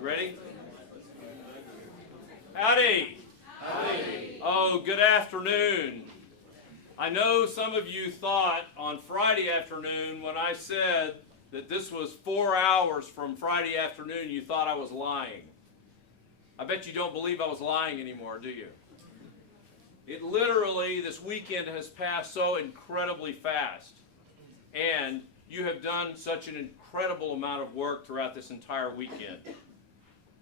Ready? Howdy. Howdy. Oh, good afternoon. I know some of you thought on Friday afternoon when I said that this was 4 hours from Friday afternoon, you thought I was lying. I bet you don't believe I was lying anymore, do you? It literally, this weekend has passed so incredibly fast. And you have done such an incredible amount of work throughout this entire weekend.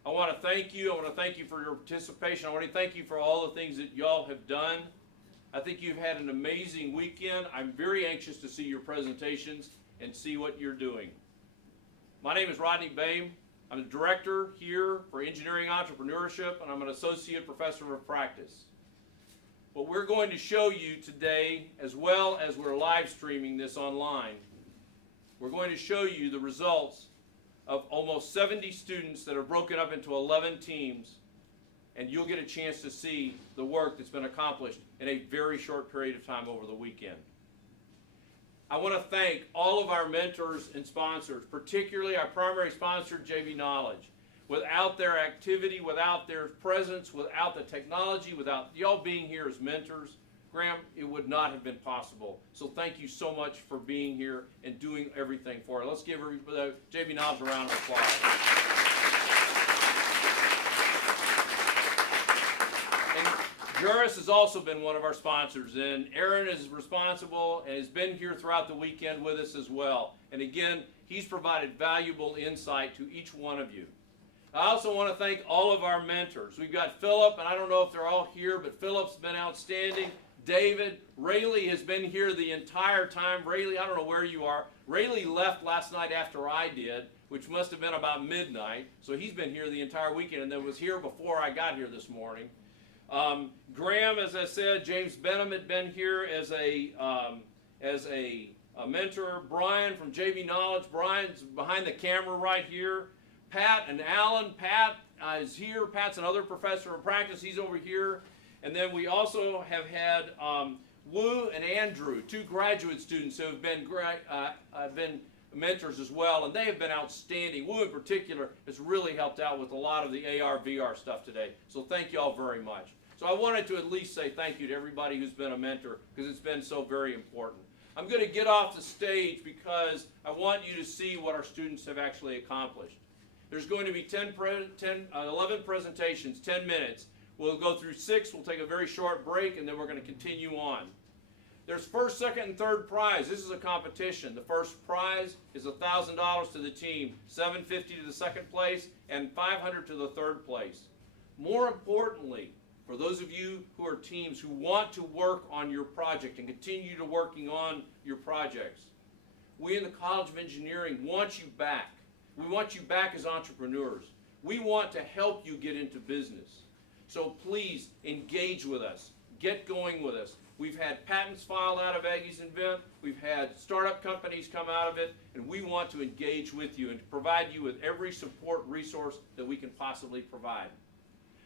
I want to thank you. I want to thank you for your participation. I want to thank you for all the things that y'all have done. I think you've had an amazing weekend. I'm very anxious to see your presentations and see what you're doing. My name is Rodney Boehm. I'm the director here for Engineering Entrepreneurship, and I'm an associate professor of practice. What we're going to show you today, as well as we're live streaming this online, we're going to show you the results of almost 70 students that are broken up into 11 teams, and you'll get a chance to see the work that's been accomplished in a very short period of time over the weekend. I want to thank all of our mentors and sponsors, particularly our primary sponsor, JV Knowledge. Without their activity, without their presence, without the technology, without y'all being here as mentors, Graham, it would not have been possible. So thank you so much for being here and doing everything for it. Let's give JV Knowledge a round of applause. And Juris has also been one of our sponsors, and Aaron is responsible and has been here throughout the weekend with us as well. And again, he's provided valuable insight to each one of you. I also want to thank all of our mentors. We've got Philip, and I don't know if they're all here, but Philip's been outstanding. David, Rayleigh has been here the entire time. Rayleigh, I don't know where you are. Rayleigh left last night after I did, which must have been about midnight. So he's been here the entire weekend, and then was here before I got here this morning. Graham, as I said, James Benham had been here as a mentor. Brian from JV Knowledge. Brian's behind the camera right here. Pat and Alan. Pat is here. Pat's another professor of practice. He's over here. And then we also have had Wu and Andrew, two graduate students who have been mentors as well, and they have been outstanding. Wu in particular has really helped out with a lot of the AR, VR stuff today. So thank you all very much. So I wanted to at least say thank you to everybody who's been a mentor, because it's been so very important. I'm going to get off the stage because I want you to see what our students have actually accomplished. There's going to be 11 presentations, 10 minutes. We'll go through 6, we'll take a very short break, and then we're going to continue on. There's first, second, and third prize. This is a competition. The first prize is $1,000 to the team, $750 to the second place, and $500 to the third place. More importantly, for those of you who are teams who want to work on your project and continue to working on your projects, we in the College of Engineering want you back. We want you back as entrepreneurs. We want to help you get into business. So please engage with us. Get going with us. We've had patents filed out of Aggies Invent. We've had startup companies come out of it. And we want to engage with you and to provide you with every support resource that we can possibly provide.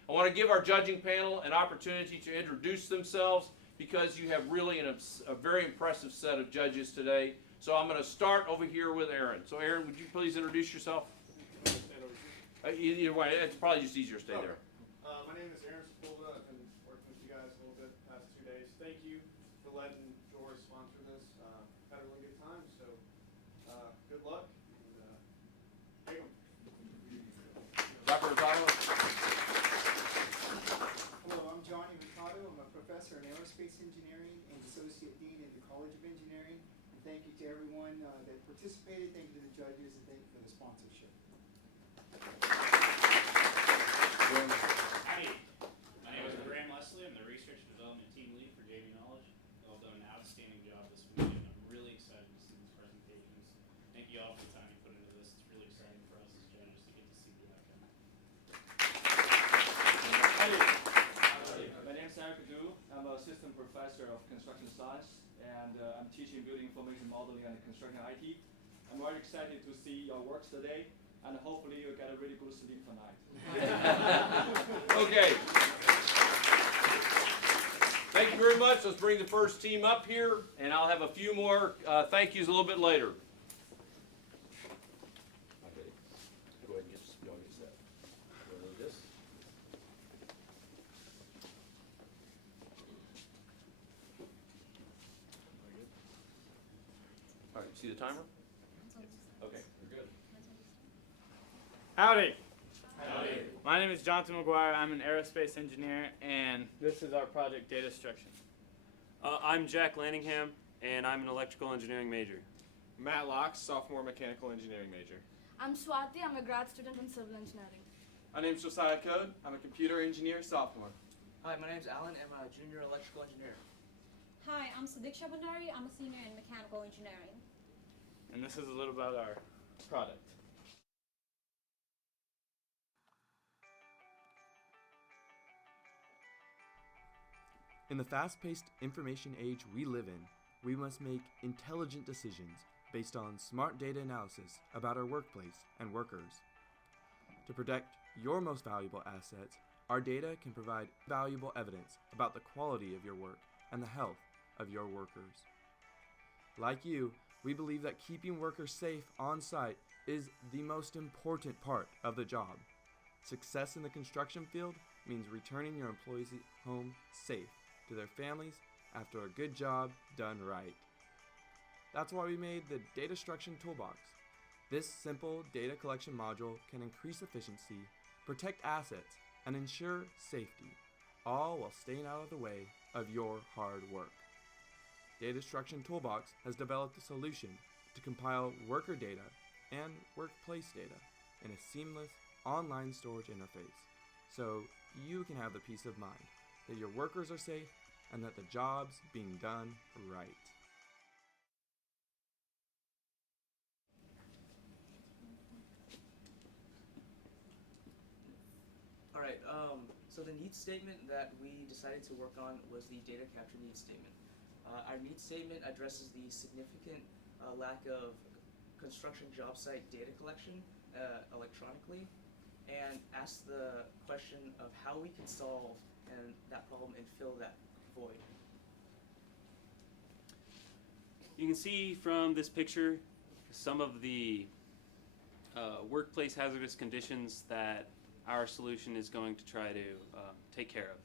I want to give our judging panel an opportunity to introduce themselves, because you have really a very impressive set of judges today. So I'm going to start over here with Aaron. So Aaron, would you please introduce yourself? Either way, it's probably just easier to stay there. My name is Aaron Sepulveda. I've been working with you guys a little bit the past 2 days. Thank you for letting George sponsor this. Had a really good time, so good luck. And, take 'em. Dr. Riccardo? Hello, I'm Johnny Riccardo. I'm a professor in aerospace engineering and associate dean at the College of Engineering. And thank you to everyone that participated. Thank you to the judges, and thank you for the sponsorship. Howdy. My name is Graham Leslie. I'm the Research and Development Team Lead for JV Knowledge. You all done an outstanding job this weekend. I'm really excited to see these presentations. Thank you all for the time you put into this. It's really exciting for us as judges to get to see the outcome. My name is Eric Du. I'm an assistant professor of construction science, and I'm teaching building information modeling and construction IT. I'm very excited to see your works today, and hopefully you'll get a really good sleep tonight. Okay. Thank you very much. Let's bring the first team up here, and I'll have a few more thank yous a little bit later. Okay. Go ahead and get set. See the timer? Okay, we're good. Howdy. Howdy. My name is Jonathan McGuire. I'm an aerospace engineer, and this is our project data structure. I'm Jack Lanningham, and I'm an electrical engineering major. Matt Locke, sophomore mechanical engineering major. I'm Swati. I'm a grad student in civil engineering. My name's Josiah Code. I'm a computer engineer sophomore. Hi, my name's Alan. I'm a junior electrical engineer. Hi, I'm Sadiq Shabandari. I'm a senior in mechanical engineering. And this is a little about our product. In the fast-paced information age we live in, we must make intelligent decisions based on smart data analysis about our workplace and workers. To protect your most valuable assets, our data can provide valuable evidence about the quality of your work and the health of your workers. Like you, we believe that keeping workers safe on site is the most important part of the job. Success in the construction field means returning your employees home safe to their families after a good job done right. That's why we made the Data Structure Toolbox. This simple data collection module can increase efficiency, protect assets, and ensure safety, all while staying out of the way of your hard work. Data Structure Toolbox has developed a solution to compile worker data and workplace data in a seamless online storage interface, so you can have the peace of mind that your workers are safe and that the job's being done right. Alright, so the needs statement that we decided to work on was the data capture needs statement. Our needs statement addresses the significant lack of construction job site data collection electronically, and asks the question of how we can solve that problem and fill that void. You can see from this picture some of the workplace hazardous conditions that our solution is going to try to take care of.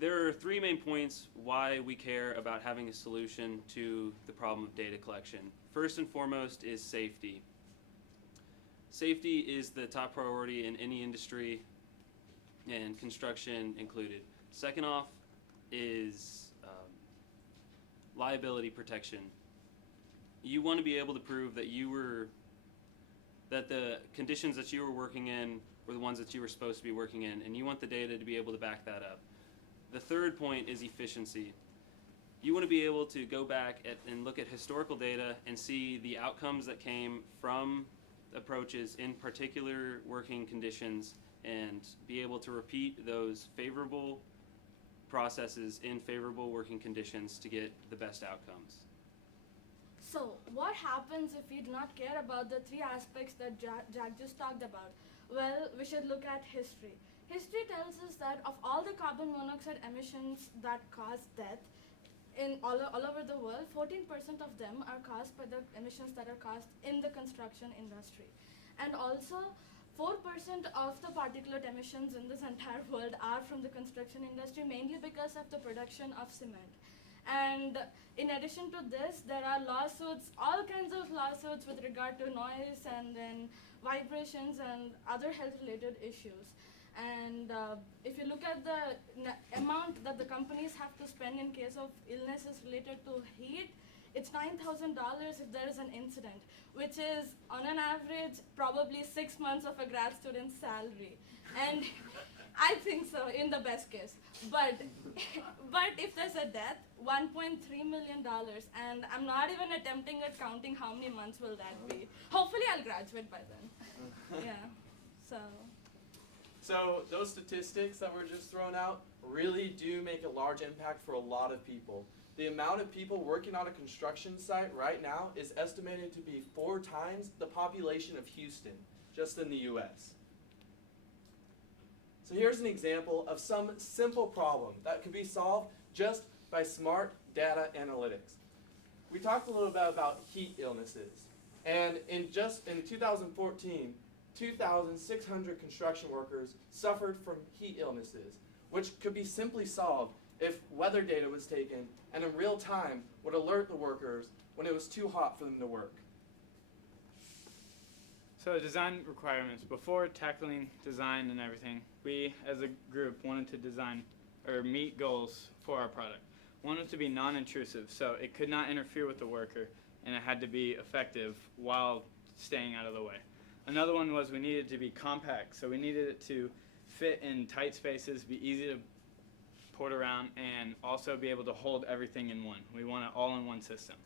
There are three main points why we care about having a solution to the problem of data collection. First and foremost is safety. Safety is the top priority in any industry, and construction included. Second off is liability protection. You want to be able to prove that the conditions that you were working in were the ones that you were supposed to be working in, and you want the data to be able to back that up. The third point is efficiency. You want to be able to go back and look at historical data and see the outcomes that came from approaches in particular working conditions and be able to repeat those favorable processes in favorable working conditions to get the best outcomes. So, what happens if we do not care about the three aspects that Jack just talked about? Well, we should look at history. History tells us that of all the carbon monoxide emissions that cause death all over the world, 14% of them are caused by the emissions that are caused in the construction industry. And also, 4% of the particulate emissions in this entire world are from the construction industry, mainly because of the production of cement. And in addition to this, there are lawsuits, all kinds of lawsuits with regard to noise and then vibrations and other health-related issues. And if you look at the amount that the companies have to spend in case of illnesses related to heat, it's $9,000 if there is an incident, which is on an average probably 6 months of a grad student's salary. And I think so in the best case. But if there's a death, $1.3 million, and I'm not even attempting at counting how many months will that be. Hopefully I'll graduate by then. Yeah, So those statistics that were just thrown out really do make a large impact for a lot of people. The amount of people working on a construction site right now is estimated to be 4 times the population of Houston, just in the US. So here's an example of some simple problem that could be solved just by smart data analytics. We talked a little bit about heat illnesses, and in 2014, 2,600 construction workers suffered from heat illnesses. which could be simply solved if weather data was taken and in real time would alert the workers when it was too hot for them to work. So design requirements. Before tackling design and everything, we as a group wanted to design or meet goals for our product. One was to be non-intrusive, so it could not interfere with the worker, and it had to be effective while staying out of the way. Another one was we needed to be compact, so we needed it to fit in tight spaces, be easy to port around, and also be able to hold everything in one. We want it all in one system.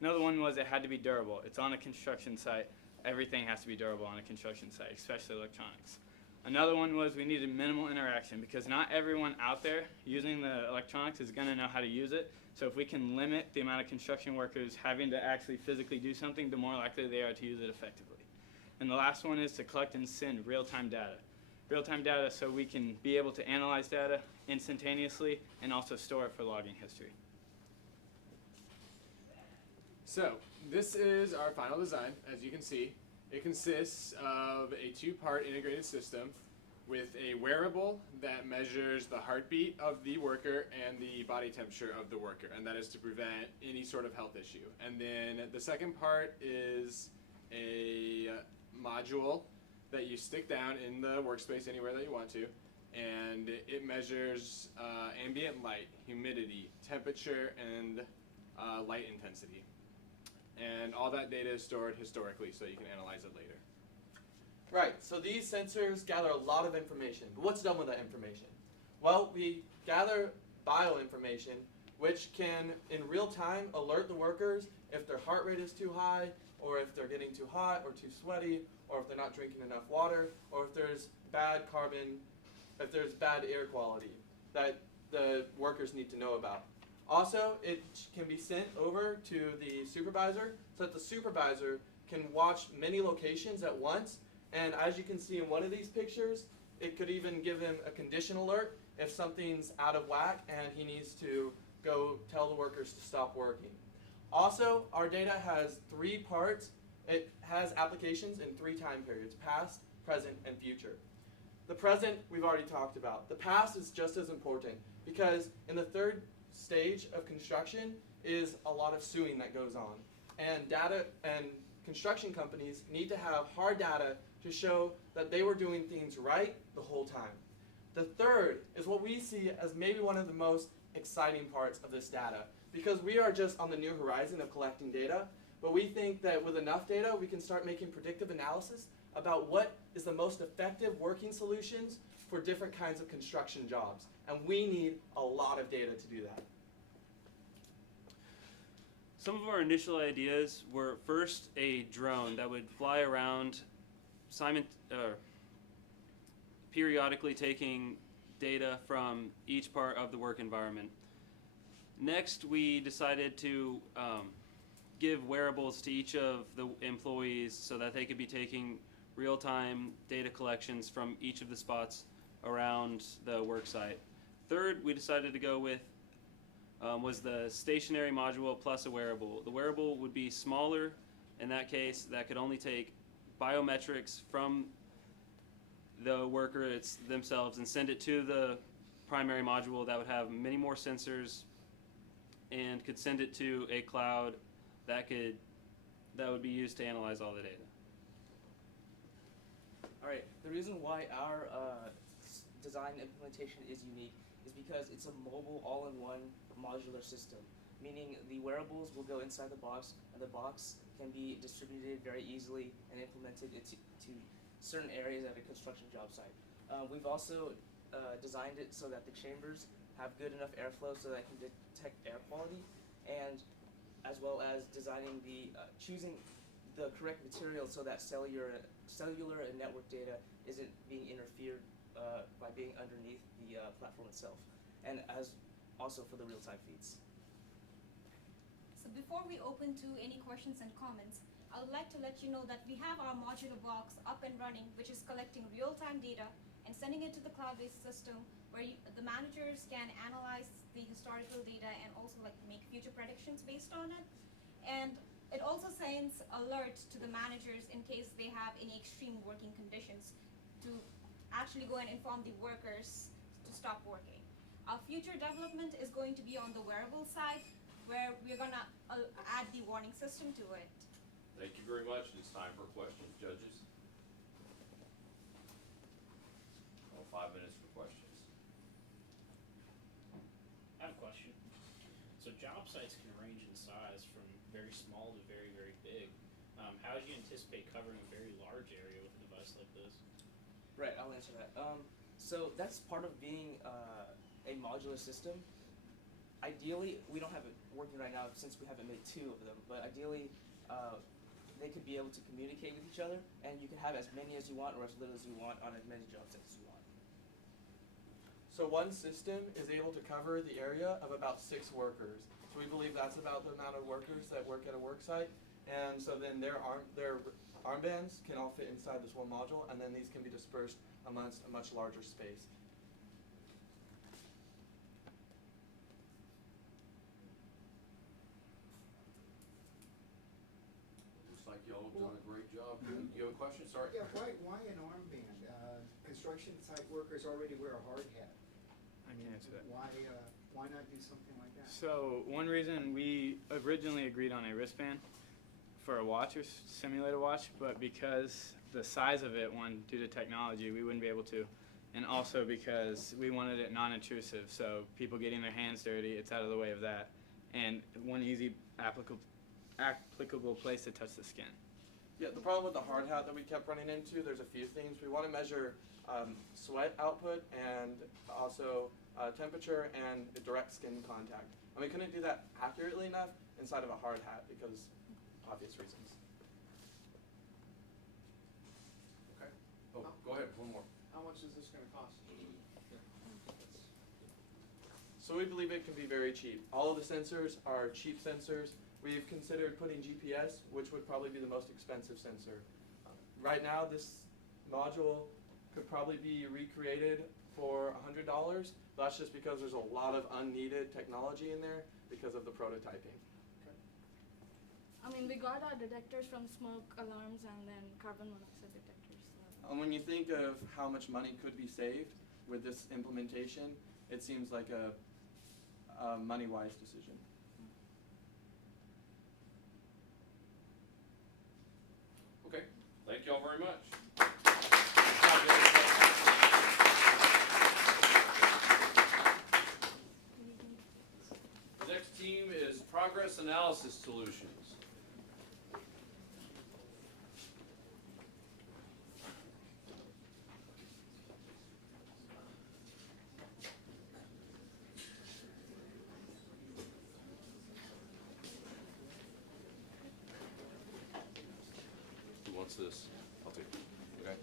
Another one was it had to be durable. It's on a construction site. Everything has to be durable on a construction site, especially electronics. Another one was we needed minimal interaction because not everyone out there using the electronics is going to know how to use it. So if we can limit the amount of construction workers having to actually physically do something, the more likely they are to use it effectively. And the last one is to collect and send real-time data. Real-time data so we can be able to analyze data instantaneously and also store it for logging history. So, this is our final design, as you can see. It consists of a two-part integrated system with a wearable that measures the heartbeat of the worker and the body temperature of the worker, and that is to prevent any sort of health issue. And then the second part is a module that you stick down in the workspace anywhere that you want to, and it measures ambient light, humidity, temperature, and light intensity. And all that data is stored historically so you can analyze it later. Right, so these sensors gather a lot of information, but what's done with that information? Well, we gather bioinformation, which can, in real time, alert the workers if their heart rate is too high, or if they're getting too hot or too sweaty, or if they're not drinking enough water, or if there's bad air quality that the workers need to know about. Also, it can be sent over to the supervisor so that the supervisor can watch many locations at once. And as you can see in one of these pictures, it could even give him a condition alert if something's out of whack and he needs to go tell the workers to stop working. Also, our data has 3 parts. It has applications in 3 time periods: past, present, and future. The present we've already talked about. The past is just as important because in the third stage of construction is a lot of suing that goes on. And data and construction companies need to have hard data to show that they were doing things right the whole time. The third is what we see as maybe one of the most exciting parts of this data, because we are just on the new horizon of collecting data, but we think that with enough data we can start making predictive analysis about what is the most effective working solutions for different kinds of construction jobs. And we need a lot of data to do that. Some of our initial ideas were first a drone that would fly around periodically taking data from each part of the work environment. Next, we decided to give wearables to each of the employees so that they could be taking real-time data collections from each of the spots around the work site. Third, we decided to go with was the stationary module plus a wearable. The wearable would be smaller. In that case, that could only take biometrics from the worker themselves and send it to the primary module that would have many more sensors and could send it to a cloud that would be used to analyze all the data. Alright, the reason why our design implementation is unique is because it's a mobile all-in-one modular system, meaning the wearables will go inside the box and the box can be distributed very easily and implemented to certain areas at a construction job site. We've also designed it so that the chambers have good enough airflow so that it can detect air quality, and as well as designing choosing the correct material so that cellular and network data isn't being interfered by being underneath the platform itself, and as also for the real-time feeds. So before we open to any questions and comments, I would like to let you know that we have our modular box up and running, which is collecting real-time data and sending it to the cloud-based system where the managers can analyze the historical data and also make future predictions based on it. And it also sends alerts to the managers in case they have any extreme working conditions to actually go and inform the workers to to stop working. Our future development is going to be on the wearable side, where we're gonna add the warning system to it. Thank you very much. It's time for questions, judges. 5 minutes for questions. I have a question. So job sites can range in size from very small to very, very big. How do you anticipate covering a very large area with a device like this? Right, I'll answer that. So that's part of being a modular system. Ideally, we don't have it working right now since we haven't made 2 of them, but ideally they could be able to communicate with each other, and you can have as many as you want or as little as you want on as many job sites as you want. So one system is able to cover the area of about 6 workers. So we believe that's about the amount of workers that work at a work site. And so then their armbands can all fit inside this one module, and then these can be dispersed amongst a much larger space. Looks like y'all have done a great job. You have a question? Sorry. Yeah, why an armband? Construction site workers already wear a hard hat. I can answer that. Why not do something like that? So one reason we originally agreed on a wristband for a watch or simulator watch, but because the size of it, one, due to technology, we wouldn't be able to, and also because we wanted it non-intrusive, so people getting their hands dirty, it's out of the way of that, and one easy applicable place to touch the skin. Yeah, the problem with the hard hat that we kept running into, there's a few things. We want to measure sweat output and also temperature and direct skin contact. And we couldn't do that accurately enough inside of a hard hat because obvious reasons. Okay. Oh, go ahead. One more. How much is this going to cost? So we believe it can be very cheap. All of the sensors are cheap sensors. We've considered putting GPS, which would probably be the most expensive sensor. Right now, this module could probably be recreated for $100. That's just because there's a lot of unneeded technology in there because of the prototyping. I mean, we got our detectors from smoke alarms and then carbon monoxide detectors. So. And when you think of how much money could be saved with this implementation, it seems like a money-wise decision. Okay. Thank y'all very much. The next team is Progress Analysis Solutions. Who wants this? I'll take it. Okay.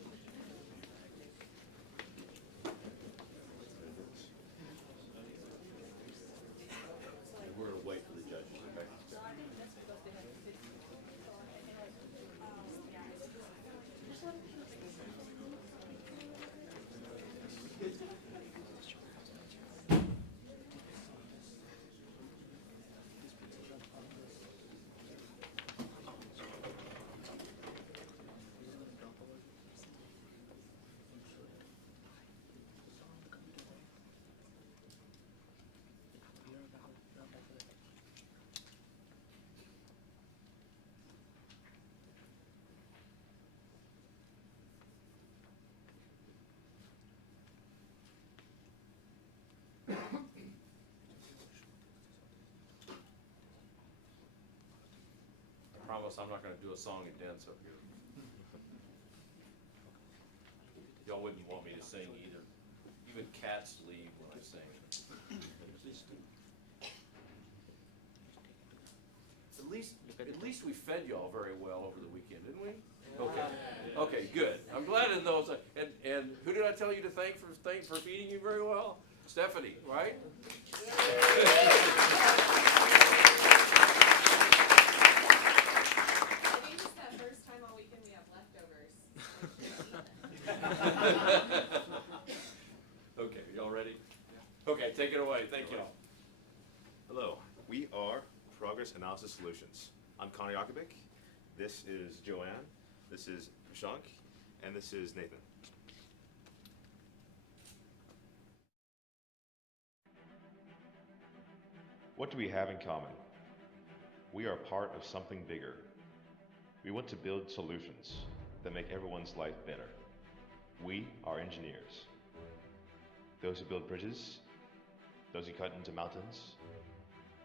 We're gonna wait for the judges, okay? I promise I'm not gonna do a song and dance up here. Y'all wouldn't want me to sing either. Even cats leave when I sing. At least we fed y'all very well over the weekend, didn't we? Okay. Okay, good. I'm glad to know. And who did I tell you to thank for feeding you very well? Stephanie, right? Okay, y'all ready? Okay, take it away. Thank y'all. Hello, we are Progress Analysis Solutions. I'm Connor Yakubik. This is Joanne. This is Shank. And this is Nathan. What do we have in common? We are part of something bigger. We want to build solutions that make everyone's life better. We are engineers. Those who build bridges, those who cut into mountains,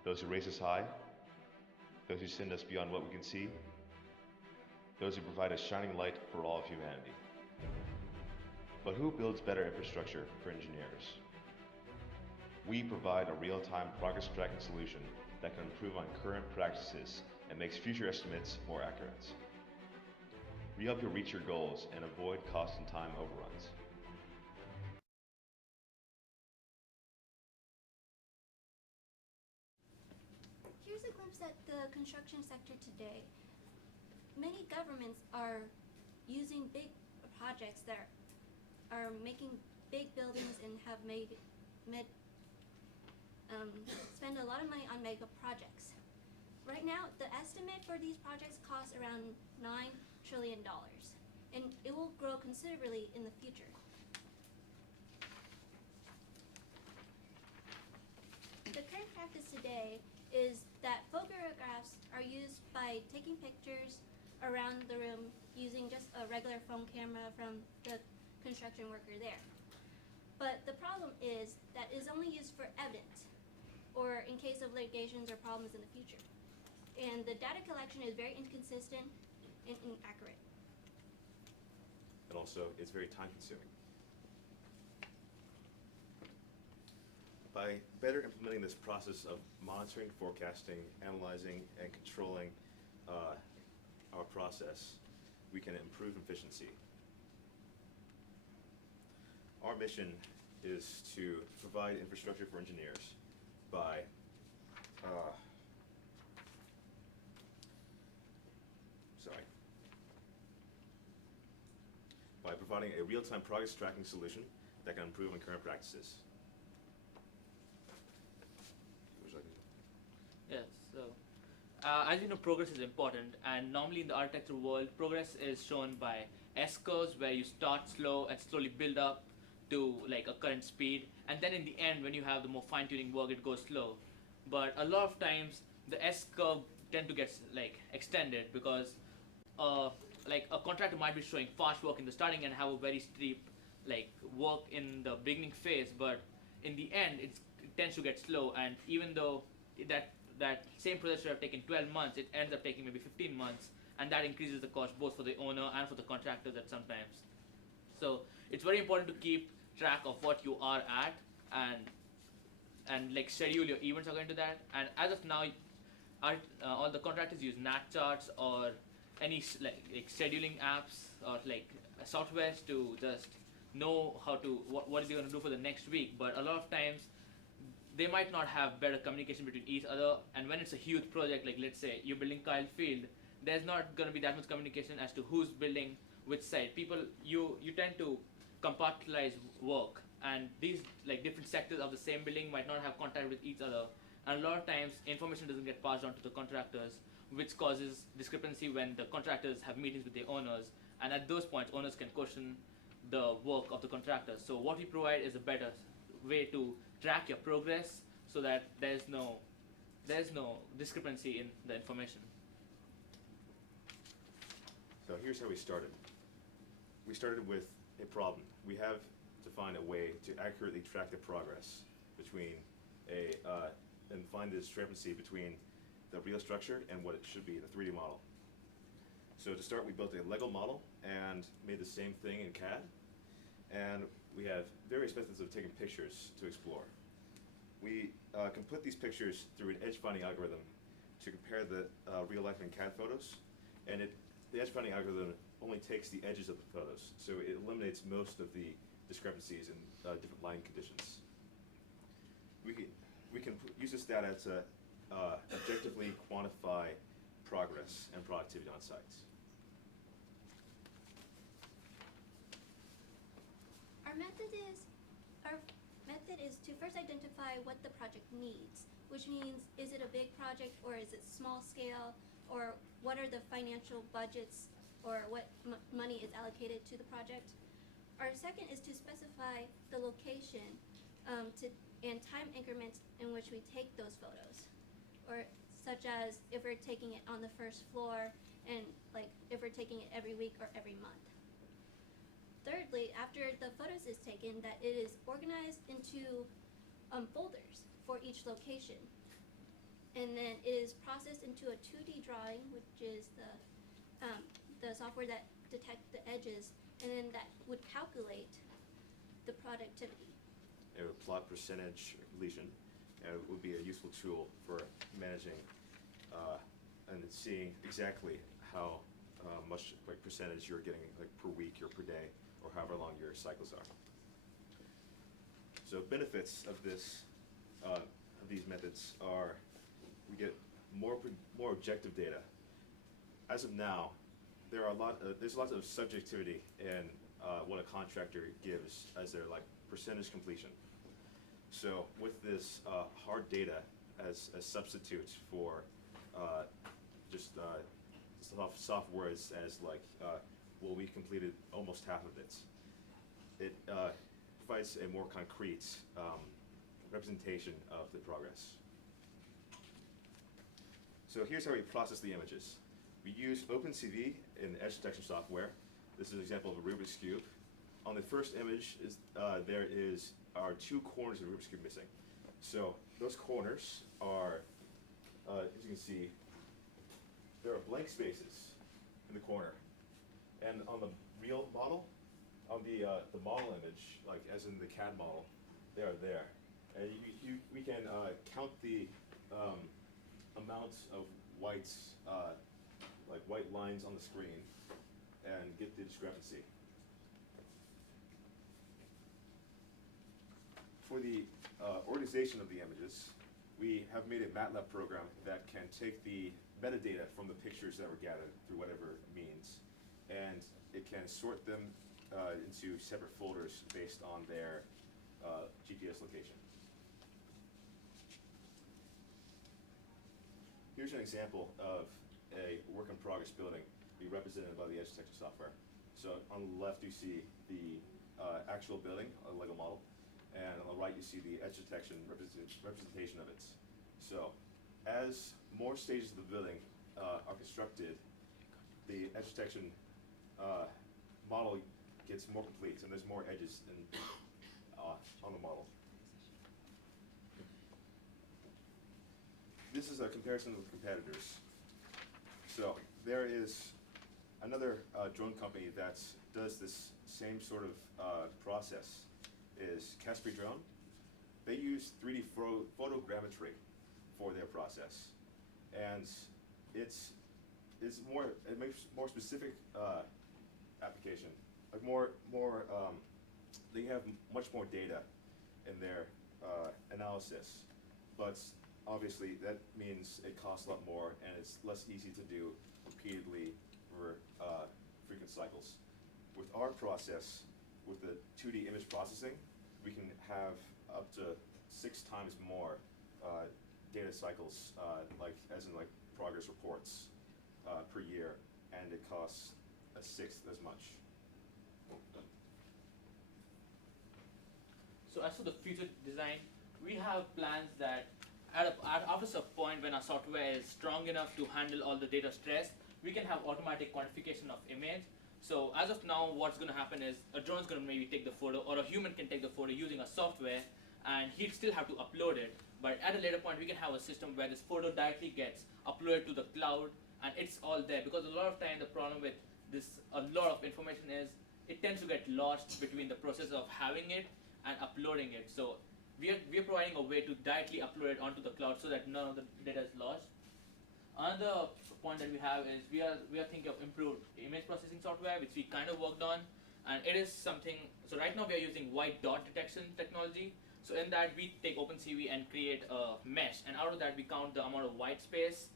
those who raise us high, those who send us beyond what we can see, those who provide a shining light for all of humanity. But who builds better infrastructure for engineers? We provide a real-time progress tracking solution that can improve on current practices and makes future estimates more accurate. We help you reach your goals and avoid cost and time overruns. Here's a glimpse at the construction sector today. Many governments are using big projects that are making big buildings and have spend a lot of money on mega projects. Right now, the estimate for these projects costs around $9 trillion, and it will grow considerably in the future. The current practice today is that photographs are used by taking pictures around the room using just a regular phone camera from the construction worker there. But the problem is that it's only used for evidence, or in case of litigations or problems in the future. And the data collection is very inconsistent and inaccurate. And also, it's very time-consuming. By better implementing this process of monitoring, forecasting, analyzing, and controlling our process, we can improve efficiency. Our mission is to provide infrastructure for engineers by providing a real-time progress tracking solution that can improve on current practices. Yes, so as you know, progress is important, and normally in the architecture world, progress is shown by S-curves, where you start slow and slowly build up to like a current speed, and then in the end, when you have the more fine-tuning work, it goes slow. But a lot of times, the S-curve tend to get like extended because like a contractor might be showing fast work in the starting and have a very steep like work in the beginning phase, but in the end, it tends to get slow, and even though that same project should have taken 12 months, it ends up taking maybe 15 months, and that increases the cost both for the owner and for the contractors at sometimes. So it's very important to keep track of what you are at and like schedule your events according to that. And as of now, all the contractors use NAT charts or any like scheduling apps or like softwares to just know how to what they're going to do for the next week. But a lot of times they might not have better communication between each other, and when it's a huge project, like let's say you're building Kyle Field, there's not going to be that much communication as to who's building which site. You tend to compartmentalize work, and these like different sectors of the same building might not have contact with each other, and a lot of times information doesn't get passed on to the contractors, which causes discrepancy when the contractors have meetings with the owners, and at those points owners can question the work of the contractors. So what we provide is a better way to track your progress so that there's no discrepancy in the information. So here's how we started. We started with a problem. We have to find a way to accurately track the progress between and find the discrepancy between the real structure and what it should be, the 3D model. So to start, we built a Lego model and made the same thing in CAD. And we have various methods of taking pictures to explore. We can put these pictures through an edge finding algorithm to compare the real life and CAD photos. And the edge finding algorithm only takes the edges of the photos, so it eliminates most of the discrepancies in different lighting conditions. We can use this data to objectively quantify progress and productivity on sites. Our method is to first identify what the project needs, which means is it a big project or is it small scale, or what are the financial budgets or what money is allocated to the project. Our second is to specify the location to and time increments in which we take those photos, or such as if we're taking it on the first floor and like if we're taking it every week or every month. Thirdly, after the photos is taken, that it is organized into folders for each location. And then it is processed into a 2D drawing, which is the software that detects the edges, and then that would calculate the productivity. It would plot percentage completion, and it would be a useful tool for managing and seeing exactly how much percentage you're getting per week or per day, or however long your cycles are. So benefits of these methods are we get more objective data. As of now, there's lots of subjectivity in what a contractor gives as their percentage completion. So with this hard data as a substitute for just soft words as well, we completed almost half of it. It provides a more concrete representation of the progress. So here's how we process the images. We use OpenCV in edge detection software. This is an example of a Rubik's Cube. On the first image, there are 2 corners of the Rubik's Cube missing. So those corners are, as you can see, there are blank spaces in the corner. And on the real model, on the model image, as in the CAD model, they are there. And we can count the amount of white lines on the screen and get the discrepancy. For the organization of the images, we have made a MATLAB program that can take the metadata from the pictures that were gathered through whatever means, and it can sort them into separate folders based on their GPS location. Here's an example of a work-in-progress building be represented by the edge detection software. So on the left you see the actual building, a Lego model, and on the right you see the edge detection representation of it. So as more stages of the building are constructed, the edge detection model gets more complete, and there's more edges on the model. This is a comparison with competitors. So there is another drone company that does this same sort of process, is Casper Drone. They use 3D photogrammetry for their process, and it makes more specific application, they have much more data in their analysis, but obviously that means it costs a lot more and it's less easy to do repeatedly for frequent cycles. With our process, with the 2D image processing, we can have up to 6 times more data cycles, as in progress reports per year, and it costs 1/6 as much. So as for the future design, we have plans that after a point when our software is strong enough to handle all the data stress, we can have automatic quantification of image. So as of now, what's going to happen is a drone's going to maybe take the photo, or a human can take the photo using a software, and he'd still have to upload it. But at a later point, we can have a system where this photo directly gets uploaded to the cloud, and it's all there. Because a lot of time, the problem with this, a lot of information is, it tends to get lost between the process of having it and uploading it. So we are providing a way to directly upload it onto the cloud so that none of the data is lost. Another point that we have is we are thinking of improved image processing software, which we kind of worked on, and it is something. So right now we are using white dot detection technology. So in that we take OpenCV and create a mesh, and out of that we count the amount of white space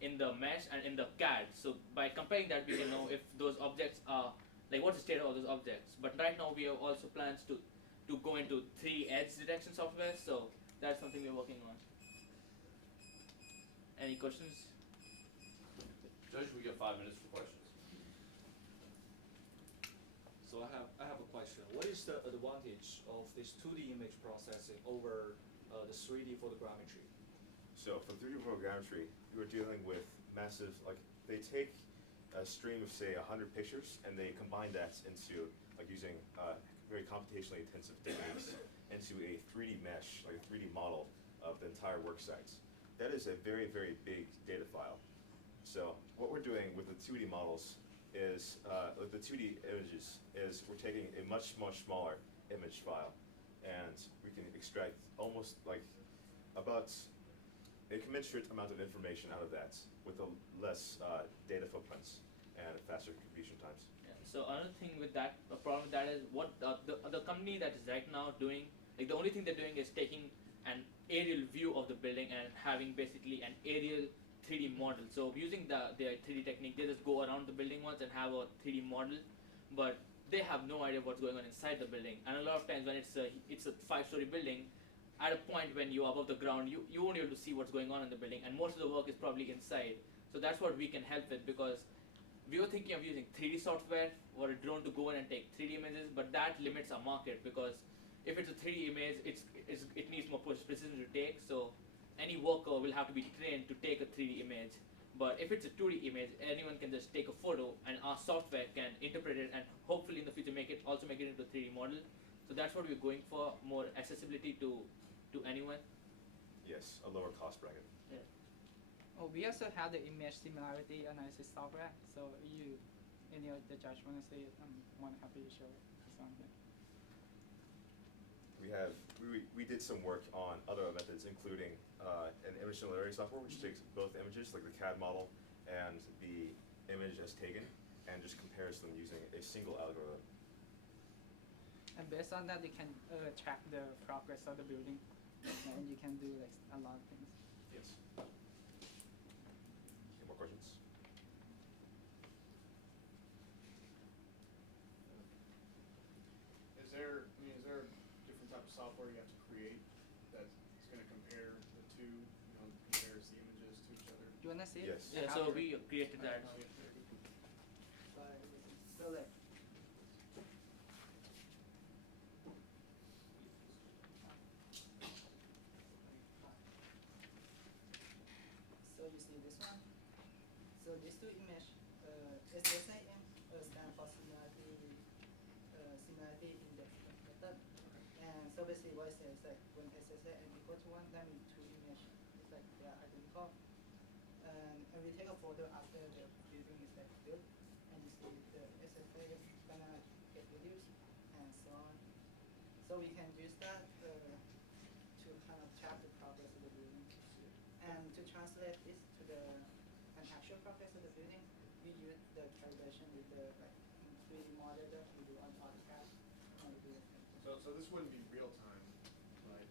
in the mesh and in the CAD. So by comparing that, we can know if those objects are what's the state of those objects. But right now we have also plans to go into 3 edge detection software. So that's something we're working on. Any questions? Judge, we got 5 minutes for questions. So I have a question. What is the advantage of this 2D image processing over the 3D photogrammetry? So for 3D photogrammetry, we're dealing with massive, like they take a stream of say 100 pictures and they combine that into like using very computationally intensive techniques into a 3D mesh, like a 3D model of the entire work sites. That is a very, very big data file. So what we're doing with the 2D models is, with the 2D images, is we're taking a much, much smaller image file and we can extract almost like about a commensurate amount of information out of that with a less data footprints and faster computation times. Yeah. So another thing with that, the problem with that is what the company that is right now doing, like the only thing they're doing is taking an aerial view of the building and having basically an aerial 3D model. So using their 3D technique, they just go around the building once and have a 3D model, but they have no idea what's going on inside the building. And a lot of times when it's a 5-story building, at a point when you're above the ground, you won't be able to see what's going on in the building, and most of the work is probably inside. So that's what we can help with, because we were thinking of using 3D software for a drone to go in and take 3D images, but that limits our market, because if it's a 3D image, it needs more precision to take. So any worker will have to be trained to take a 3D image. But if it's a 2D image, anyone can just take a photo, and our software can interpret it and hopefully in the future make it into a 3D model. So that's what we're going for, more accessibility to anyone. Yes, a lower cost bracket. Yeah. Oh, we also have the image similarity analysis software. So you, any of the judge want to see it, I'm more than happy to show it. Something. We did some work on other methods, including an image similarity software, which takes both images, like the CAD model and the image as taken, and just compares them using a single algorithm. And based on that, you can track the progress of the building, and you can do like a lot of things. Yes. Any more questions? Is there different type of software you have to create that's going to compare the two, compares the images to each other? Do you wanna see it? Yes. Yeah. So we created that. So like. So you see this one. So these two images, SSIM stand for similarity index method. And so basically what it says is like when SSIM equal to 1, that means two images is like they are identical. And we take a photo after the building is like built, and you see the SSIM gonna get reduced and so on. So we can use that to kind of track the progress of the building. And to translate this to an actual progress of the building, we use the calculation with the 3D model that we do on AutoCAD. And we do the same thing. So this wouldn't be real time, right?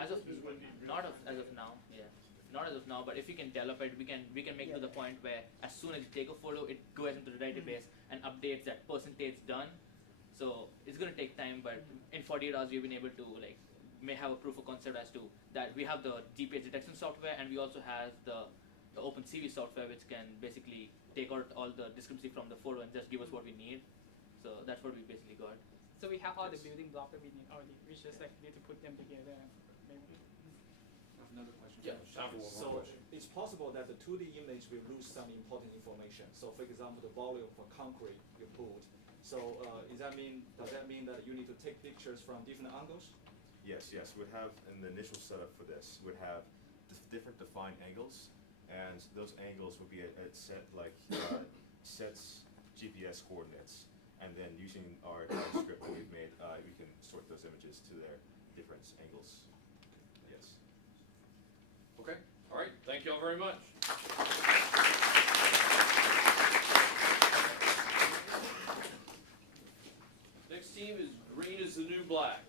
As of this wouldn't be real not time as of data. now, yeah. Not as of now, but if we can develop it, we can make it to the point where as soon as you take a photo, it goes into the database and updates that percentage done. So it's gonna take time, but in 48 hours we've been able to may have a proof of concept as to that we have the GPS detection software, and we also have the OpenCV software, which can basically take out all the discrepancy from the photo and just give us what we need. So that's what we basically got. So we have all the building blocks that we need already. We just need to put them together and maybe. Another question. Yeah, time for one more So question. it's possible that the 2D image will lose some important information. So for example, the volume for concrete you put. So does that mean that you need to take pictures from different angles? Yes, we'd have, in the initial setup for this, would have different defined angles, and those angles would be at sets GPS coordinates, and then using our script that we've made, we can sort those images to their different angles. Yes. Okay, all right, thank you all very much. Next team is green is the new black.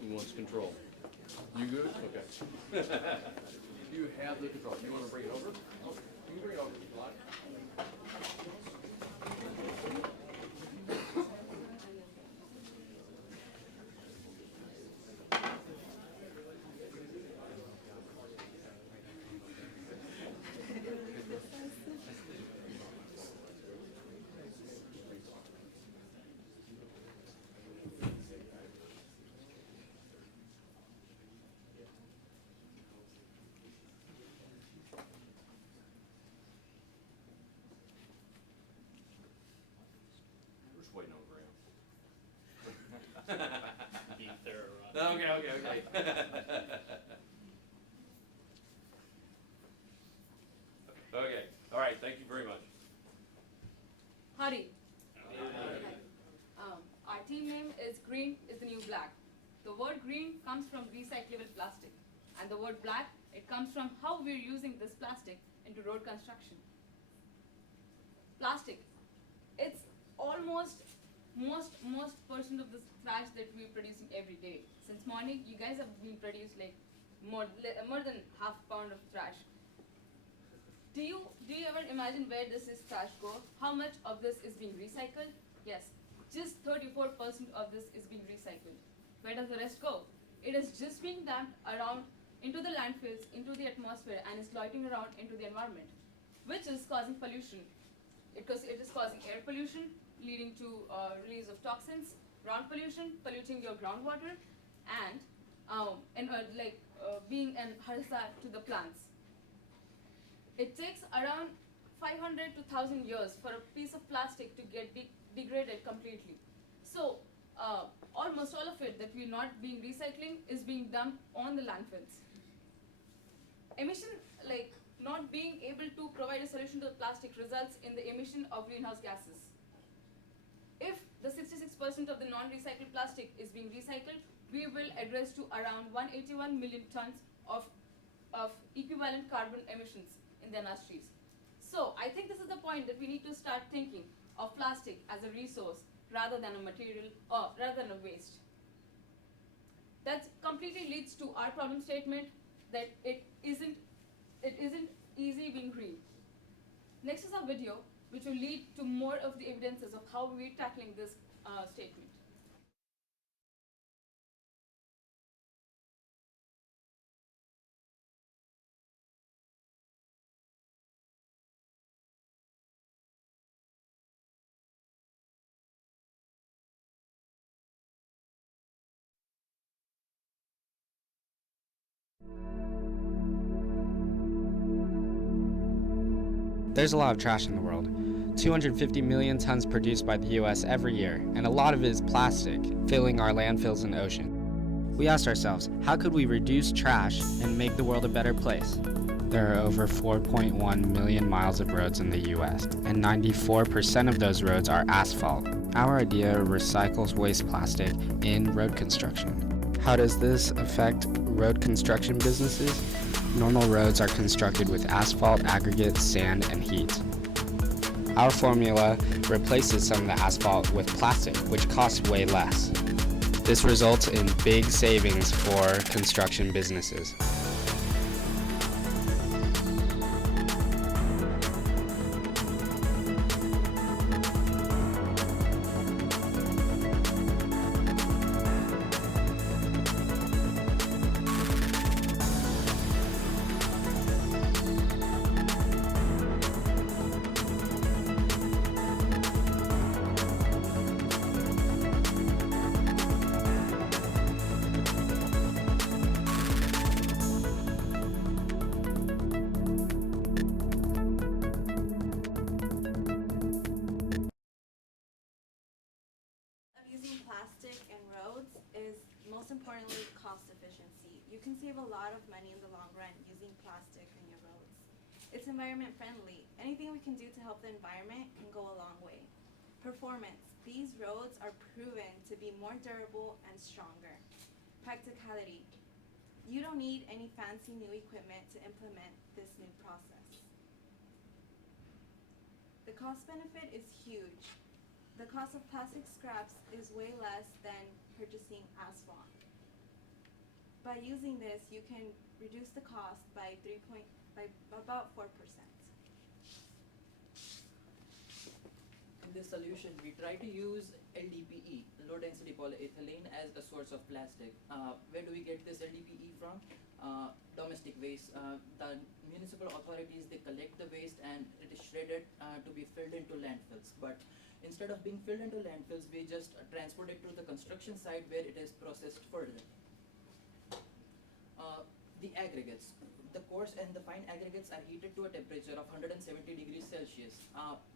Who wants control? You good? Okay. You have the control. You want to bring it over? Oh, you can bring it over if you like. Okay. Okay, all right, thank you very much. Howdy. Our team name is Green is the New Black. The word green comes from recyclable plastic. And the word black, it comes from how we're using this plastic into road construction. Plastic, it's almost most percent of the trash that we're producing every day. Since morning, you guys have been produced like more than half a pound of trash. Do you ever imagine where this is trash go? How much of this is being recycled? Yes, just 34% of this is being recycled. Where does the rest go? It is just being dumped around into the landfills, into the atmosphere, and is floating around into the environment, which is causing pollution. It is causing air pollution, leading to release of toxins, ground pollution, polluting your groundwater, and being an hazard to the plants. It takes around 500 to 1,000 years for a piece of plastic to get degraded completely. So almost all of it that we're not being recycling is being dumped on the landfills. Emission, like not being able to provide a solution to the plastic results in the emission of greenhouse gases. If the 66% of the non-recycled plastic is being recycled, we will address to around 181 million tons of equivalent carbon emissions in the industries. So I think this is the point that we need to start thinking of plastic as a resource rather than a material or rather than a waste. That completely leads to our problem statement that it isn't easy being green. Next is our video, which will lead to more of the evidences of how we're tackling this statement. There's a lot of trash in the world. 250 million tons produced by the US every year, and a lot of it is plastic, filling our landfills and ocean. We asked ourselves, how could we reduce trash and make the world a better place? There are over 4.1 million miles of roads in the US, and 94% of those roads are asphalt. Our idea recycles waste plastic in road construction. How does this affect road construction businesses? Normal roads are constructed with asphalt, aggregate, sand, and heat. Our formula replaces some of the asphalt with plastic, which costs way less. This results in big savings for construction businesses. Using plastic in roads is most importantly cost efficiency. You can save a lot of money in the long run using plastic in your roads. It's environment friendly. Anything we can do to help the environment can go a long way. Performance. These roads are proven to be more durable and stronger. Practicality. You don't need any fancy new equipment to implement this new process. The cost benefit is huge. The cost of plastic scraps is way less than purchasing asphalt. By using this, you can reduce the cost by about 4%. In this solution, we try to use LDPE, low density polyethylene, as a source of plastic. Where do we get this LDPE from? Domestic waste. The municipal authorities, they collect the waste and it is shredded to be filled into landfills. But instead of being filled into landfills, we just transport it to the construction site where it is processed further. The aggregates. The coarse and the fine aggregates are heated to a temperature of 170 degrees Celsius.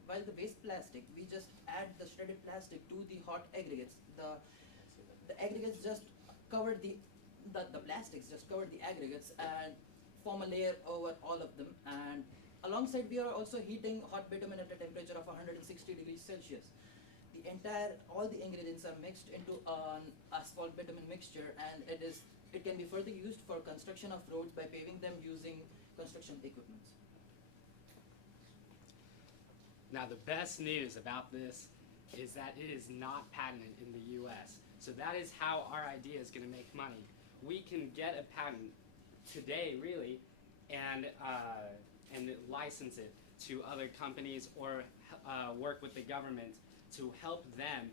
While the waste plastic, we just add the shredded plastic to the hot aggregates. The aggregates just cover the plastics, just cover the aggregates and form a layer over all of them. And alongside, we are also heating hot bitumen at a temperature of 160 degrees Celsius. All the ingredients are mixed into an asphalt bitumen mixture, and it can be further used for construction of roads by paving them using construction equipment. Now the best news about this is that it is not patented in the US. So that is how our idea is going to make money. We can get a patent today, really, and license it to other companies or work with the government to help them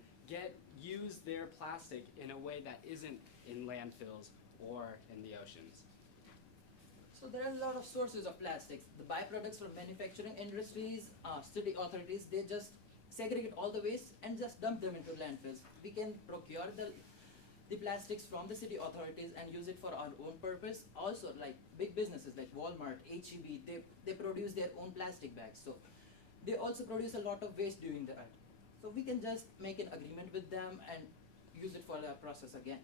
use their plastic in a way that isn't in landfills or in the oceans. So there are a lot of sources of plastics. The byproducts from manufacturing industries, city authorities, they just segregate all the waste and just dump them into landfills. We can procure the plastics from the city authorities and use it for our own purpose. Also, like big businesses like Walmart, HEB, they produce their own plastic bags. So they also produce a lot of waste doing that. So we can just make an agreement with them and use it for our process again.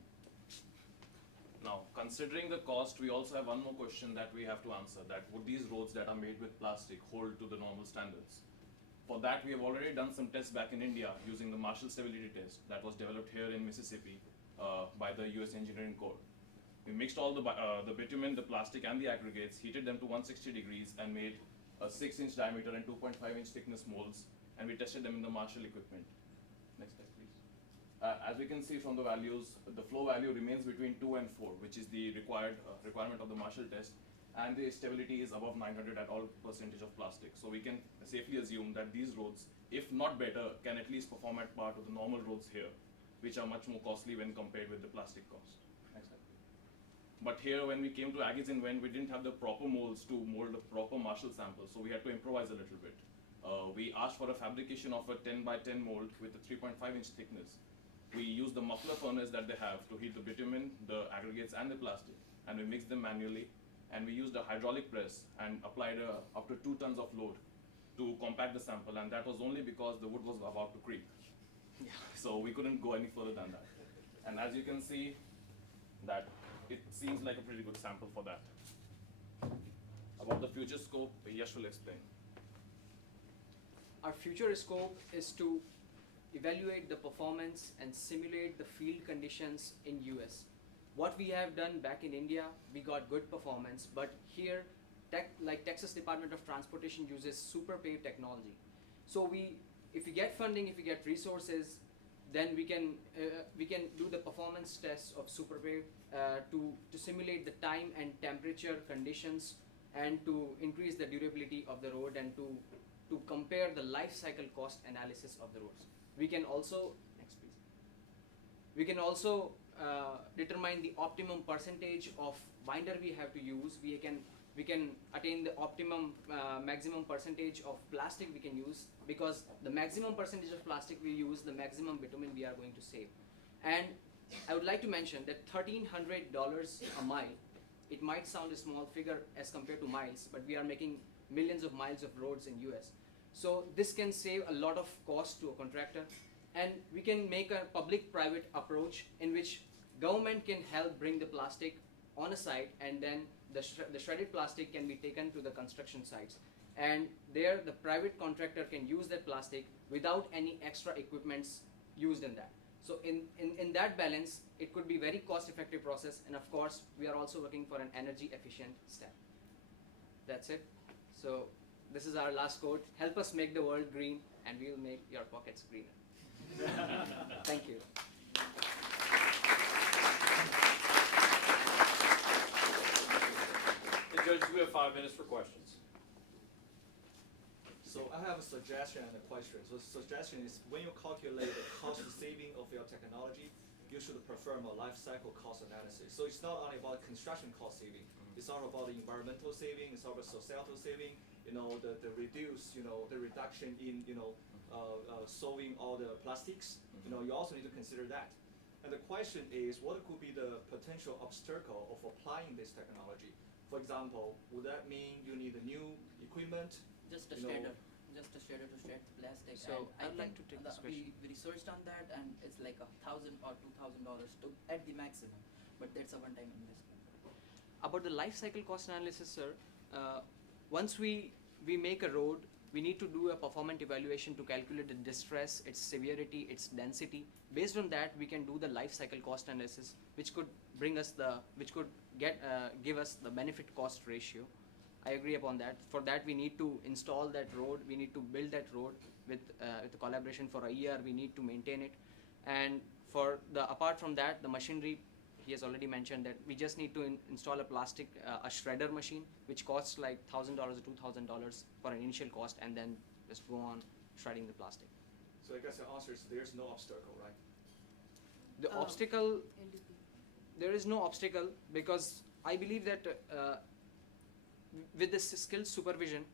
Now, considering the cost, we also have one more question that we have to answer, that would these roads that are made with plastic hold to the normal standards? For that, we have already done some tests back in India using the Marshall Stability Test that was developed here in Mississippi by the US Engineering Corps. We mixed all the bitumen, the plastic, and the aggregates, heated them to 160 degrees, and made a 6-inch diameter and 2.5-inch thickness molds, and we tested them in the Marshall equipment. Next slide, please. As we can see from the values, the flow value remains between 2 and 4, which is the requirement of the Marshall test, and the stability is above 900 at all percentage of plastic. So we can safely assume that these roads, if not better, can at least perform at par to the normal roads here, which are much more costly when compared with the plastic cost. Next slide. But here, when we came to Aggies Invent, we didn't have the proper molds to mold a proper Marshall sample, so we had to improvise a little bit. We asked for a fabrication of a 10 by 10 mold with a 3.5-inch thickness. We used the muffler furnace that they have to heat the bitumen, the aggregates, and the plastic, and we mixed them manually. And we used a hydraulic press and applied up to 2 tons of load to compact the sample, and that was only because the wood was about to creep. Yeah. So we couldn't go any further than that. And as you can see, that it seems like a pretty good sample for that. About the future scope, Yash will explain. Our future scope is to evaluate the performance and simulate the field conditions in US. What we have done back in India, we got good performance, but here, like Texas Department of Transportation uses super pave technology. So if we get funding, if we get resources, then we can do the performance tests of super pave to simulate the time and temperature conditions and to increase the durability of the road and to compare the life cycle cost analysis of the roads. We can also, next please. We can also determine the optimum percentage of binder we have to use. We can attain the optimum maximum percentage of plastic we can use, because the maximum percentage of plastic we use, the maximum bitumen we are going to save. And I would like to mention that $1,300 a mile, it might sound a small figure as compared to miles, but we are making millions of miles of roads in US. So this can save a lot of cost to a contractor, and we can make a public-private approach in which government can help bring the plastic on a site, and then the shredded plastic can be taken to the construction sites. And there the private contractor can use that plastic without any extra equipments used in that. So in that balance, it could be very cost-effective process, and of course, we are also looking for an energy-efficient step. That's it. So this is our last quote: help us make the world green, and we'll make your pockets greener. Thank you. The judges, we have 5 minutes for questions. So I have a suggestion and a question. So the suggestion is, when you calculate the cost saving of your technology, you should perform a life cycle cost analysis. So it's not only about construction cost saving. It's also about the environmental saving. It's about societal saving. The reduction in solving all the plastics. You also need to consider that. And the question is, what could be the potential obstacle of applying this technology? For example, would that mean you need a new equipment? Just a shredder to shred the plastic. So and I'd like to take this question. We researched on that, and it's like $1,000 or $2,000 at the maximum. but that's a one-time investment. About the life cycle cost analysis, sir, once we make a road, we need to do a performance evaluation to calculate the distress, its severity, its density. Based on that, we can do the life cycle cost analysis, which could give us the benefit cost ratio. I agree upon that. For that, we need to install that road. We need to build that road with the collaboration for a year. We need to maintain it, and apart from that, the machinery. He has already mentioned that we just need to install a shredder machine, which costs like $1,000 or $2,000 for an initial cost, and then just go on shredding the plastic. So I guess the answer is there's no obstacle, right? The obstacle, there is no obstacle, because I believe that with this skilled supervision,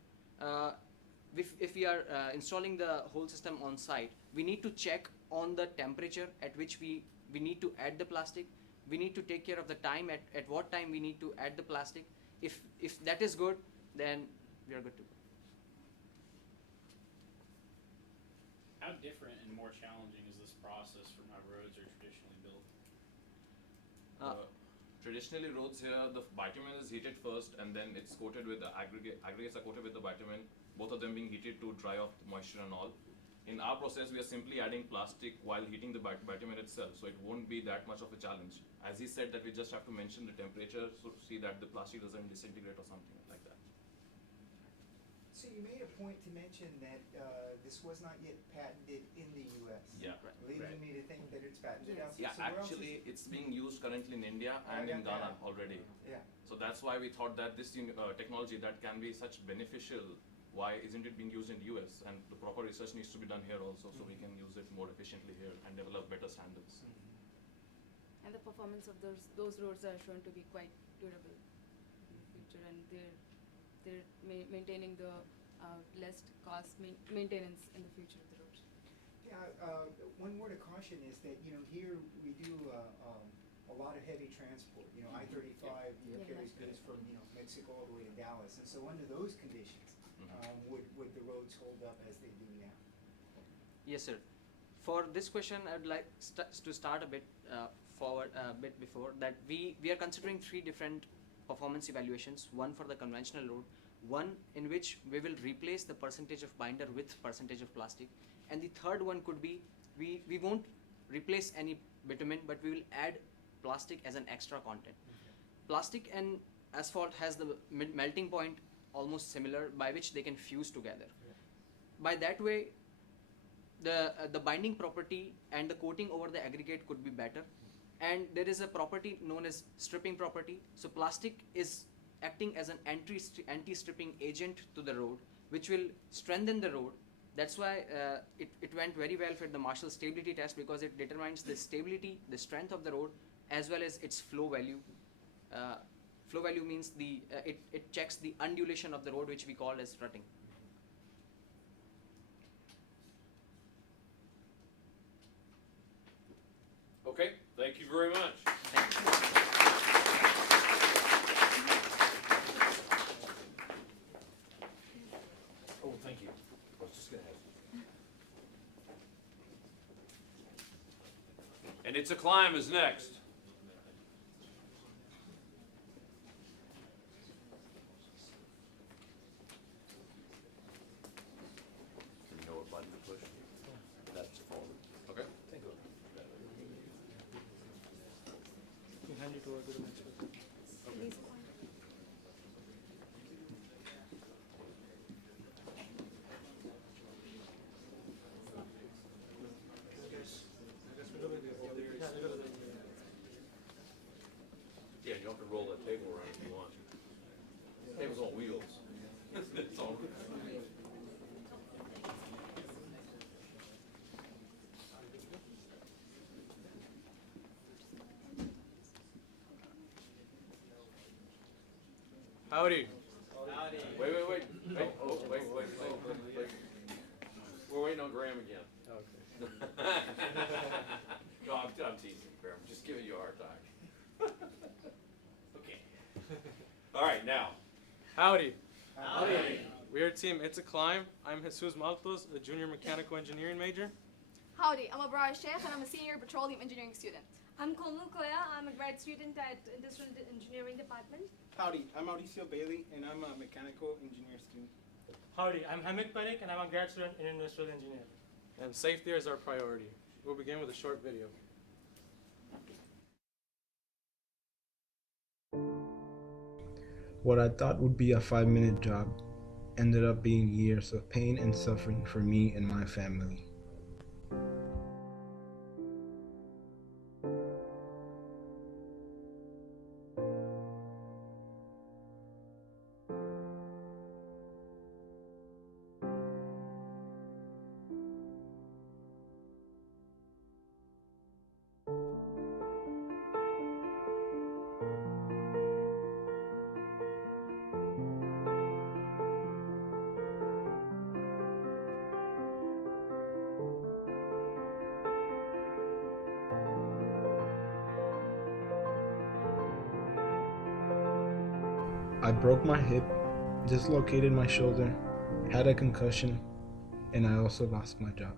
if we are installing the whole system on site, we need to check on the temperature at which we need to add the plastic. We need to take care of the time at what time we need to add the plastic. If that is good, then we are good to go. How different and more challenging is this process from how roads are traditionally built? Traditionally, roads here, the bitumen is heated first, and then it's coated with the aggregates are coated with the bitumen, both of them being heated to dry off the moisture and all. In our process, we are simply adding plastic while heating the bitumen itself, so it won't be that much of a challenge. As he said, that we just have to mention the temperature, so see that the plastic doesn't disintegrate or something like that. So you made a point to mention that this was not yet patented in the U.S. Yeah, leading me to think that it's patented out. Yeah, So where else actually, it's being used currently in India and in Ghana already. Yeah. So that's why we thought that this technology that can be such beneficial, why isn't it being used in the US? And the proper research needs to be done here also, so we can use it more efficiently here and develop better standards. And the performance of those roads are shown to be quite durable in the future, and they're maintaining the less cost maintenance in the future of the roads. Yeah, one word of caution is that, here we do a lot of heavy transport. I-35 carries goods from, Mexico all the way to Dallas. And so under those conditions, would the roads hold up as they do now? Yes, sir. For this question, I would like to start a bit forward, a bit before that. We are considering 3 different performance evaluations. One for the conventional road, one in which we will replace the percentage of binder with percentage of plastic, and the third one could be we won't replace any bitumen, but we will add plastic as an extra content. Plastic and asphalt has the melting point almost similar, by which they can fuse together. By that way, the binding property and the coating over the aggregate could be better. And there is a property known as stripping property. So plastic is acting as an anti-stripping agent to the road, which will strengthen the road. That's why it went very well for the Marshall stability test, because it determines the stability, the strength of the road, as well as its flow value. Flow value means it checks the undulation of the road, which we call as rutting. Okay, thank you very much. Oh, thank you. I was just gonna have. And It's a Climb is next. Do you know what button to push? That's forward. Okay. Thank you. You hand it over to the next person. Yeah, you have to roll that table around if you want. Table's on wheels. It's on. Howdy. Howdy. Wait. Oh, wait. We're waiting on Graham again. Okay. No, I'm teasing, Graham. I'm just giving you a hard time. Okay. All right, now. Howdy. Howdy. We are Team It's a Climb. I'm Jesus Maltos, a junior mechanical engineering major. Howdy, I'm Abraj Sheikh and I'm a senior petroleum engineering student. I'm Komal Koya. I'm a grad student at Industrial Engineering Department. Howdy, I'm Mauricio Bailey, and I'm a mechanical engineer student. Howdy, I'm Hamid Parik, and I'm a grad student in industrial engineering. And safety is our priority. We'll begin with a short video. What I thought would be a 5-minute job ended up being years of pain and suffering for me and my family. I broke my hip, dislocated my shoulder, had a concussion, and I also lost my job.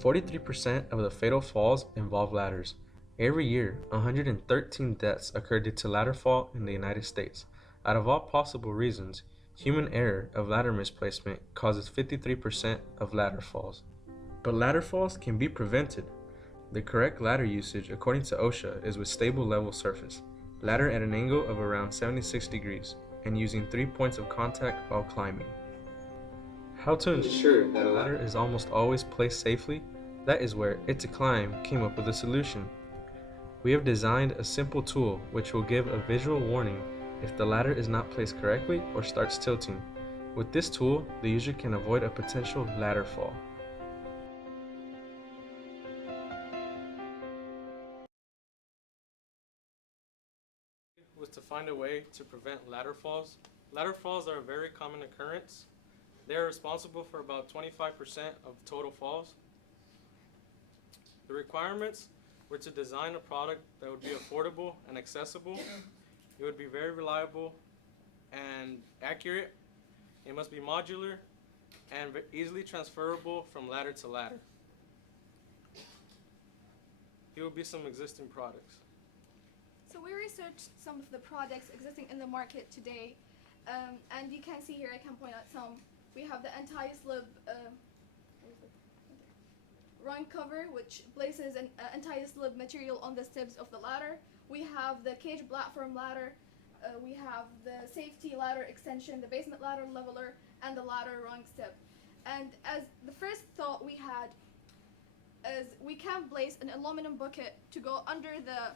43% of the fatal falls involve ladders. Every year, 113 deaths occur due to ladder fall in the United States. Out of all possible reasons, human error of ladder misplacement causes 53% of ladder falls. But ladder falls can be prevented. The correct ladder usage, according to OSHA, is with stable level surface, ladder at an angle of around 76 degrees, and using 3 points of contact while climbing. How to ensure that a ladder is almost always placed safely? That is where It's a Climb came up with a solution. We have designed a simple tool which will give a visual warning if the ladder is not placed correctly or starts tilting. With this tool, the user can avoid a potential ladder fall. Was to find a way to prevent ladder falls. Ladder falls are a very common occurrence. They are responsible for about 25% of total falls. The requirements were to design a product that would be affordable and accessible. It would be very reliable and accurate. It must be modular and easily transferable from ladder to ladder. Here will be some existing products. So we researched some of the products existing in the market today, and you can see here, I can point out some. We have the anti-slip rung cover, which places an anti-slip material on the steps of the ladder. We have the cage platform ladder. We have the safety ladder extension, the basement ladder leveler, and the ladder rung step. And as the first thought we had is we can place an aluminum bucket to go under the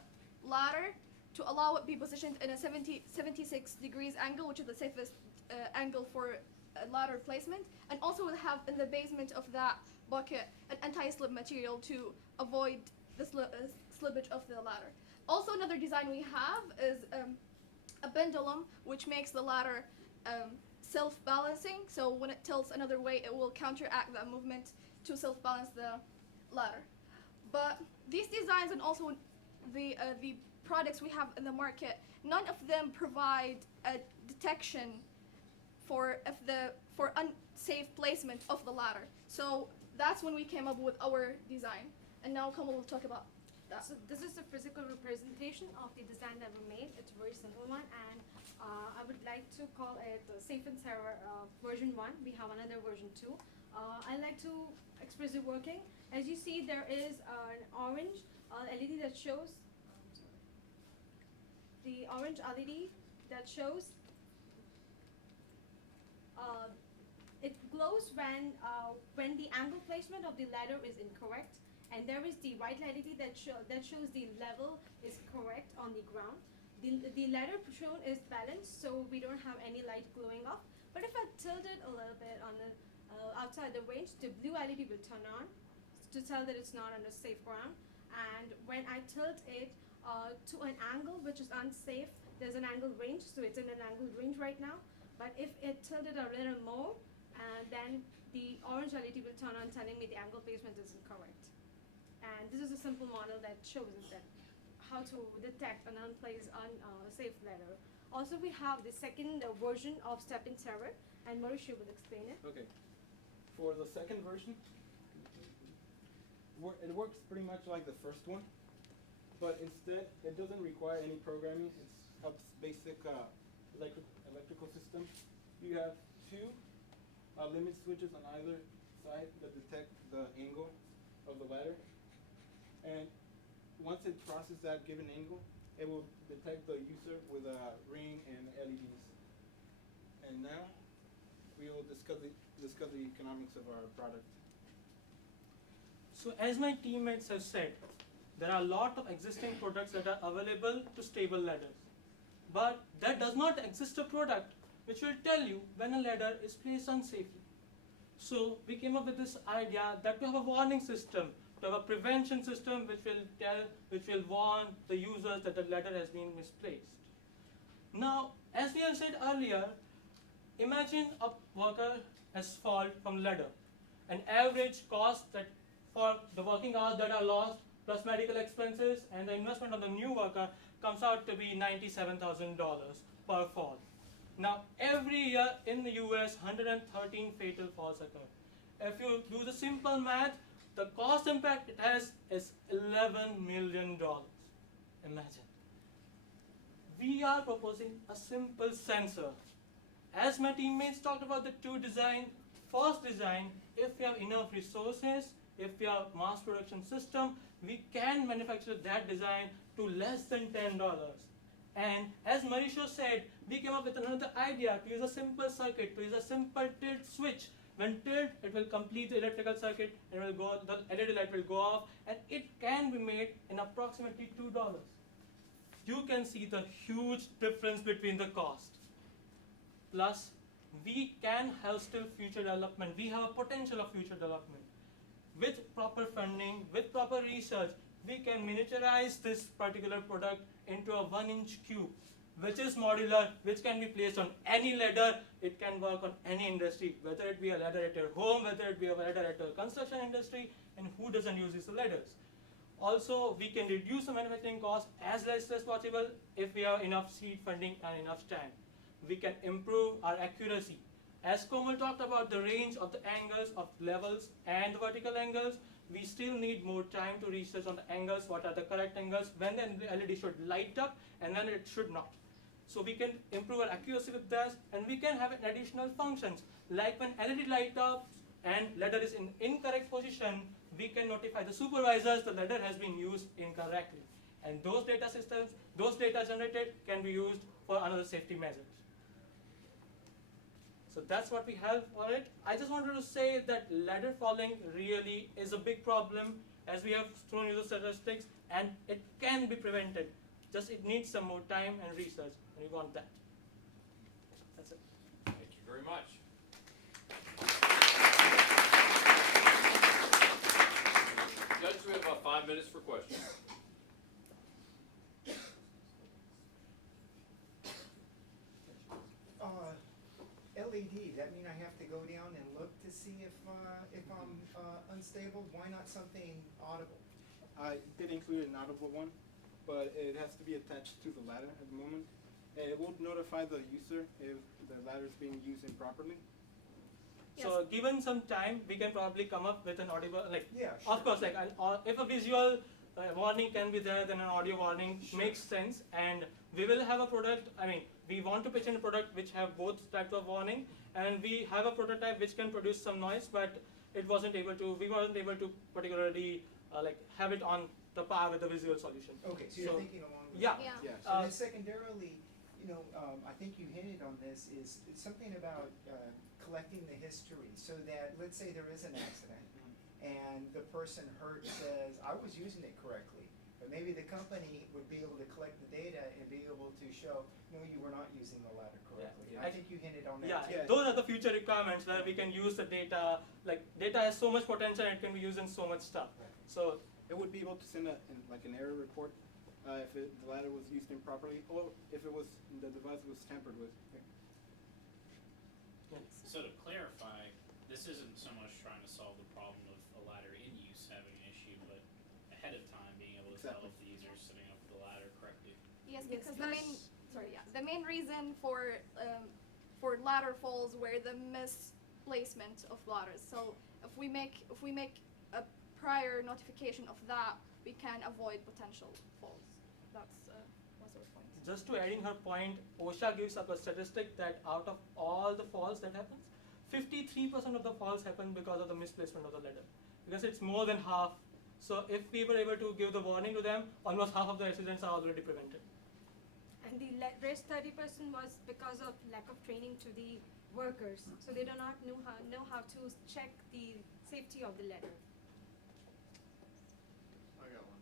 ladder to allow it be positioned in a 76 degrees angle, which is the safest angle for ladder placement, and also we'll have in the basement of that bucket an anti-slip material to avoid the slippage of the ladder. Also, another design we have is a pendulum, which makes the ladder self-balancing, so when it tilts another way, it will counteract that movement to self-balance the ladder. But these designs and also the products we have in the market, none of them provide a detection for unsafe placement of the ladder. So that's when we came up with our design. And now Kamal will talk about that. So this is a physical representation of the design that we made. It's a very simple one, and I would like to call it Safe and Sarah version 1. We have another version 2. I like to express it working. As you see, there is an orange LED that shows the orange LED that shows it glows when the angle placement of the ladder is incorrect, and there is the white LED that shows the level is correct on the ground. The ladder shown is balanced, so we don't have any light glowing off. But if I tilt it a little bit on the outside the range, the blue LED will turn on to tell that it's not on a safe ground. And when I tilt it to an angle which is unsafe, there's an angle range, so it's in an angle range right now. But if it tilted a little more, then the orange LED will turn on, telling me the angle placement is incorrect. And this is a simple model that shows us that how to detect an unsafe ladder. Also, we have the second version of Step in Terror, and Mauricio will explain it. Okay. For the second version, it works pretty much like the first one. but instead it doesn't require any programming. It's a basic electrical system. You have two limit switches on either side that detect the angle of the ladder, and once it crosses that given angle, it will detect the user with a ring and LEDs. And now we will discuss the economics of our product. So as my teammates have said, there are a lot of existing products that are available to stable ladders. But there does not exist a product which will tell you when a ladder is placed unsafely. So we came up with this idea that to have a warning system, to have a prevention system which will warn the users that the ladder has been misplaced. Now, as we have said earlier, imagine a worker has fallen from ladder. An average cost that for the working hours that are lost, plus medical expenses and the investment on the new worker comes out to be $97,000 per fall. Now, every year in the US, 113 fatal falls occur. If you do the simple math, the cost impact it has is $11 million. Imagine. We are proposing a simple sensor. As my teammates talked about the two design, first design, if we have enough resources, if we have mass production system, we can manufacture that design to less than $10. And as Mauricio said, we came up with another idea to use a simple circuit, to use a simple tilt switch. When tilt, it will complete the electrical circuit, it will go, the LED light will go off, and it can be made in approximately $2. You can see the huge difference between the cost. Plus, we can have still future development. We have a potential of future development. With proper funding, with proper research, we can miniaturize this particular product into a 1-inch cube, which is modular, which can be placed on any ladder. It can work on any industry, whether it be a ladder at your home, whether it be a ladder at the construction industry, and who doesn't use these ladders. Also, we can reduce the manufacturing cost as less as possible if we have enough seed funding and enough time. We can improve our accuracy. As Komal talked about the range of the angles of levels and the vertical angles, we still need more time to research on the angles, what are the correct angles, when the LED should light up and when it should not. So we can improve our accuracy with this, and we can have additional functions, like when LED light up and ladder is in incorrect position, we can notify the supervisors the ladder has been used incorrectly. And those data systems, those data generated can be used for another safety measures. So that's what we have for it. I just wanted to say that ladder falling really is a big problem, as we have shown you the statistics, and it can be prevented. Just it needs some more time and research, and we want that. That's it. Thank you very much. Judge, we have about 5 minutes for questions. LED, that mean I have to go down and look to see if I'm unstable? Why not something audible? I did include an audible one, but it has to be attached to the ladder at the moment. And it will notify the user if the ladder is being used improperly. So given some time, we can probably come up with an audible, like, yeah, sure. Of course, like if a visual warning can be there, then an audio warning makes sense. And we will have a product, we want to pitch in a product which have both types of warning, and we have a prototype which can produce some noise, but we wasn't able to particularly have it on the par with the visual solution. Okay, so you're thinking along those yeah. lines. Yeah. So then secondarily, I think you hinted on this, is something about collecting the history, so that, let's say there is an accident, and the person hurt says, I was using it correctly, but maybe the company would be able to collect the data and be able to show, no, you were not using the ladder correctly. Yeah. I think you hinted on that Yeah, too. those are the future requirements where we can use the data. Like, data has so much potential, it can be used in so much stuff. So it would be able to send an error report if the ladder was used improperly, or if the device was tampered with. So to clarify, this isn't so much trying to solve the problem of a ladder in use having an issue, but ahead of time being able to tell if the user is setting up the ladder correctly. Yes, because the main reason for ladder falls were the misplacement of ladders. So if we make a prior notification of that we can avoid potential falls. That's our point. Just to adding her point, OSHA gives up a statistic that out of all the falls that happens, 53% of the falls happen because of the misplacement of the ladder. Because it's more than half. So if we were able to give the warning to them, almost half of the accidents are already prevented. And the rest 30% was because of lack of training to the workers. So they do not know how to check the safety of the ladder. I got one.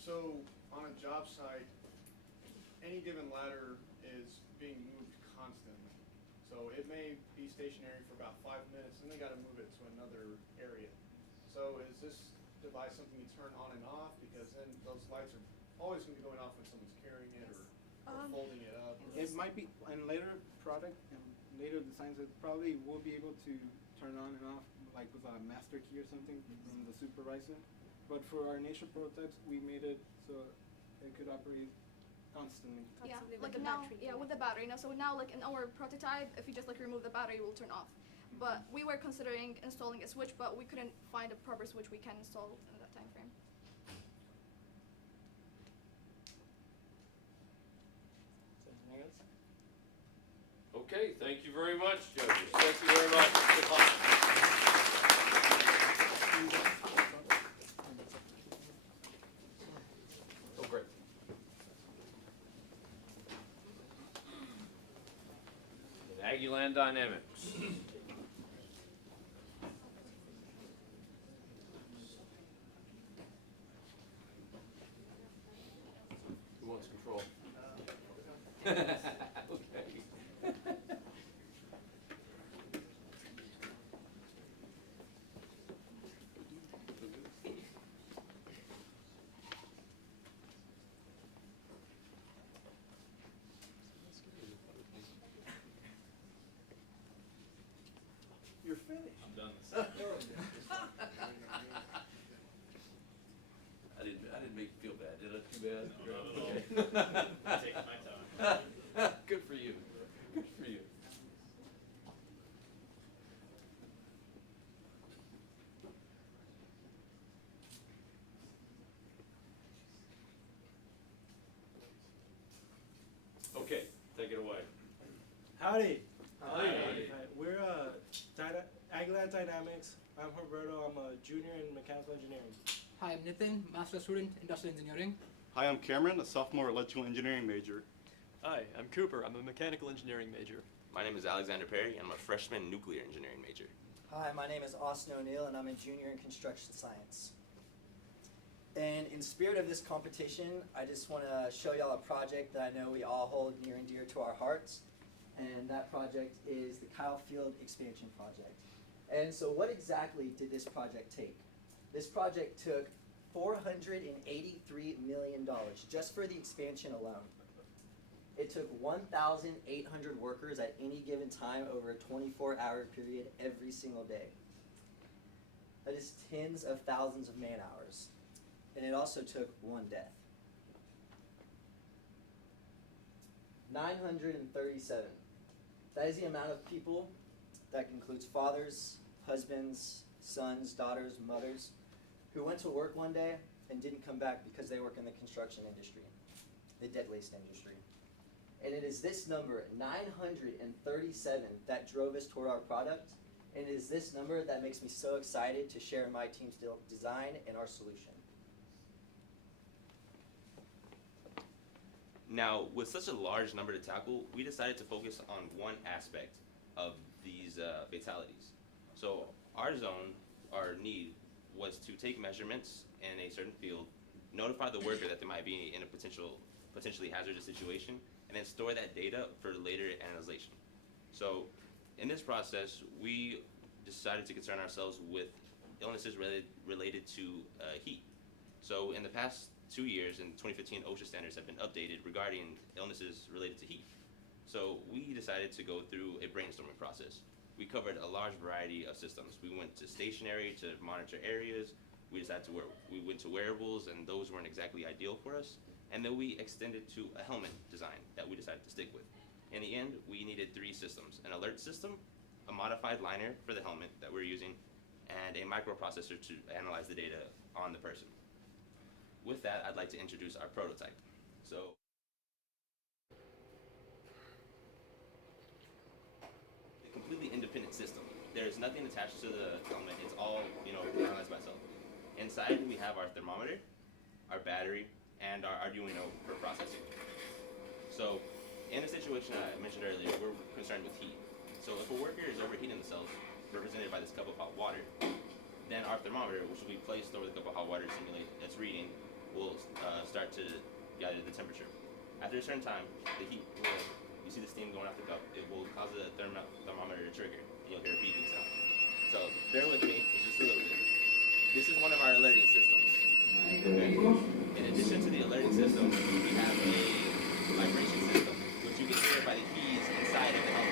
So on a job site, any given ladder is being moved constantly. So it may be stationary for about 5 minutes, and they got to move it to another area. So is this device something you turn on and off? Because then those lights are always going to be going off when someone's carrying it or folding it up. It might be in later product and later designs. It probably will be able to turn on and off like with a master key or something from the supervisor. But for our initial prototypes, we made it so it could operate constantly. Yeah, Constantly like with the now, battery. yeah, with the battery. Now, so now, like in our prototype, if you just like remove the battery, it will turn off. But we were considering installing a switch, but we couldn't find a proper switch we can install in that time frame. Anything else? Okay, thank you very much, judges. Thank you very much. Oh, great. Aggieland Dynamics. Who wants control? Okay. You're finished. I'm done. I didn't make you feel bad, did I? Too bad? No. I'm taking my time. Good for you. Good for you. Okay, take it away. Howdy. Howdy. Hi. We're Aggies Dynamics. I'm Roberto. I'm a junior in mechanical engineering. Hi, I'm Nitin, master student, industrial engineering. Hi, I'm Cameron, a sophomore electrical engineering major. Hi, I'm Cooper. I'm a mechanical engineering major. My name is Alexander Perry, and I'm a freshman nuclear engineering major. Hi, my name is Austin O'Neill, and I'm a junior in construction science. And in spirit of this competition, I just want to show y'all a project that I know we all hold near and dear to our hearts. And that project is the Kyle Field Expansion Project. And so what exactly did this project take? This project took $483 million just for the expansion alone. It took 1,800 workers at any given time over a 24-hour period every single day. That is tens of thousands of man-hours. And it also took one death. 937. That is the amount of people, that includes fathers, husbands, sons, daughters, mothers, who went to work one day and didn't come back because they work in the construction industry, the dead waste industry. And it is this number, 937, that drove us toward our product. And it is this number that makes me so excited to share my team's design and our solution. Now, with such a large number to tackle, we decided to focus on one aspect of these fatalities. So our zone, our need, was to take measurements in a certain field, notify the worker that they might be in a potentially hazardous situation, and then store that data for later analyzation. So in this process, we decided to concern ourselves with illnesses related to heat. So in the past 2 years, in 2015, OSHA standards have been updated regarding illnesses related to heat. So we decided to go through a brainstorming process. We covered a large variety of systems. We went to stationary to monitor areas. We went to wearables, and those weren't exactly ideal for us. And then we extended to a helmet design that we decided to stick with. In the end, we needed 3 systems: an alert system, a modified liner for the helmet that we're using, and a microprocessor to analyze the data on the person. with that, I'd like to introduce our prototype. So, a completely independent system. There's nothing attached to the helmet. It's all, analyzed by itself. Inside, we have our thermometer, our battery, and our Arduino for processing. So, in the situation I mentioned earlier, we're concerned with heat. So if a worker is overheating themselves, represented by this cup of hot water, then our thermometer, which will be placed over the cup of hot water to simulate its reading, will start to gather the temperature. After a certain time, the heat will, you see the steam going out the cup, it will cause the thermometer to trigger, and you'll hear a beeping sound. So bear with me, it's just a little bit. This is one of our alerting systems. Okay? In addition to the alerting system, we have a vibration system, which you can hear by the keys inside of the helmet.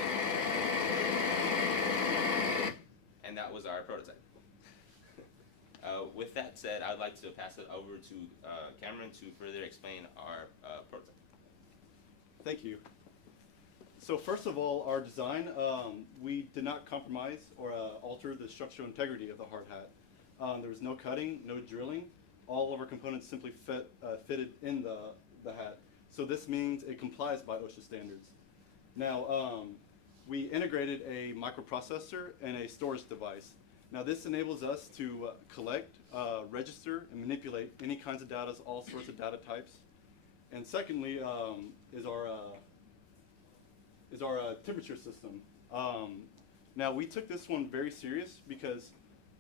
And that was our prototype. With that said, I'd like to pass it over to Cameron to further explain our prototype. Thank you. So first of all, our design, we did not compromise or alter the structural integrity of the hard hat. There was no cutting, no drilling. All of our components simply fitted in the hat. So this means it complies by OSHA standards. Now, we integrated a microprocessor and a storage device. Now this enables us to collect, register, and manipulate any kinds of data, all sorts of data types. And secondly, is our temperature system. Now we took this one very serious because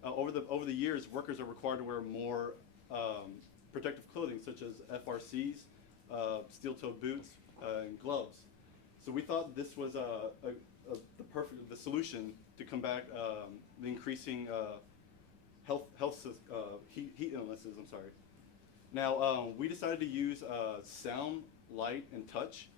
over the years, workers are required to wear more protective clothing, such as FRCs, steel-toed boots, and gloves. So we thought this was the solution to combat the increasing heat illnesses. I'm sorry. Now we decided to use sound, light, and touch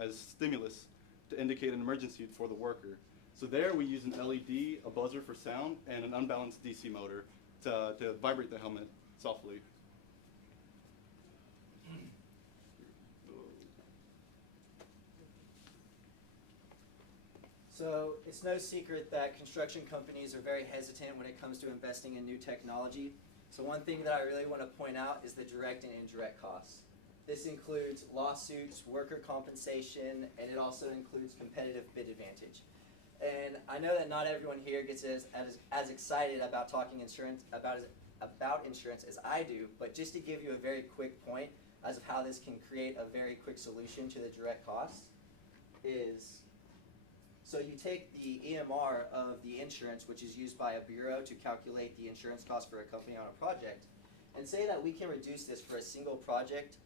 as stimulus to indicate an emergency for the worker. So there we use an LED, a buzzer for sound, and an unbalanced DC motor to vibrate the helmet softly. So it's no secret that construction companies are very hesitant when it comes to investing in new technology. So one thing that I really want to point out is the direct and indirect costs. This includes lawsuits, worker compensation, and it also includes competitive bid advantage. And I know that not everyone here gets as excited about talking insurance about insurance as I do, but just to give you a very quick point as of how this can create a very quick solution to the direct costs is, so you take the EMR of the insurance, which is used by a bureau to calculate the insurance cost for a company on a project, and say that we can reduce this for a single project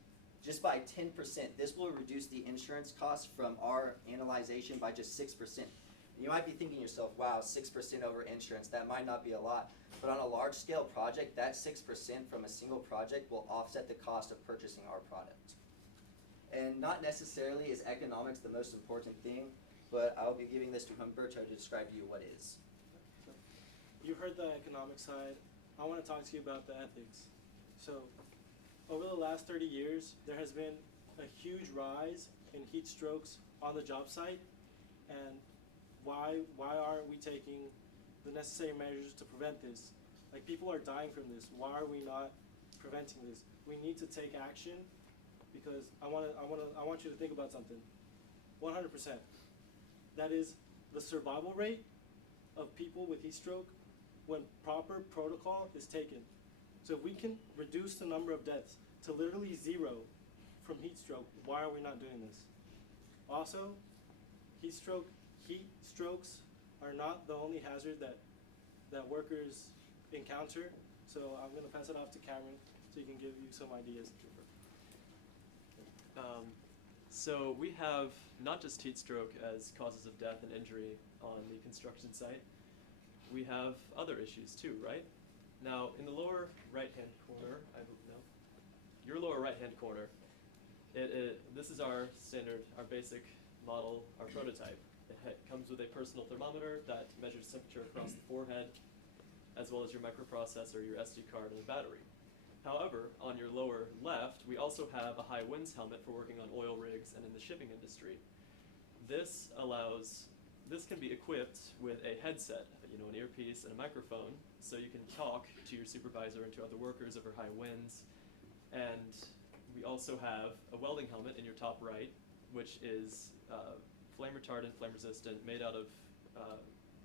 just by 10%. This will reduce the insurance cost from our analyzation by just 6%. You might be thinking to yourself, wow, 6% over insurance, that might not be a lot. But on a large scale project, that 6% from a single project will offset the cost of purchasing our product. And not necessarily is economics the most important thing, but I'll be giving this to Humberto to describe to you what is. You've heard the economic side. I want to talk to you about the ethics. So, over the last 30 years, there has been a huge rise in heat strokes on the job site, and why aren't we taking the necessary measures to prevent this? Like, people are dying from this. Why are we not preventing this? We need to take action, because I want you to think about something. 100%. That is the survival rate of people with heat stroke when proper protocol is taken. So if we can reduce the number of deaths to literally 0 from heat stroke, why are we not doing this? Also, heat strokes are not the only hazard that workers encounter. So I'm going to pass it off to Cameron so he can give you some ideas. So we have not just heat stroke as causes of death and injury on the construction site. We have other issues too, right? Now, in the lower right-hand corner, your lower right-hand corner, this is our standard, our basic model, our prototype. It comes with a personal thermometer that measures temperature across the forehead, as well as your microprocessor, your SD card, and a battery. However, on your lower left, we also have a high winds helmet for working on oil rigs and in the shipping industry. This can be equipped with a headset, an earpiece and a microphone, so you can talk to your supervisor and to other workers over high winds, And we also have a welding helmet in your top right, which is flame retardant, flame resistant, made out of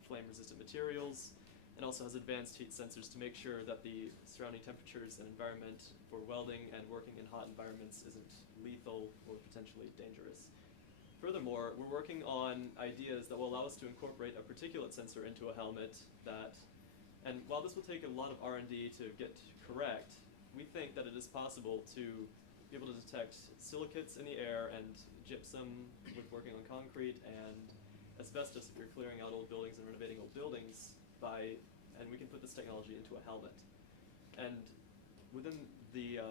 flame resistant materials, and also has advanced heat sensors to make sure that the surrounding temperatures and environment for welding and working in hot environments isn't lethal or potentially dangerous. Furthermore, we're working on ideas that will allow us to incorporate a particulate sensor into a helmet that, and while this will take a lot of R&D to get correct, we think that it is possible to be able to detect silicates in the air and gypsum with working on concrete and asbestos if you're clearing out old buildings and renovating old buildings and we can put this technology into a helmet. And within the,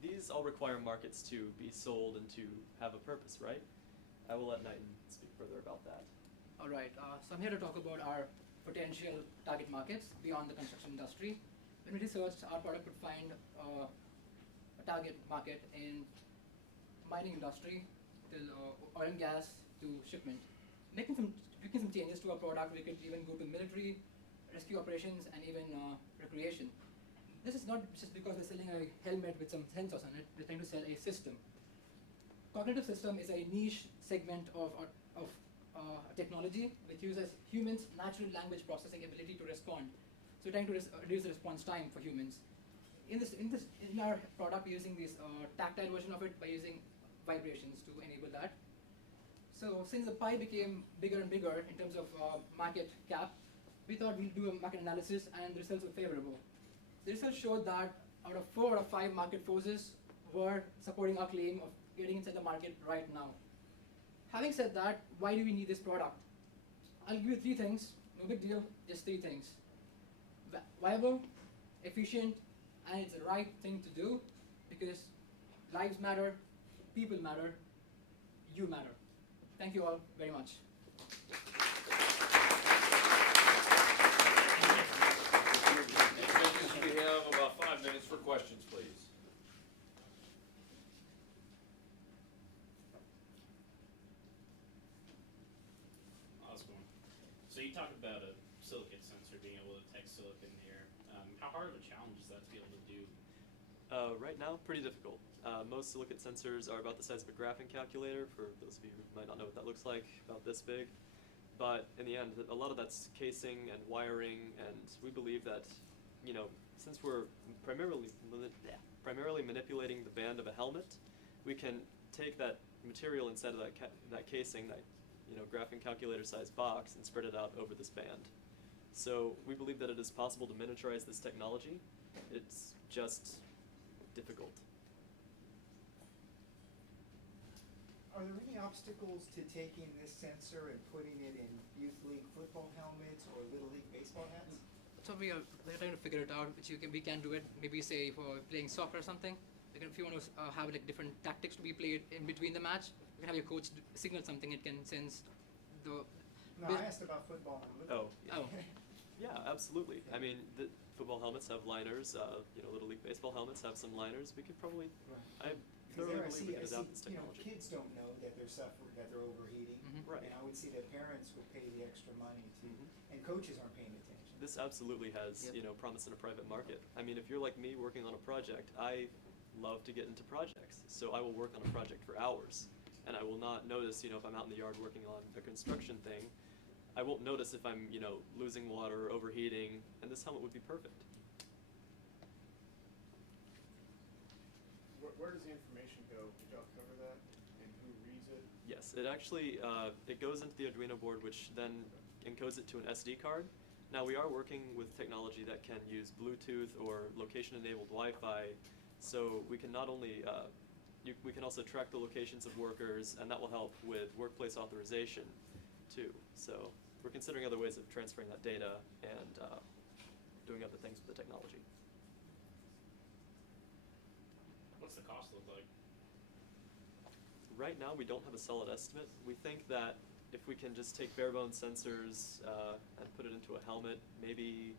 these all require markets to be sold and to have a purpose, right? I will let Knighton speak further about that. All right, so I'm here to talk about our potential target markets beyond the construction industry. When we researched, our product would find a target market in mining industry, till oil and gas to shipment. Making some changes to our product, we could even go to military, rescue operations, and even recreation. This is not just because we're selling a helmet with some sensors on it, we're trying to sell a system. Cognitive system is a niche segment of technology which uses humans' natural language processing ability to respond. So we're trying to reduce the response time for humans. In our product, we're using this tactile version of it by using vibrations to enable that. So since the pie became bigger and bigger in terms of market cap, we thought we'd do a market analysis, and the results were favorable. The results showed that out of 4 out of 5 market forces were supporting our claim of getting inside the market right now. Having said that, why do we need this product? I'll give you 3 things, no big deal, just 3 things. Viable, efficient, and it's the right thing to do because lives matter, people matter, you matter. Thank you all very much. We have about 5 minutes for questions, please. Osborne. So you talked about a silicate sensor being able to detect silica in the air. How hard of a challenge is that to be able to do? Right now, pretty difficult. Most silicate sensors are about the size of a graphing calculator, for those of you who might not know what that looks like, about this big. But in the end, a lot of that's casing and wiring, and we believe that, you know, since we're primarily manipulating the band of a helmet, we can take that material inside of that casing, that, you know, graphing calculator size box, and spread it out over this band. So we believe that it is possible to miniaturize this technology. It's just difficult. Are there any obstacles to taking this sensor and putting it in youth league football helmets or little league baseball hats? So we're trying to figure it out, which we can do it. Maybe say for playing soccer or something. If you want to have like different tactics to be played in between the match, you can have your coach signal something. It can sense the. No, I asked about football and little. Oh. Yeah, absolutely. I mean, the football helmets have liners. You know, little league baseball helmets have some liners. We could probably. I thoroughly believe we could adopt this technology. You know, kids don't know that they're suffering, that they're overheating, Right. and I would see that parents would pay the extra money to, and coaches aren't paying attention. This absolutely has, you know, promise in a private market. I mean, if you're like me working on a project, I love to get into projects. So I will work on a project for hours, and I will not notice, you know, if I'm out in the yard working on a construction thing, I won't notice if I'm, you know, losing water, overheating, and this helmet would be perfect. Where does the information go? Did y'all cover that? And who reads it? Yes, it actually, it goes into the Arduino board, which then encodes it to an SD card. Now we are working with technology that can use Bluetooth or location-enabled Wi-Fi, so we can not only, we can also track the locations of workers, and that will help with workplace authorization too. So we're considering other ways of transferring that data and doing other things with the technology. What's the cost look like? Right now, we don't have a solid estimate. We think that if we can just take bare bones sensors and put it into a helmet, maybe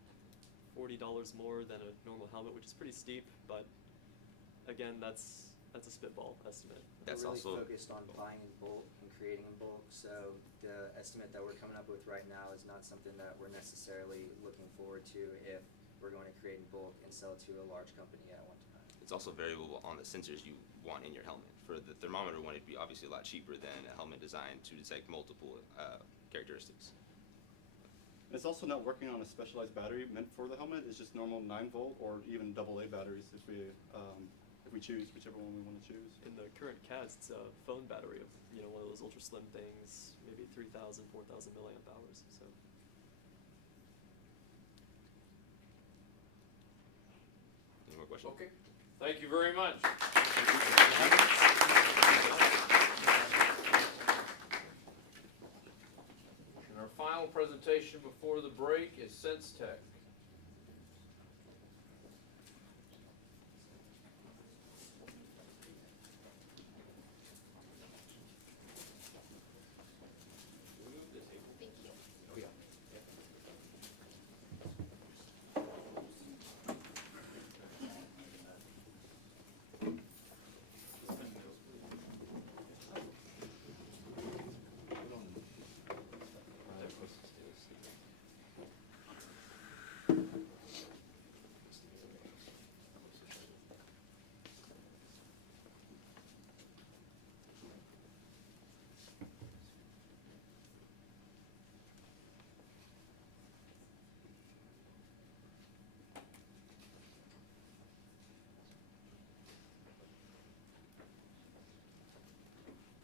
$40 more than a normal helmet, which is pretty steep, but again, that's a spitball estimate. We're really focused on buying in bulk and creating in bulk, so the estimate that we're coming up with right now is not something that we're necessarily looking forward to if we're going to create in bulk and sell to a large company at one time. It's also variable on the sensors you want in your helmet. For the thermometer one, it'd be obviously a lot cheaper than a helmet designed to detect multiple characteristics. It's also not working on a specialized battery meant for the helmet. It's just normal 9-volt or even AA batteries if we choose whichever one we want to choose. In the current CADs, it's a phone battery of one of those ultra slim things, maybe 3,000, 4,000 milliamp hours. So. Any more questions? Okay. Thank you very much. And our final presentation before the break is SenseTech.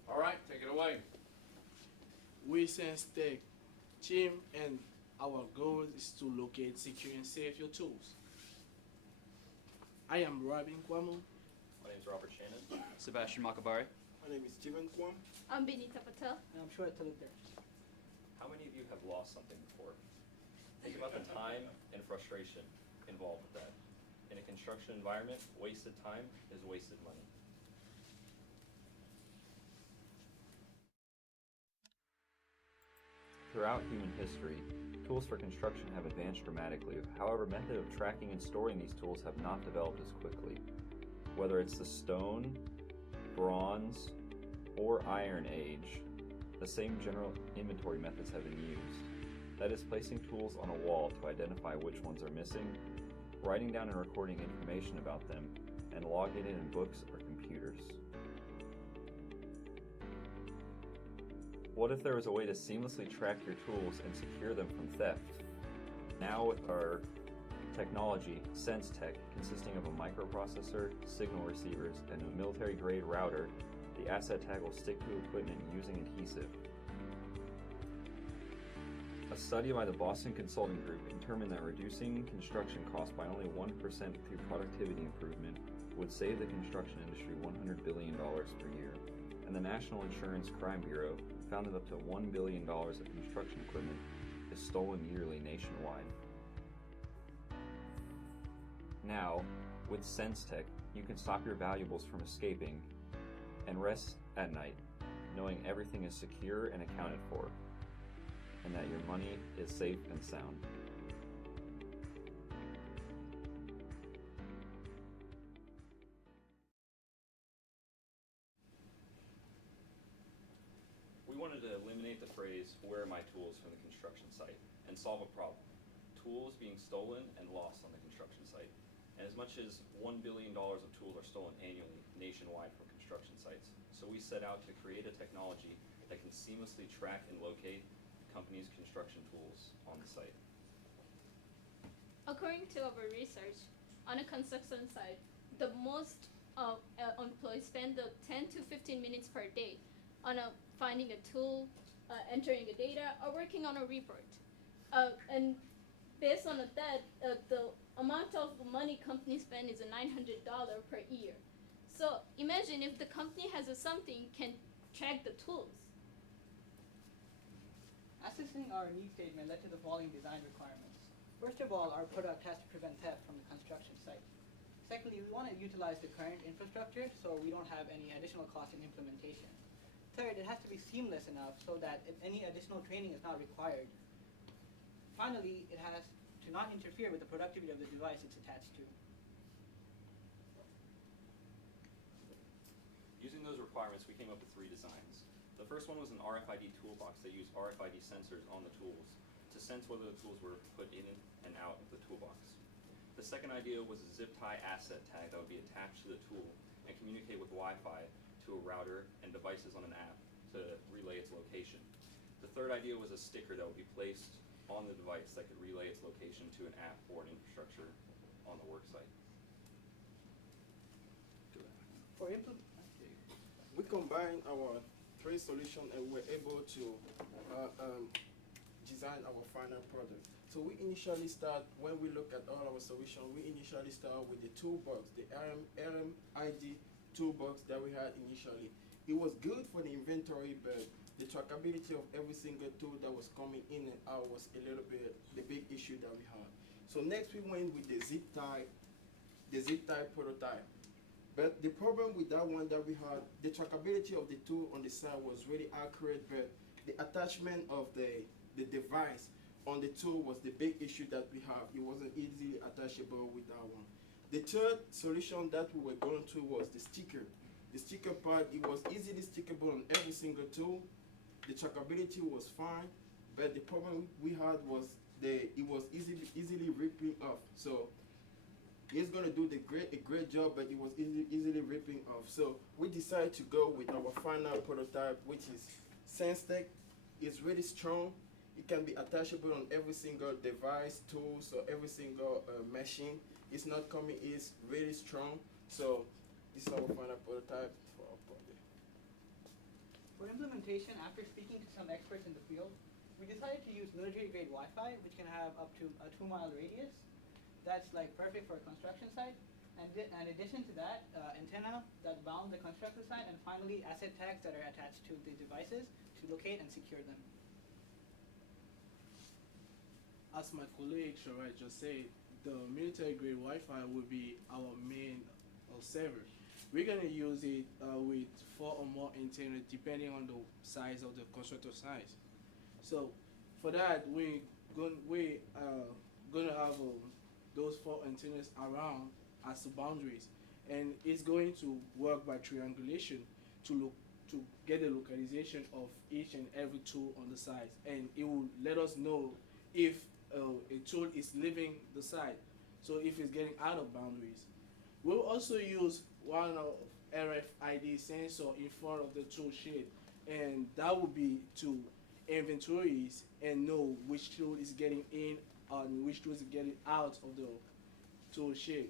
All right, take it away. We SenseTech team, and our goal is to locate, secure, and save your tools. I am Robin Kwamo. My name is Robert Shannon. Sebastian Makabari. My name is Steven Kwam. I'm Benita Patel. And I'm sure it's a there. How many of you have lost something before? Think about the time and frustration involved with that. In a construction environment, wasted time is wasted money. Throughout human history, tools for construction have advanced dramatically. However, method of tracking and storing these tools have not developed as quickly. Whether it's the stone, bronze, or iron age, the same general inventory methods have been used. That is, placing tools on a wall to identify which ones are missing, writing down and recording information about them, and logging it in books or computers. What if there was a way to seamlessly track your tools and secure them from theft? Now with our technology, SenseTech, consisting of a microprocessor, signal receivers, and a military-grade router, the asset tag will stick to equipment using adhesive. A study by the Boston Consulting Group determined that reducing construction costs by only 1% through productivity improvement would save the construction industry $100 billion per year. And the National Insurance Crime Bureau found that up to $1 billion of construction equipment is stolen yearly nationwide. Now, with SenseTech, you can stop your valuables from escaping and rest at night, knowing everything is secure and accounted for, and that your money is safe and sound. We wanted to eliminate the phrase, "where are my tools" from the construction site and solve a problem. Tools being stolen and lost on the construction site. And as much as $1 billion of tools are stolen annually nationwide from construction sites. So we set out to create a technology that can seamlessly track and locate companies' construction tools on the site. According to our research, on a construction site, the most employees spend 10 to 15 minutes per day on finding a tool, entering the data, or working on a report. And based on that, the amount of money companies spend is $900 per year. So imagine if the company has something can track the tools. Assessing our need statement led to the following design requirements. First of all, our product has to prevent theft from the construction site. Secondly, we want to utilize the current infrastructure so we don't have any additional cost in implementation. Third, it has to be seamless enough so that if any additional training is not required. Finally, it has to not interfere with the productivity of the device it's attached to. Using those requirements, we came up with 3 designs. The first one was an RFID toolbox that used RFID sensors on the tools to sense whether the tools were put in and out of the toolbox. The second idea was a zip tie asset tag that would be attached to the tool and communicate with Wi-Fi to a router and devices on an app to relay its location. The third idea was a sticker that would be placed on the device that could relay its location to an app or an infrastructure on the work site. We combined our three solutions and we're able to design our final product. So we initially start, when we look at all our solutions, we initially start with the toolbox, the RMID toolbox that we had initially. It was good for the inventory, but the trackability of every single tool that was coming in and out was a little bit the big issue that we had. So next we went with the zip tie prototype. But the problem with that one that we had, the trackability of the tool on the side was really accurate, but the attachment of the device on the tool was the big issue that we have. It wasn't easily attachable with that one. The third solution that we were going to was the sticker. The sticker part, it was easily stickable on every single tool. The trackability was fine, but the problem we had was it was easily ripping off. So it's gonna do a great job, but it was easily ripping off. So we decided to go with our final prototype, which is SenseTech. It's really strong. It can be attachable on every single device, tool, so every single machine. It's not coming, it's really strong. So this is our final prototype for our project. For implementation, after speaking to some experts in the field, we decided to use military-grade Wi-Fi, which can have up to a 2-mile radius. That's like perfect for a construction site. And in addition to that, antenna that bound the construction site, and finally asset tags that are attached to the devices to locate and secure them. As my colleague Sharai just said, the military-grade Wi-Fi will be our main server. We're gonna use it with 4 or more antennas depending on the size of the constructor size. So for that, we're gonna have those 4 antennas around as the boundaries, and it's going to work by triangulation to get the localization of each and every tool on the site, and it will let us know if a tool is leaving the site, so if it's getting out of boundaries. We'll also use one of RFID sensor in front of the tool shed, and that will be to inventories and know which tool is getting in and which tool is getting out of the tool shed.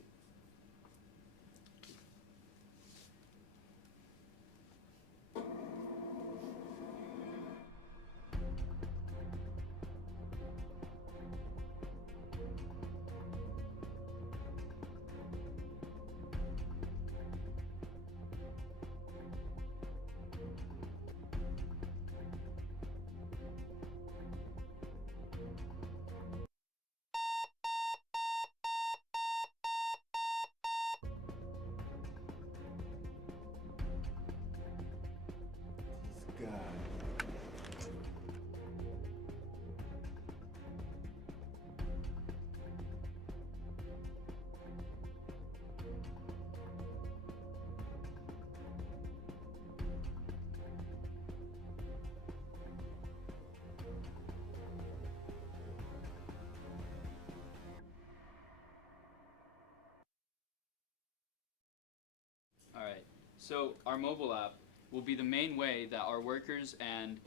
Alright, so our mobile app will be the main way that our workers and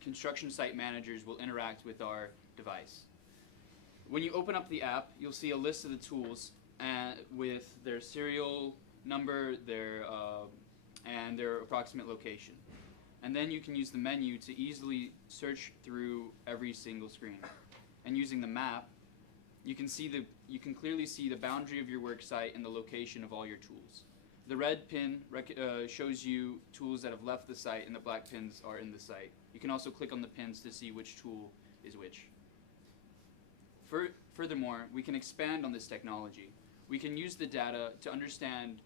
construction site managers will interact with our device. When you open up the app, you'll see a list of the tools with their serial number, and their approximate location. And then you can use the menu to easily search through every single screen. And using the map, you can clearly see the boundary of your work site and the location of all your tools. The red pin shows you tools that have left the site, and the black pins are in the site. You can also click on the pins to see which tool is which. Furthermore, we can expand on this technology. We can use the data to understand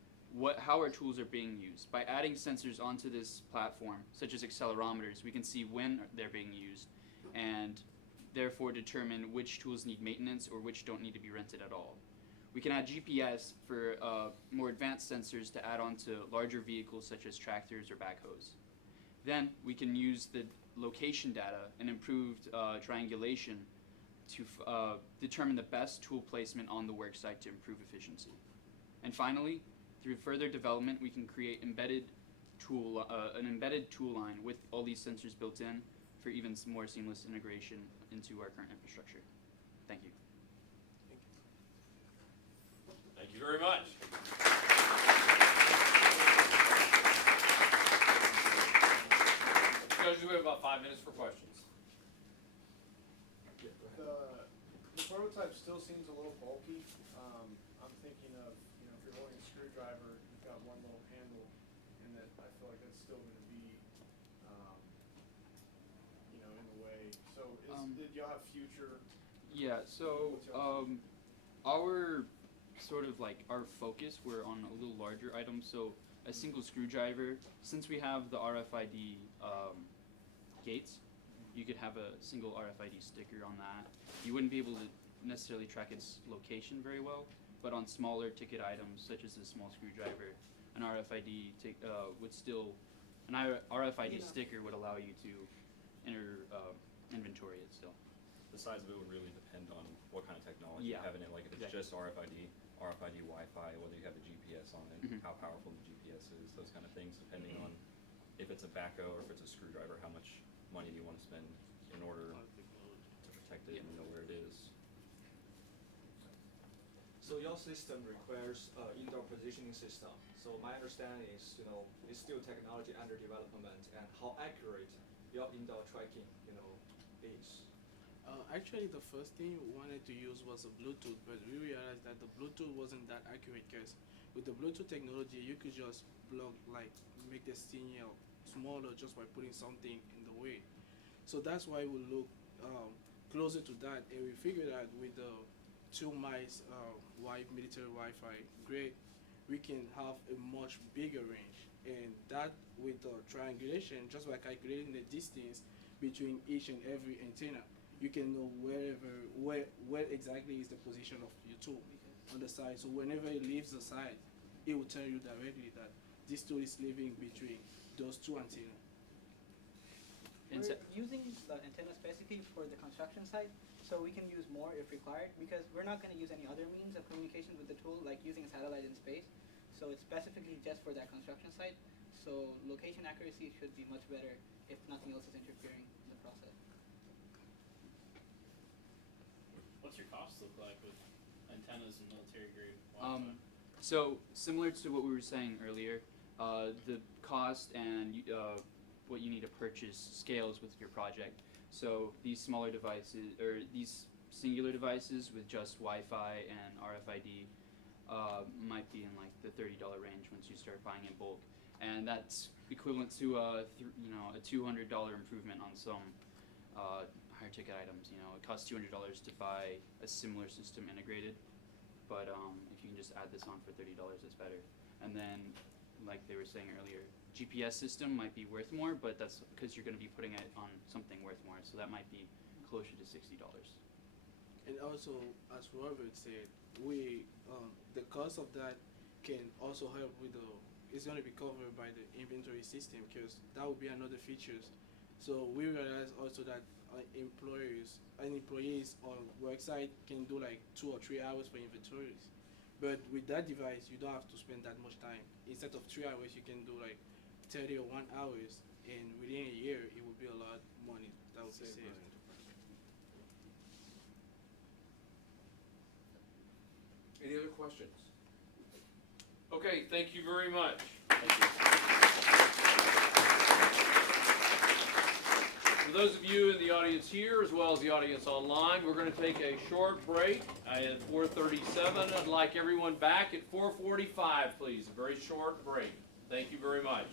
how our tools are being used. By adding sensors onto this platform, such as accelerometers, we can see when they're being used, and therefore determine which tools need maintenance or which don't need to be rented at all. We can add GPS for more advanced sensors to add on to larger vehicles such as tractors or backhoes. Then we can use the location data and improved triangulation to determine the best tool placement on the work site to improve efficiency. And finally, through further development, we can create an embedded tool line with all these sensors built in for even more seamless integration into our current infrastructure. Thank you. Thank you very much. Judge, we have about 5 minutes for questions. The prototype still seems a little bulky. I'm thinking of, if you're holding a screwdriver, you've got one little handle, and that I feel like that's still going to be, in the way. So did y'all have future? Yeah, so our sort of like our focus, we're on a little larger items. So a single screwdriver, since we have the RFID gates, you could have a single RFID sticker on that. You wouldn't be able to necessarily track its location very well, but on smaller ticket items such as a small screwdriver, an RFID sticker would allow you to inventory it still. The size of it would really depend on what kind of technology you have in it. Like if it's just RFID Wi-Fi, whether you have the GPS on it, how powerful the GPS is, those kind of things, depending on if it's a backhoe or if it's a screwdriver, how much money do you want to spend in order to protect it and know where it is. So your system requires indoor positioning system. So my understanding is, it's still technology under development, and how accurate your indoor tracking, is. Actually, the first thing we wanted to use was a Bluetooth, but we realized that the Bluetooth wasn't that accurate because with the Bluetooth technology, you could just make the signal smaller just by putting something in the way. So that's why we look closer to that, and we figured out with the 2 miles military Wi-Fi grid, we can have a much bigger range, and that with the triangulation, just by calculating the distance between each and every antenna, you can know where exactly is the position of your tool on the side. So whenever it leaves the side, it will tell you directly that this tool is living between those 2 antennas. We're using the antenna specifically for the construction site, so we can use more if required, because we're not going to use any other means of communication with the tool, like using a satellite in space. So it's specifically just for that construction site. So location accuracy should be much better if nothing else is interfering in the process. What's your cost look like with antennas and military grade Wi-Fi? So similar to what we were saying earlier, the cost and what you need to purchase scales with your project. So these smaller devices, or these singular devices with just Wi-Fi and RFID, might be in like the $30 range once you start buying in bulk, and that's equivalent to a $200 improvement on some higher ticket items. It costs $200 to buy a similar system integrated, but if you can just add this on for $30, it's better. And then, like they were saying earlier, GPS system might be worth more, but that's because you're going to be putting it on something worth more, so that might be closer to $60. And also, as Robert said, the cost of that can also help with it's going to be covered by the inventory system, because that would be another features. So we realize also that employees on worksite can do like 2 or 3 hours for inventories. But with that device, you don't have to spend that much time. Instead of 3 hours, you can do like 30 or 1 hours, and within a year, it will be a lot of money that will be saved. Any other questions? Okay, thank you very much. For those of you in the audience here, as well as the audience online, we're going to take a short break at 4:37. I'd like everyone back at 4:45, please. A very short break. Thank you very much.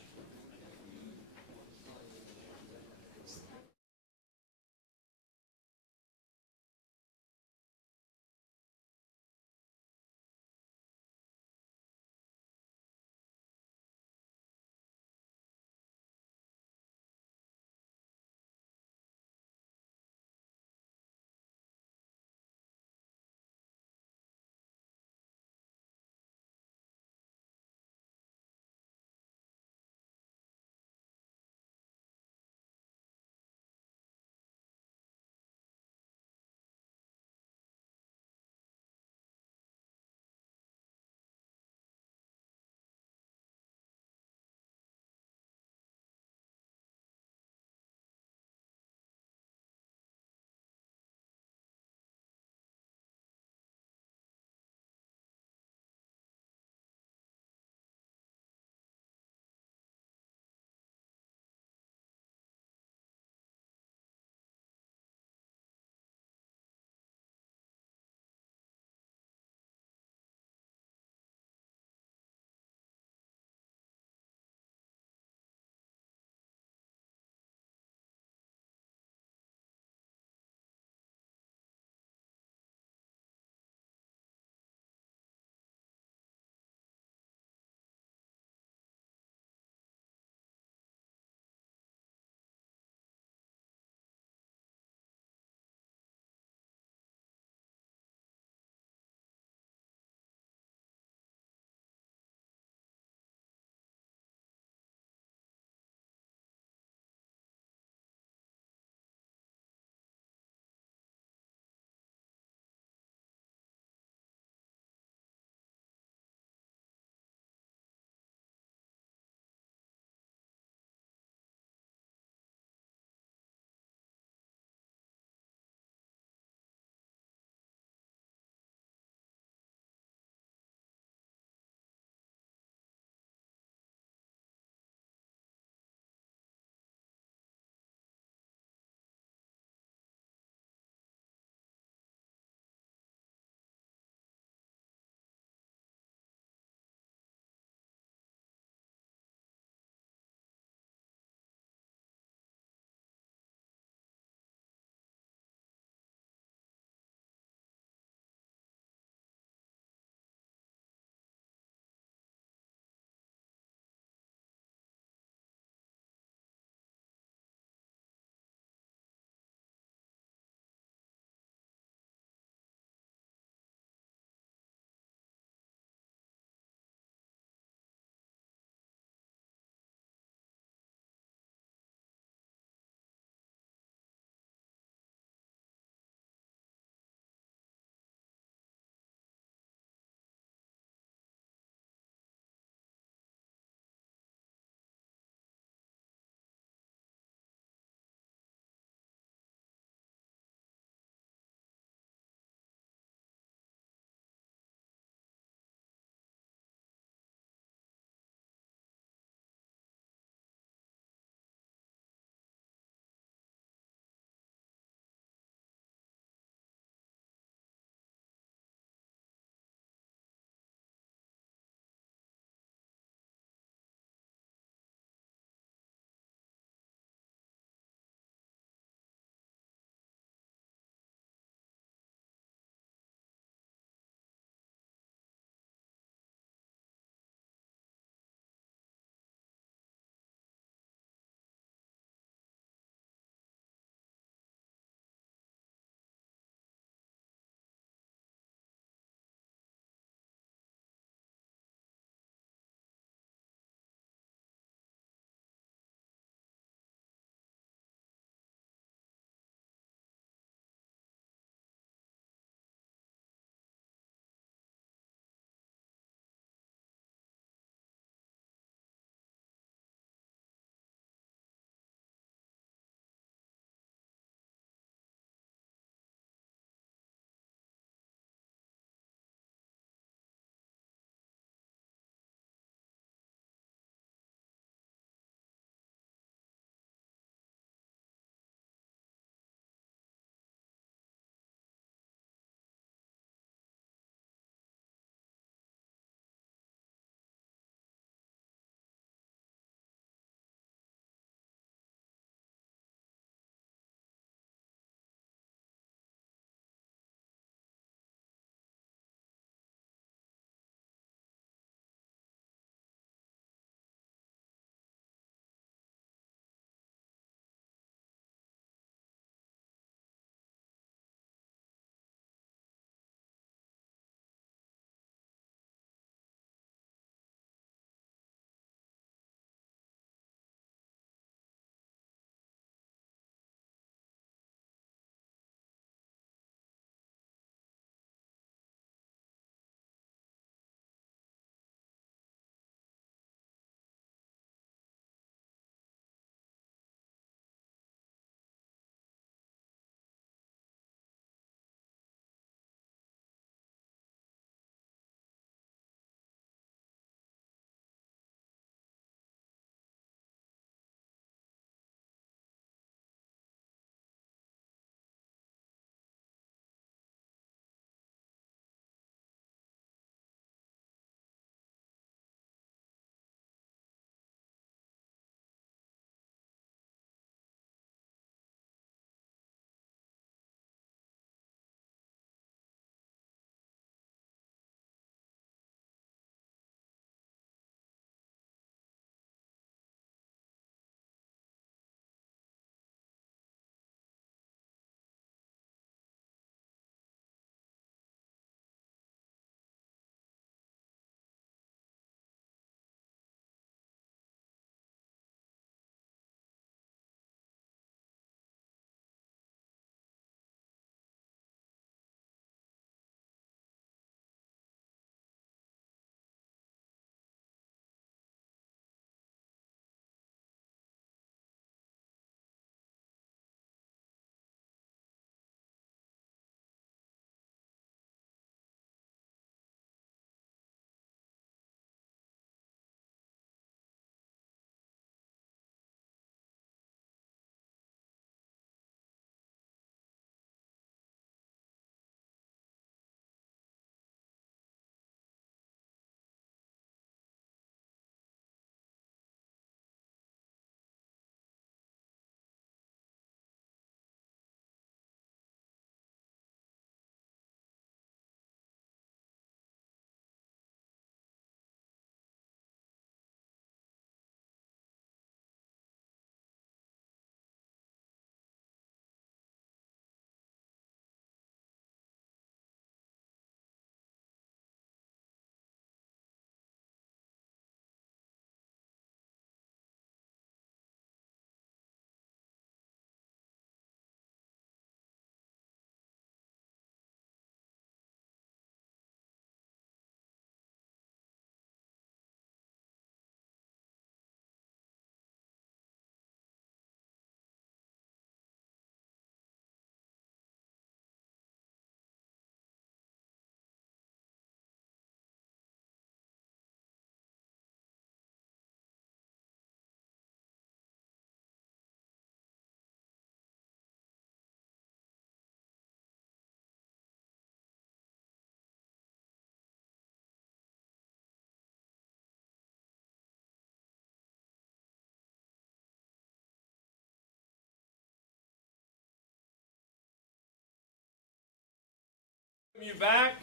You back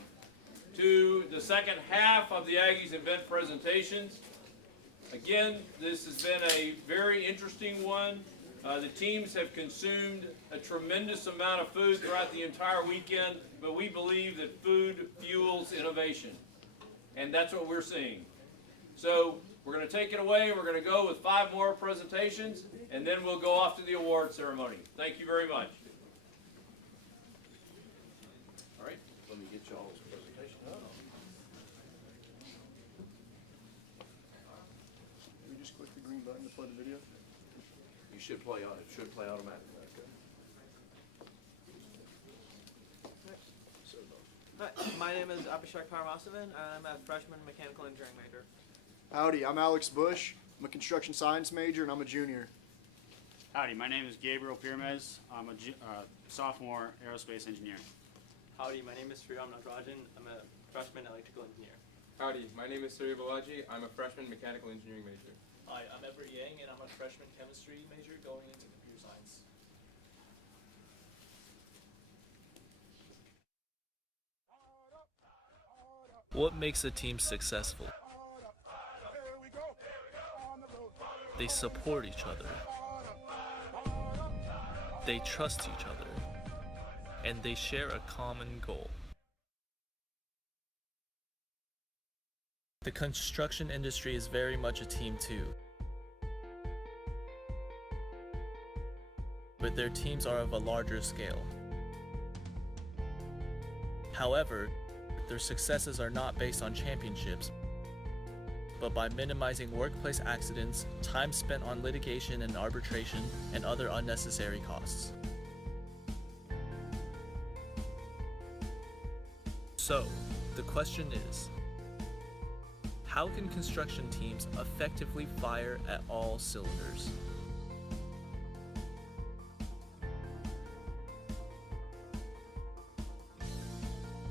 to the second half of the Aggies Invent presentations. Again, this has been a very interesting one. The teams have consumed a tremendous amount of food throughout the entire weekend, but we believe that food fuels innovation, and that's what we're seeing. So we're going to take it away. We're going to go with 5 more presentations, and then we'll go off to the award ceremony. Thank you very much. All right, let me get you all's presentation up. Can we just click the green button to play the video? You should play on it. Should play automatically. Hi, my name is Abhishek Paramasavan, and I'm a freshman mechanical engineering major. Howdy, I'm Alex Bush. I'm a construction science major, and I'm a junior. Howdy, my name is Gabriel Pirmez. I'm a sophomore aerospace engineer. Howdy, my name is Sriram Natarajan. I'm a freshman electrical engineer. Howdy, my name is Surya Balaji. I'm a freshman mechanical engineering major. Hi, I'm Everett Yang, and I'm a freshman chemistry major going into computer science. What makes a team successful? They support each other. They trust each other. And they share a common goal. The construction industry is very much a team too. But their teams are of a larger scale. However, their successes are not based on championships, but by minimizing workplace accidents, time spent on litigation and arbitration, and other unnecessary costs. So, the question is, how can construction teams effectively fire at all cylinders?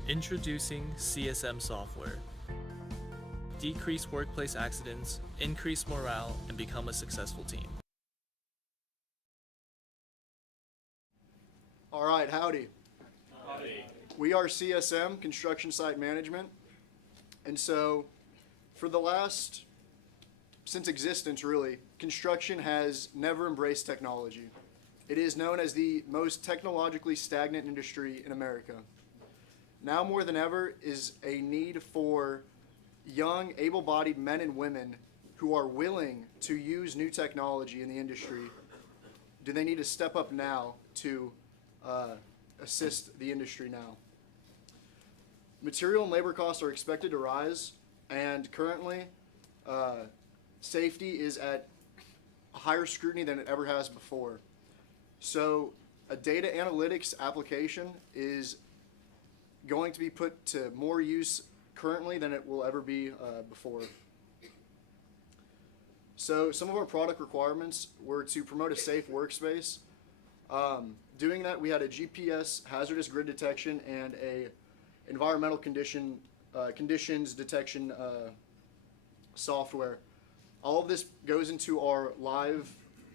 Introducing CSM software. Decrease workplace accidents, increase morale, and become a successful team. All right, howdy. Howdy. We are CSM, Construction Site Management. And so, for the last, since existence really, construction has never embraced technology. It is known as the most technologically stagnant industry in America. Now more than ever is a need for young, able-bodied men and women who are willing to use new technology in the industry. Do they need to step up now to assist the industry now? Material and labor costs are expected to rise, and currently safety is at a higher scrutiny than it ever has before. So a data analytics application is going to be put to more use currently than it will ever be before. So some of our product requirements were to promote a safe workspace. Doing that, we had a GPS hazardous grid detection and a environmental conditions detection software. All of this goes into our live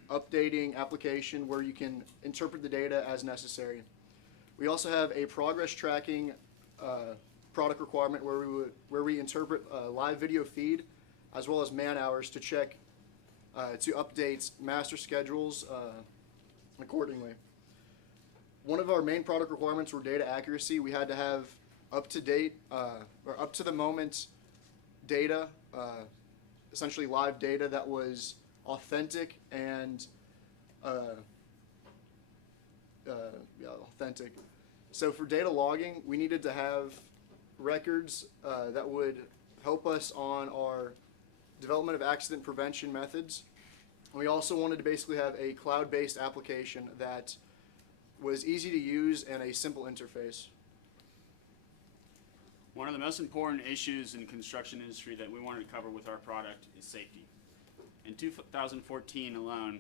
updating application where you can interpret the data as necessary. We also have a progress tracking product requirement where we interpret live video feed as well as man hours to check to update master schedules accordingly. One of our main product requirements were data accuracy. We had to have up to date or up to the moment data, essentially live data that was authentic and authentic. So for data logging, we needed to have records that would help us on our development of accident prevention methods. We also wanted to basically have a cloud-based application that was easy to use and a simple interface. One of the most important issues in the construction industry that we wanted to cover with our product is safety. In 2014 alone,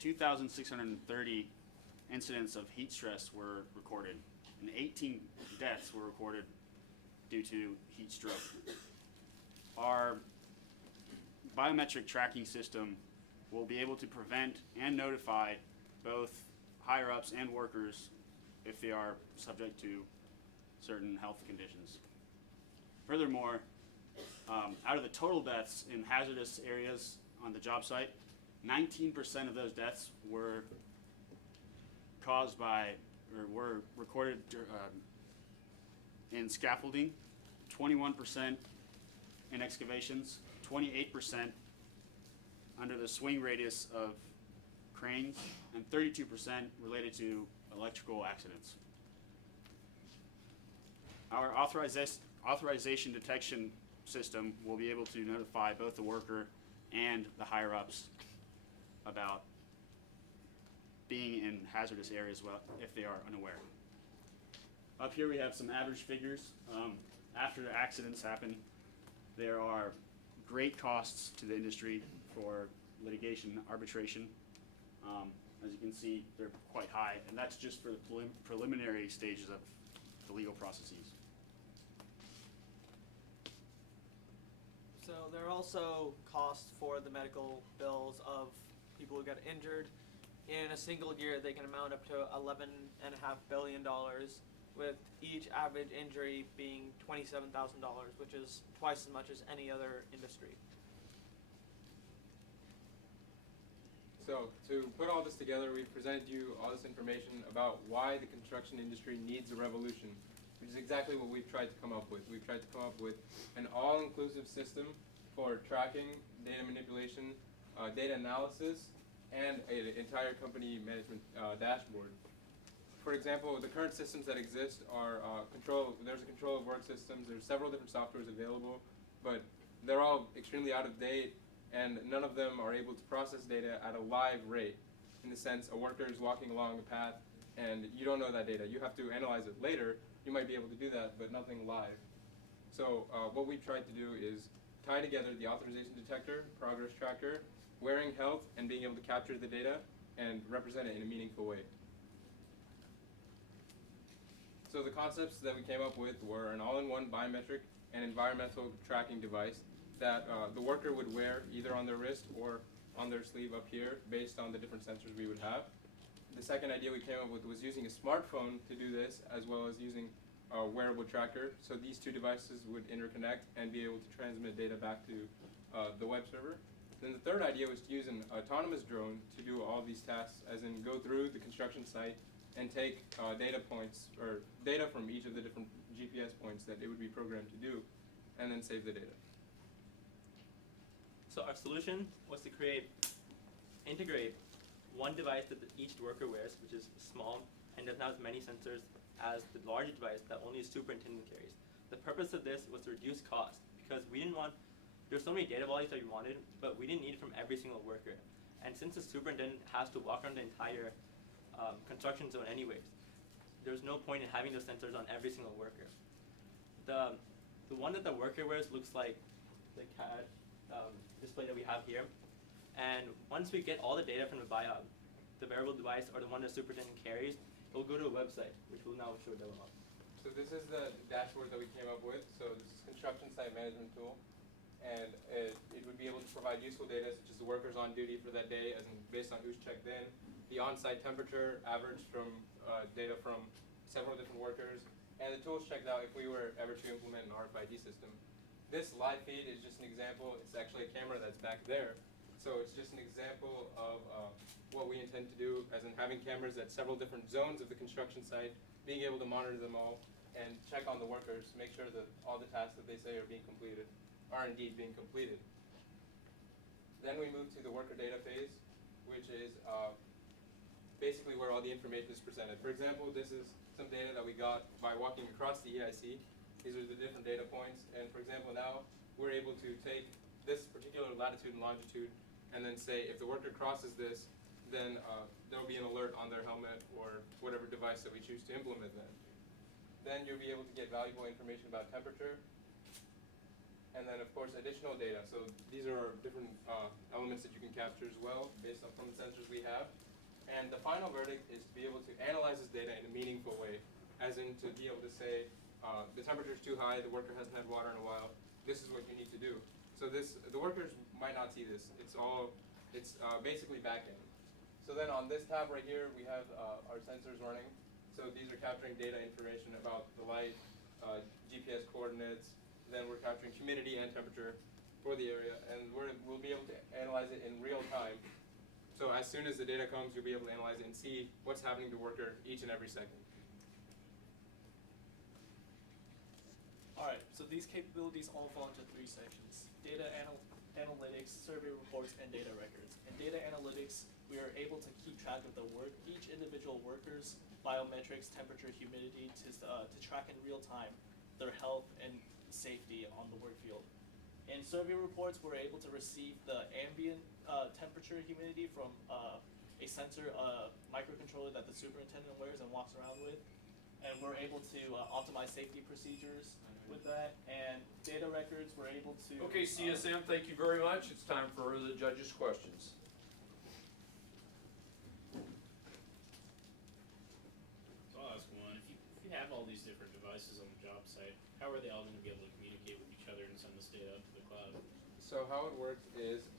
2,630 incidents of heat stress were recorded, and 18 deaths were recorded due to heat stroke. Our biometric tracking system will be able to prevent and notify both higher-ups and workers if they are subject to certain health conditions. Furthermore, out of the total deaths in hazardous areas on the job site, 19% of those deaths were caused by, or were recorded in scaffolding, 21% in excavations, 28% under the swing radius of cranes, and 32% related to electrical accidents. Our authorization detection system will be able to notify both the worker and the higher-ups about being in hazardous areas if they are unaware. Up here we have some average figures. After accidents happen, there are great costs to the industry for litigation, arbitration. As you can see, they're quite high, and that's just for the preliminary stages of the legal processes. So there are also costs for the medical bills of people who get injured. In a single year, they can amount up to $11.5 billion, with each average injury being $27,000, which is twice as much as any other industry. So, to put all this together, we've presented you all this information about why the construction industry needs a revolution, which is exactly what we've tried to come up with. We've tried to come up with an all-inclusive system for tracking, data manipulation, data analysis, and an entire company management dashboard. For example, the current systems that exist are there's a control of work systems, there's several different softwares available, but they're all extremely out of date, and none of them are able to process data at a live rate. In the sense, a worker is walking along a path, and you don't know that data. You have to analyze it later. You might be able to do that, but nothing live. So what we've tried to do is tie together the authorization detector, progress tracker, wearing health, and being able to capture the data and represent it in a meaningful way. So the concepts that we came up with were an all-in-one biometric and environmental tracking device that the worker would wear either on their wrist or on their sleeve up here based on the different sensors we would have. The second idea we came up with was using a smartphone to do this, as well as using a wearable tracker. So these two devices would interconnect and be able to transmit data back to the web server. Then the third idea was to use an autonomous drone to do all these tasks, as in go through the construction site and take data points, or data from each of the different GPS points that it would be programmed to do, and then save the data. So our solution was to integrate one device that each worker wears, which is small and does not have as many sensors as the larger device that only a superintendent carries. The purpose of this was to reduce cost, because we didn't want, there's so many data volumes that we wanted, but we didn't need it from every single worker. And since the superintendent has to walk around the entire construction zone anyways, there's no point in having those sensors on every single worker. The one that the worker wears looks like the CAD display that we have here. And once we get all the data from the wearable device or the one the superintendent carries, it will go to a website, which we'll now show a demo of. So this is the dashboard that we came up with. So this is construction site management tool, and it would be able to provide useful data such as the workers on duty for that day, as in based on who's checked in, the on-site temperature averaged from data from several different workers, and the tools checked out if we were ever to implement an RFID system. This live feed is just an example. It's actually a camera that's back there. So it's just an example of what we intend to do, as in having cameras at several different zones of the construction site, being able to monitor them all, and check on the workers, make sure that all the tasks that they say are being completed are indeed being completed. Then we move to the worker data phase, which is basically where all the information is presented. For example, this is some data that we got by walking across the EIC. These are the different data points, and for example now, we're able to take this particular latitude and longitude and then say if the worker crosses this, then there'll be an alert on their helmet or whatever device that we choose to implement then. Then you'll be able to get valuable information about temperature, and then of course additional data. So these are different elements that you can capture as well based on from the sensors we have. And the final verdict is to be able to analyze this data in a meaningful way, as in to be able to say the temperature is too high, the worker hasn't had water in a while, this is what you need to do. So the workers might not see this. It's basically back-end. So then on this tab right here, we have our sensors running. So these are capturing data information about the light, GPS coordinates. Then we're capturing humidity and temperature for the area, and we'll be able to analyze it in real time. So as soon as the data comes, you'll be able to analyze it and see what's happening to worker each and every second. Alright, so these capabilities all fall into three sections: data analytics, survey reports, and data records. In data analytics, we are able to keep track of each individual worker's biometrics, temperature, humidity, to track in real time their health and safety on the work field. In survey reports, we're able to receive the ambient temperature, humidity from a sensor, microcontroller that the superintendent wears and walks around with, and we're able to optimize safety procedures with that. And data records, we're able to. Okay, CSM, thank you very much. It's time for the judges' questions. So I'll ask one. If you have all these different devices on the job site, how are they all going to be able to communicate with each other and send this data up to the cloud? So how it works is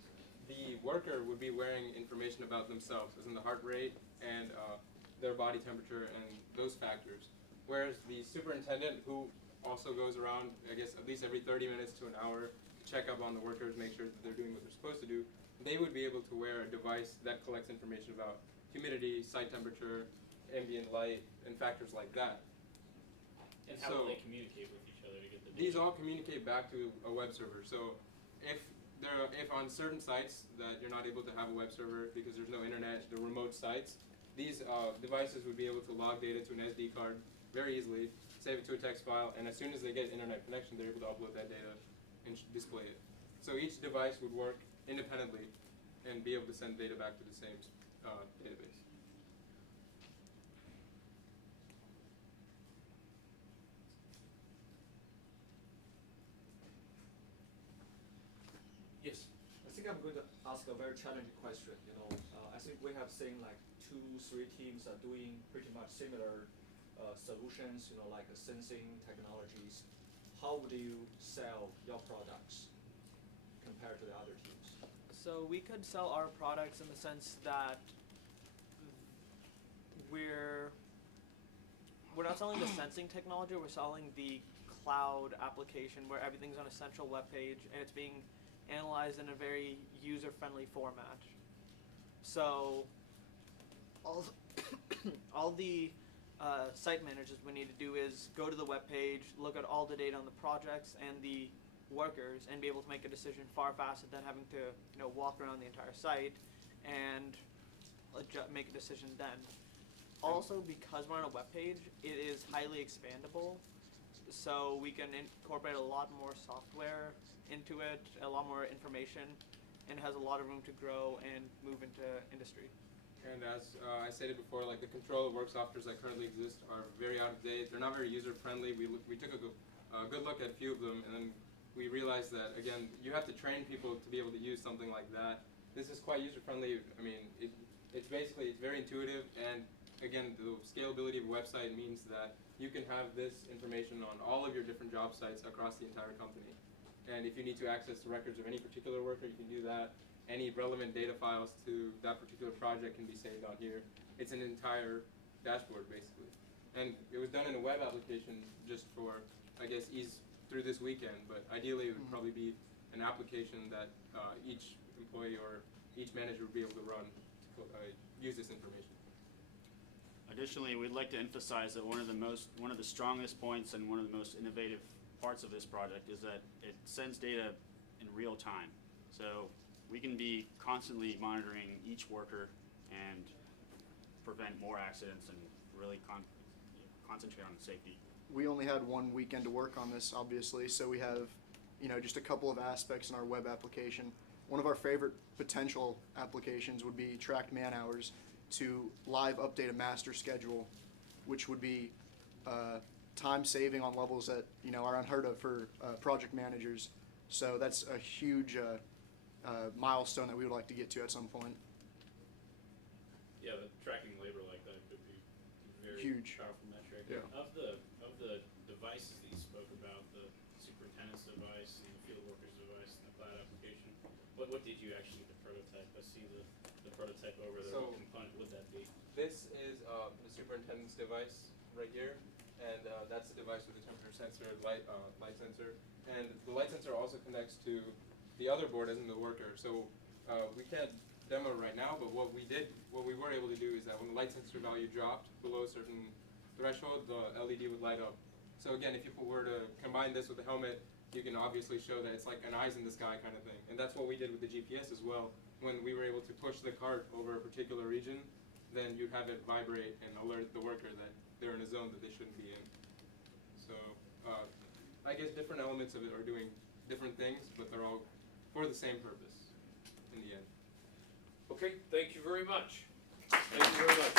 the worker would be wearing information about themselves, as in the heart rate and their body temperature and those factors. Whereas the superintendent, who also goes around, I guess, at least every 30 minutes to an hour to check up on the workers, make sure that they're doing what they're supposed to do, they would be able to wear a device that collects information about humidity, site temperature, ambient light, and factors like that. And how will they communicate with each other to get the data? These all communicate back to a web server. So if on certain sites that you're not able to have a web server because there's no internet, the remote sites, these devices would be able to log data to an SD card very easily, save it to a text file, and as soon as they get internet connection, they're able to upload that data and display it. So each device would work independently and be able to send data back to the same database. Yes. I think I'm going to ask a very challenging question. I think we have seen like 2-3 teams are doing pretty much similar solutions, like sensing technologies. How would you sell your products compared to the other teams? So we could sell our products in the sense that we're not selling the sensing technology, we're selling the cloud application where everything's on a central web page and it's being analyzed in a very user-friendly format. So all the site managers we need to do is go to the web page, look at all the data on the projects and the workers, and be able to make a decision far faster than having to walk around the entire site and make a decision then. Also, because we're on a web page, it is highly expandable, so we can incorporate a lot more software into it, a lot more information, and has a lot of room to grow and move into industry. And as I stated before, like the control of work softwares that currently exist are very out of date. They're not very user-friendly. We took a good look at a few of them, and then we realized that, again, you have to train people to be able to use something like that. This is quite user-friendly. I mean, it's very intuitive, and again, the scalability of a website means that you can have this information on all of your different job sites across the entire company. And if you need to access the records of any particular worker, you can do that. Any relevant data files to that particular project can be saved on here. It's an entire dashboard, basically. And it was done in a web application just for, I guess, ease through this weekend. But ideally, it would probably be an application that each employee or each manager would be able to run to use this information. Additionally, we'd like to emphasize that one of the strongest points and one of the most innovative parts of this project is that it sends data in real time. So we can be constantly monitoring each worker and prevent more accidents and really concentrate on safety. We only had 1 weekend to work on this, obviously, so we have, just a couple of aspects in our web application. One of our favorite potential applications would be tracked man hours to live update a master schedule, which would be time saving on levels that are unheard of for project managers. So that's a huge milestone that we would like to get to at some point. Yeah, the tracking labor like that could be very Huge. powerful metric. Yeah. Of the devices that you spoke about, the superintendent's device and the field worker's device and the cloud application, what did you actually get the prototype? I see the prototype over there. So- What component would that be? This is the superintendent's device right here, and that's the device with the temperature sensor, light sensor, and the light sensor also connects to the other board as in the worker. So we can't demo right now, but what we were able to do is that when the light sensor value dropped below a certain threshold, the LED would light up. So again, if you were to combine this with the helmet, you can obviously show that it's like an eyes in the sky kind of thing. And that's what we did with the GPS as well. When we were able to push the cart over a particular region, then you'd have it vibrate and alert the worker that they're in a zone that they shouldn't be in. So I guess different elements of it are doing different things, but they're all for the same purpose in the end. Okay, thank you very much. Thank you very much.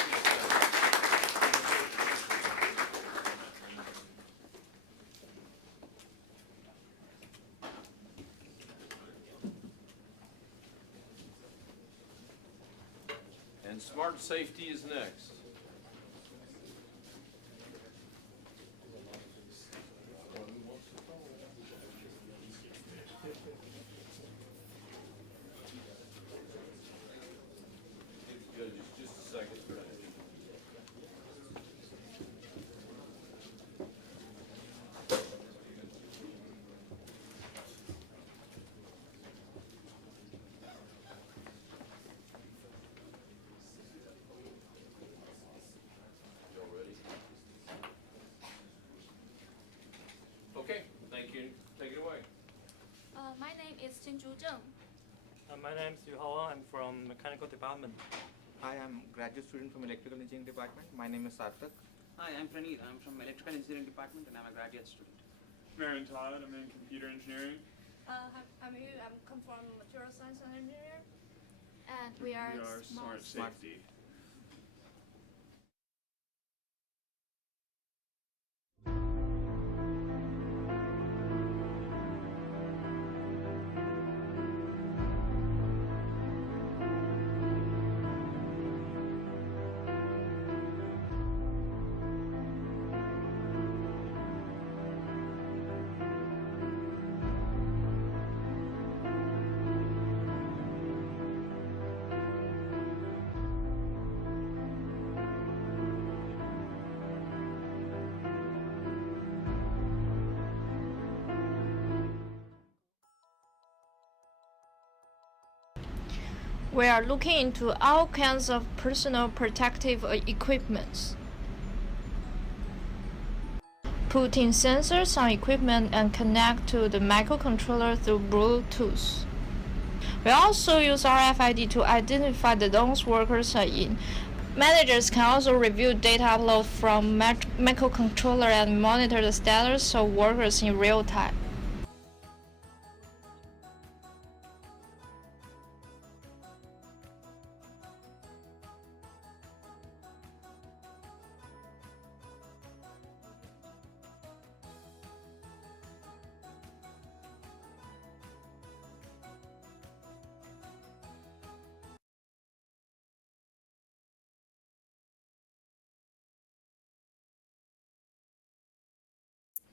And smart safety is next. Just a second. Okay, thank you. Take it away. My name is Jinju Zheng. My name is Yu Hao Wang. I'm from mechanical department. Hi, I'm graduate student from electrical engineering department. My name is Sarthak. Hi, I'm Praneeth. I'm from electrical engineering department and I'm a graduate student. Marion Todd. I'm in computer engineering. I'm Yu. I'm come from material science and engineering. And we are smart safety. We are looking into all kinds of personal protective equipment. Putting sensors on equipment and connect to the microcontroller through Bluetooth. We also use RFID to identify the zones workers are in. Managers can also review data upload from microcontroller and monitor the status of workers in real time.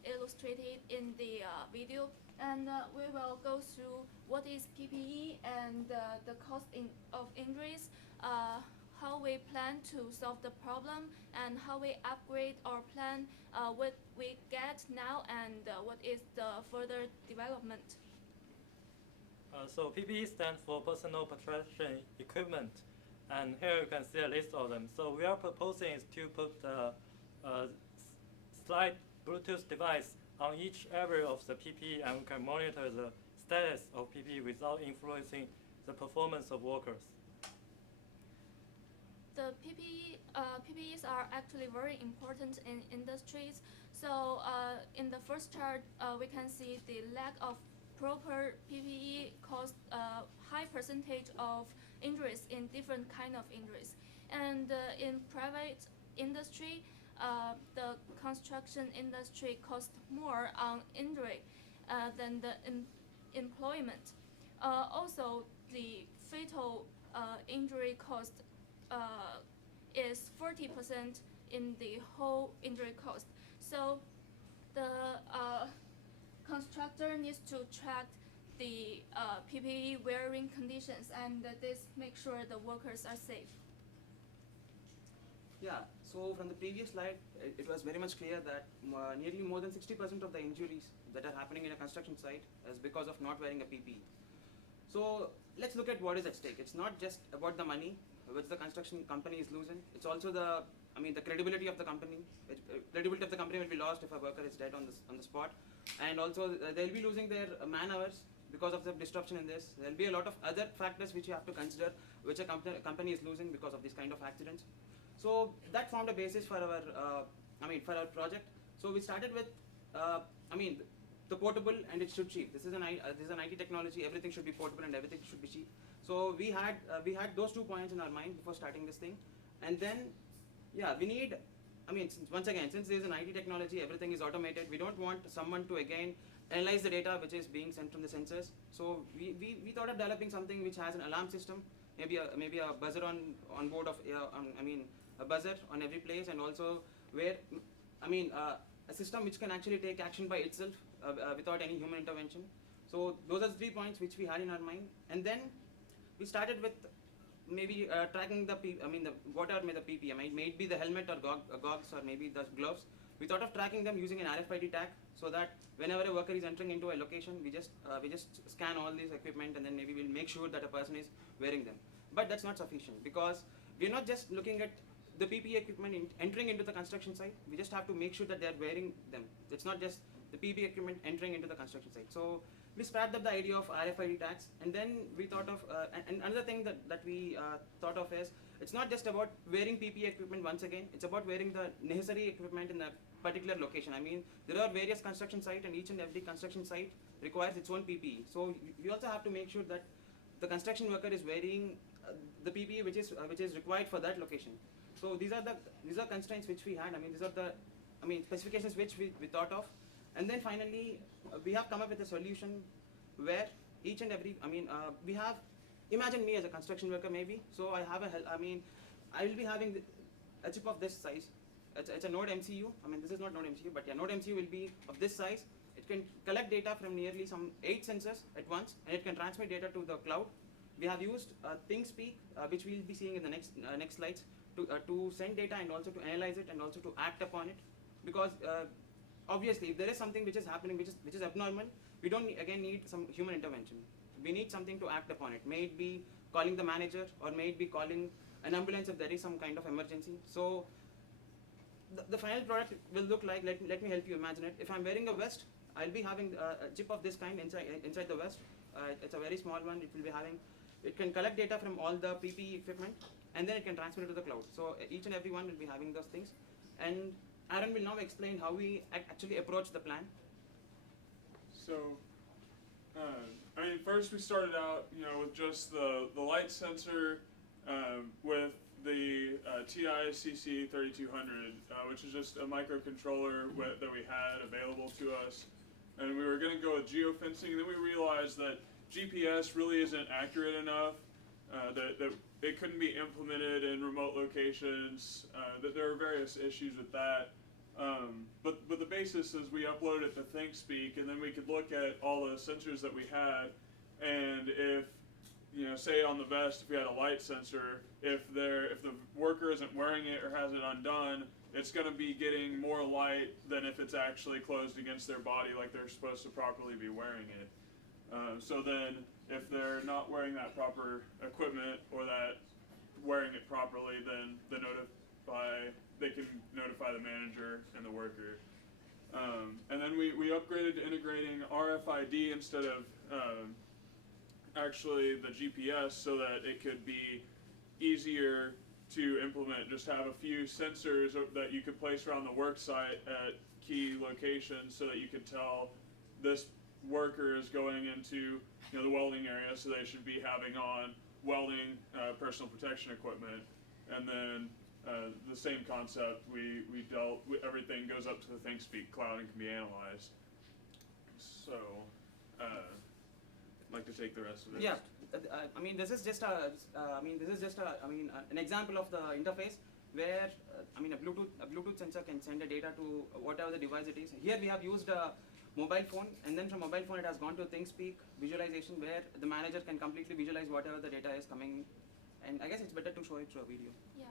Illustrated in the video, and we will go through what is PPE and the cost of injuries, how we plan to solve the problem, and how we upgrade our plan, what we get now, and what is the further development. So PPE stands for personal protection equipment, and here you can see a list of them. So we are proposing is to put a slide Bluetooth device on each area of the PPE, and we can monitor the status of PPE without influencing the performance of workers. The PPEs are actually very important in industries. So in the first chart, we can see the lack of proper PPE caused a high percentage of injuries in different kind of injuries. And in private industry, the construction industry costs more on injury than the employment. Also, the fatal injury cost is 40% in the whole injury cost. So the constructor needs to track the PPE wearing conditions, and this makes sure the workers are safe. Yeah, so from the previous slide, it was very much clear that nearly more than 60% of the injuries that are happening in a construction site is because of not wearing a PPE. So let's look at what is at stake. It's not just about the money which the construction company is losing. It's also the credibility of the company. Credibility of the company will be lost if a worker is dead on the spot, and also they'll be losing their man hours because of the disruption in this. There'll be a lot of other factors which you have to consider, which a company is losing because of these kind of accidents. So that formed a basis for our for our project. So we started with the portable, and it should cheap. This is an IT technology. Everything should be portable and everything should be cheap. So we had those 2 points in our mind before starting this thing, and then we need. Once again, since there is an IT technology, everything is automated. We don't want someone to again analyze the data which is being sent from the sensors. So we thought of developing something which has an alarm system, maybe a buzzer on board of a buzzer on every place, and also where a system which can actually take action by itself without any human intervention. So those are the 3 points which we had in our mind, and then we started with maybe tracking what are the PPE, maybe the helmet or goggles or maybe the gloves. We thought of tracking them using an RFID tag, so that whenever a worker is entering into a location, we just scan all these equipment, and then maybe we'll make sure that a person is wearing them. But that's not sufficient, because we're not just looking at the PPE equipment entering into the construction site. We just have to make sure that they're wearing them. It's not just the PPE equipment entering into the construction site. So we scrapped up the idea of RFID tags, and then we thought of and another thing that we thought of is, it's not just about wearing PPE equipment once again. It's about wearing the necessary equipment in the particular location. There are various construction sites, and each and every construction site requires its own PPE. So we also have to make sure that the construction worker is wearing the PPE which is required for that location. So these are constraints which we had. These are the specifications which we thought of, and then finally we have come up with a solution where each and every we have, imagine me as a construction worker maybe. So I have I will be having a chip of this size. It's a Node MCU. This is not Node MCU, but yeah, Node MCU will be of this size. It can collect data from nearly some 8 sensors at once, and it can transmit data to the cloud. We have used ThinkSpeak, which we will be seeing in the next slides, to send data and also to analyze it and also to act upon it. Because obviously, if there is something which is happening which is abnormal, we don't again need some human intervention. We need something to act upon it. May it be calling the manager, or may it be calling an ambulance if there is some kind of emergency. So the final product will look like, let me help you imagine it. If I'm wearing a vest, I'll be having a chip of this kind inside the vest. It's a very small one. It can collect data from all the PPE equipment, and then it can transfer it to the cloud. So each and every one will be having those things. And Aaron will now explain how we actually approach the plan. So, first we started out, with just the light sensor, with the TI-CC 3200, which is just a microcontroller that we had available to us. And we were going to go with geofencing, and then we realized that GPS really isn't accurate enough, that it couldn't be implemented in remote locations, that there are various issues with that. But the basis is we uploaded it to ThinkSpeak, and then we could look at all the sensors that we had, and if, say on the vest, if we had a light sensor, if the worker isn't wearing it or has it undone, it's going to be getting more light than if it's actually closed against their body like they're supposed to properly be wearing it. So then, if they're not wearing that proper equipment or that wearing it properly, then they can notify the manager and the worker. And then we upgraded to integrating RFID instead of actually the GPS, so that it could be easier to implement. Just have a few sensors that you could place around the work site at key locations, so that you could tell this worker is going into the welding area, so they should be having on welding personal protection equipment. And then the same concept, we dealt with everything goes up to the ThinkSpeak cloud and can be analyzed. So I'd like to take the rest of this. Yeah, this is just an example of the interface where a Bluetooth sensor can send the data to whatever the device it is. Here we have used a mobile phone, and then from mobile phone it has gone to ThinkSpeak visualization, where the manager can completely visualize whatever the data is coming. And I guess it's better to show it through a video. Yeah.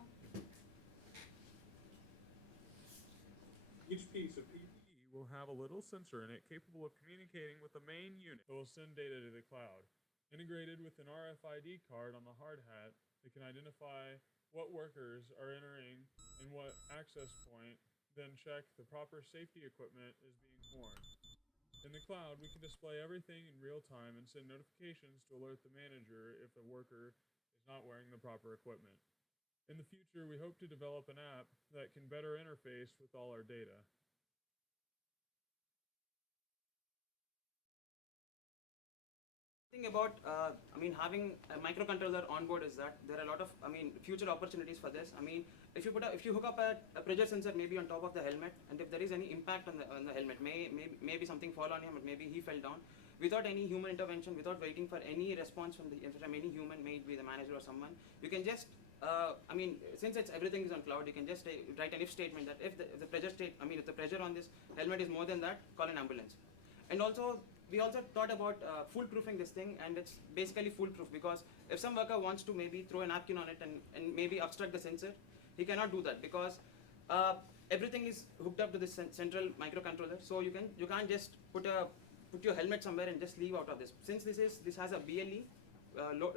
Each piece of PPE will have a little sensor in it capable of communicating with the main unit that will send data to the cloud. Integrated with an RFID card on the hard hat, it can identify what workers are entering and what access point, then check the proper safety equipment is being worn. In the cloud, we can display everything in real time and send notifications to alert the manager if a worker is not wearing the proper equipment. In the future, we hope to develop an app that can better interface with all our data. Thing about having a microcontroller on board is that there are a lot of future opportunities for this. If you hook up a pressure sensor maybe on top of the helmet, and if there is any impact on the helmet, maybe something fall on him, or maybe he fell down, without any human intervention, without waiting for any response from any human, maybe the manager or someone, you can just since everything is on cloud, you can just write an if statement that if the pressure on this helmet is more than that, call an ambulance. And also, we also thought about foolproofing this thing, and it's basically foolproof because if some worker wants to maybe throw a napkin on it and maybe obstruct the sensor, he cannot do that because everything is hooked up to this central microcontroller. So you can't just put your helmet somewhere and just leave out of this. Since this has a BLE,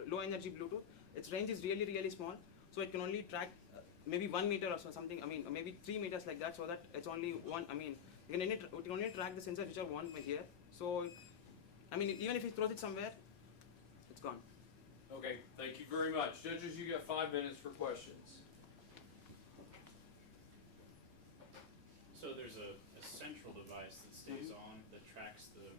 low energy Bluetooth, its range is really small, so it can only track maybe 1 meter or so something. Maybe 3 meters like that, so that it's only one. You can only track the sensors which are one by here. So, even if he throws it somewhere, it's gone. Okay, thank you very much. Judges, you got 5 minutes for questions. So there's a central device that stays on that tracks the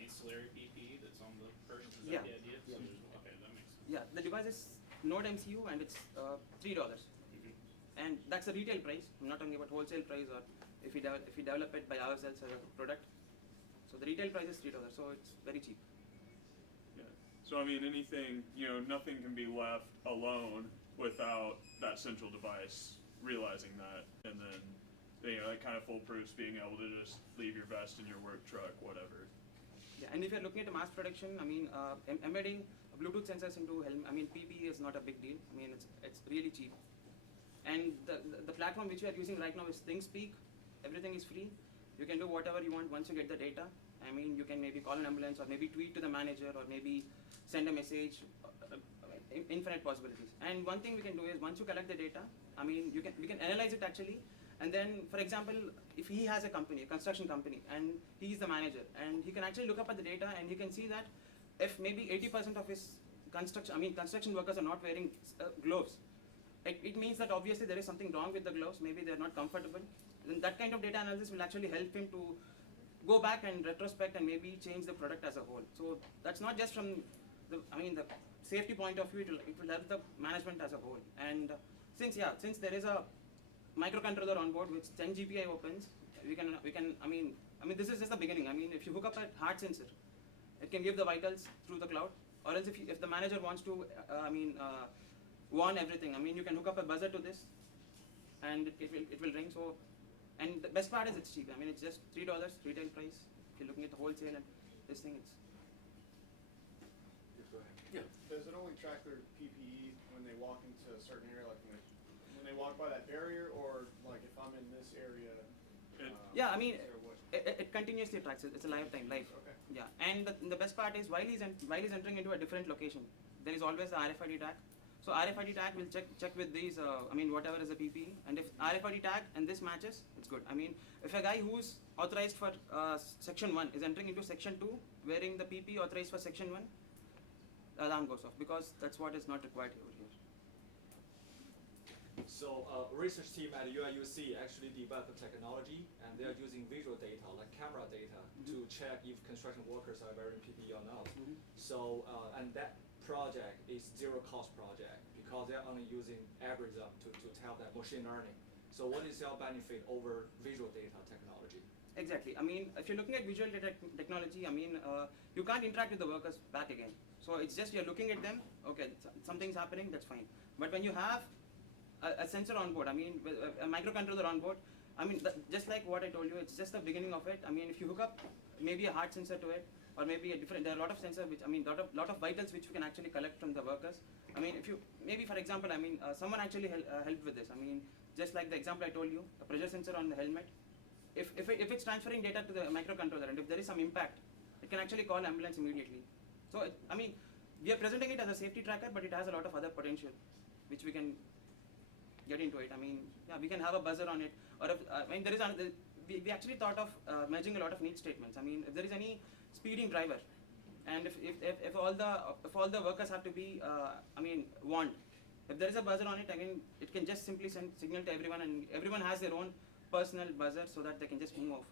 ancillary PP that's on the person. Is that the idea? Yeah. So okay, that makes sense. Yeah, the device is Node MCU and it's $3. And that's the retail price. I'm not talking about wholesale price or if we develop it by ourselves as a product. So the retail price is $3, so it's very cheap. Yeah. So anything, nothing can be left alone without that central device realizing that, and then that kind of foolproofs being able to just leave your vest in your work truck, whatever. Yeah, and if you're looking at a mass production, embedding Bluetooth sensors into PPE is not a big deal. It's really cheap. And the platform which we are using right now is ThinkSpeak. Everything is free. You can do whatever you want once you get the data. You can maybe call an ambulance or maybe tweet to the manager or maybe send a message. Infinite possibilities. And one thing we can do is once you collect the data, we can analyze it actually. And then, for example, if he has a company, a construction company, and he is the manager, and he can actually look up at the data and he can see that if maybe 80% of his construction workers are not wearing gloves, it means that obviously there is something wrong with the gloves. Maybe they're not comfortable. Then that kind of data analysis will actually help him to go back and retrospect and maybe change the product as a whole. So that's not just from the safety point of view. It will help the management as a whole. And since there is a microcontroller on board which 10 GPI opens, we can this is just the beginning. If you hook up a heart sensor, it can give the vitals through the cloud. Or else if the manager wants to warn everything, you can hook up a buzzer to this, and it will ring. So, and the best part is it's cheap. It's just $3 retail price. If you're looking at the wholesale and this thing, it's. Go ahead. Yeah. Does it only track their PPE when they walk into a certain area, like when they walk by that barrier, or like if I'm in this area? It continuously tracks it. It's a lifetime. Okay. Yeah, and the best part is while he's entering into a different location, there is always the RFID tag. So RFID tag will check with these, whatever is the PPE, and if RFID tag and this matches, it's good. If a guy who's authorized for section 1 is entering into section 2 wearing the PPE authorized for section 1, the alarm goes off because that's what is not required over here. So research team at UIUC actually developed a technology, and they are using visual data, like camera data, to check if construction workers are wearing PPE or not. So, and that project is zero-cost project because they're only using algorithm to tell that machine learning. So what is your benefit over visual data technology? Exactly. If you're looking at visual data technology, you can't interact with the workers back again. So it's just you're looking at them, okay, something's happening, that's fine. But when you have a sensor on board, a microcontroller on board, just like what I told you, it's just the beginning of it. If you hook up maybe a heart sensor to it, or maybe there are a lot of sensors which, lot of vitals which you can actually collect from the workers. If you, maybe for example, someone actually helped with this. just like the example I told you, the pressure sensor on the helmet. If it's transferring data to the microcontroller, and if there is some impact, it can actually call ambulance immediately. So I mean, we are presenting it as a safety tracker, but it has a lot of other potential, which we can get into it. I mean, yeah, we can have a buzzer on it, or if, I mean, there is we actually thought of merging a lot of need statements. I mean, if there is any speeding driver, and if all the workers have to be warned, if there is a buzzer on it, I mean, it can just simply send signal to everyone, and everyone has their own personal buzzer so that they can just move off.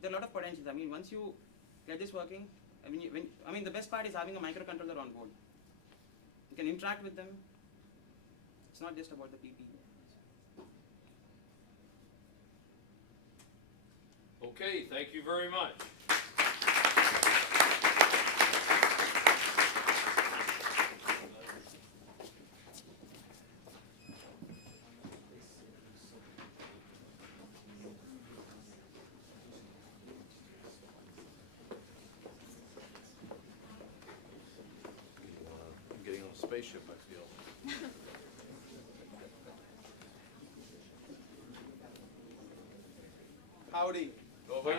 There are a lot of potentials. I mean, once you get this working, I mean, the best part is having a microcontroller on board. You can interact with them. It's not just about the PP. Okay, thank you very much. I'm getting on a spaceship, I feel. Howdy. Oh, wait.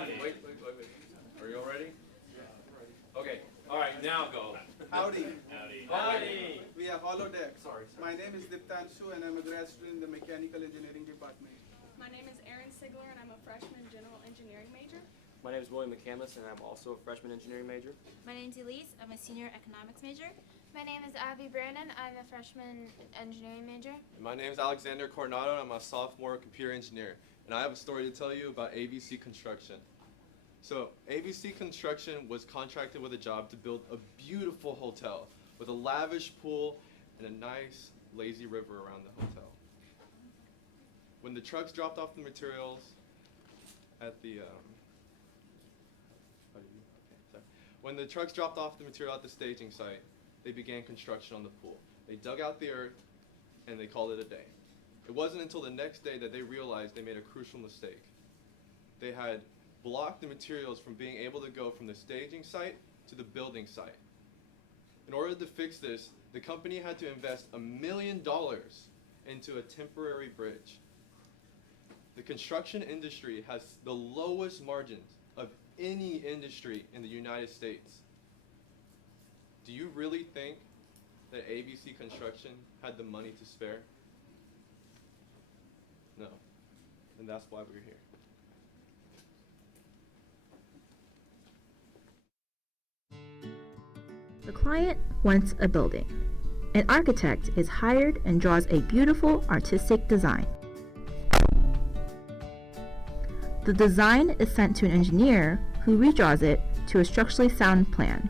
Are you all ready? Yeah, ready. Okay, all right, now go. Howdy. Howdy. Howdy. We have holodeck. Sorry. My name is Diptanshu and I'm a grad student in the mechanical engineering department. My name is Erin Sigler and I'm a freshman general engineering major. My name is William McCandless and I'm also a freshman engineering major. My name is Elise. I'm a senior economics major. My name is Abby Brandon. I'm a freshman engineering major. My name is Alexander Coronado and I'm a sophomore computer engineer. And I have a story to tell you about ABC Construction. So ABC Construction was contracted with a job to build a beautiful hotel with a lavish pool and a nice lazy river around the hotel. When the trucks dropped off the materials at the when the trucks dropped off the material at the staging site, they began construction on the pool. They dug out the earth and they called it a day. It wasn't until the next day that they realized they made a crucial mistake. They had blocked the materials from being able to go from the staging site to the building site. In order to fix this, the company had to invest $1 million into a temporary bridge. The construction industry has the lowest margins of any industry in the United States. Do you really think that ABC Construction had the money to spare? No. And that's why we're here. The client wants a building. An architect is hired and draws a beautiful artistic design. The design is sent to an engineer who redraws it to a structurally sound plan.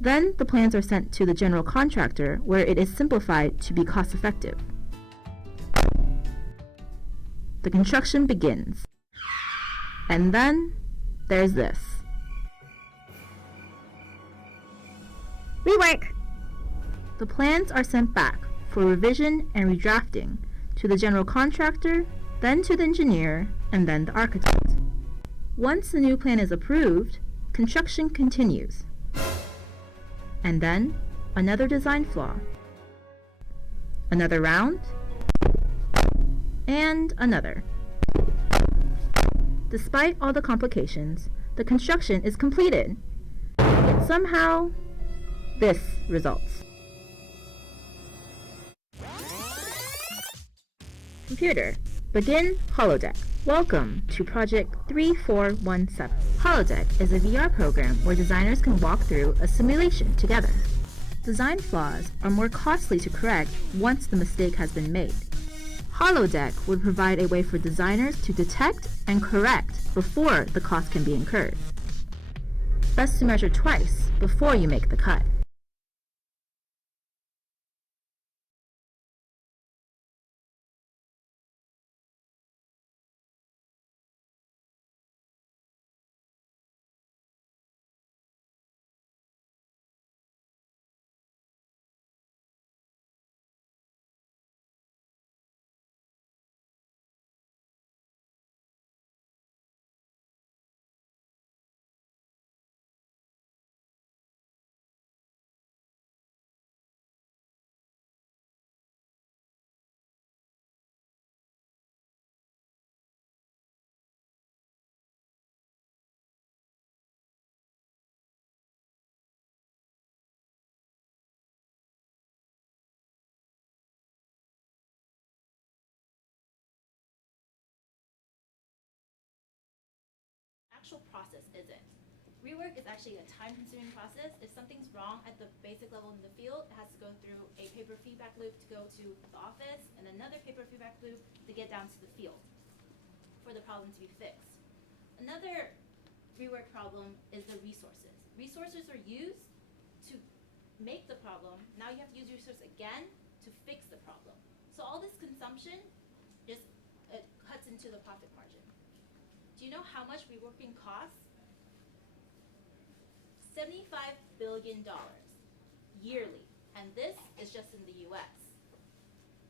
Then the plans are sent to the general contractor where it is simplified to be cost-effective. The construction begins. And then there's this. Rework! The plans are sent back for revision and redrafting to the general contractor, then to the engineer, and then the architect. Once the new plan is approved, construction continues. And then another design flaw. Another round, and another. Despite all the complications, the construction is completed. Yet somehow, this results. Computer, begin holodeck. Welcome to Project 3417. Holodeck is a VR program where designers can walk through a simulation together. Design flaws are more costly to correct once the mistake has been made. Holodeck would provide a way for designers to detect and correct before the cost can be incurred. Best to measure twice before you make the cut. actual process isn't. Rework is actually a time-consuming process. If something's wrong at the basic level in the field, it has to go through a paper feedback loop to go to the office, and another paper feedback loop to get down to the field for the problem to be fixed. Another rework problem is the resources. Resources are used to make the problem. Now you have to use resources again to fix the problem. So all this consumption just cuts into the profit margin. Do you know how much reworking costs? $75 billion yearly, and this is just in the US.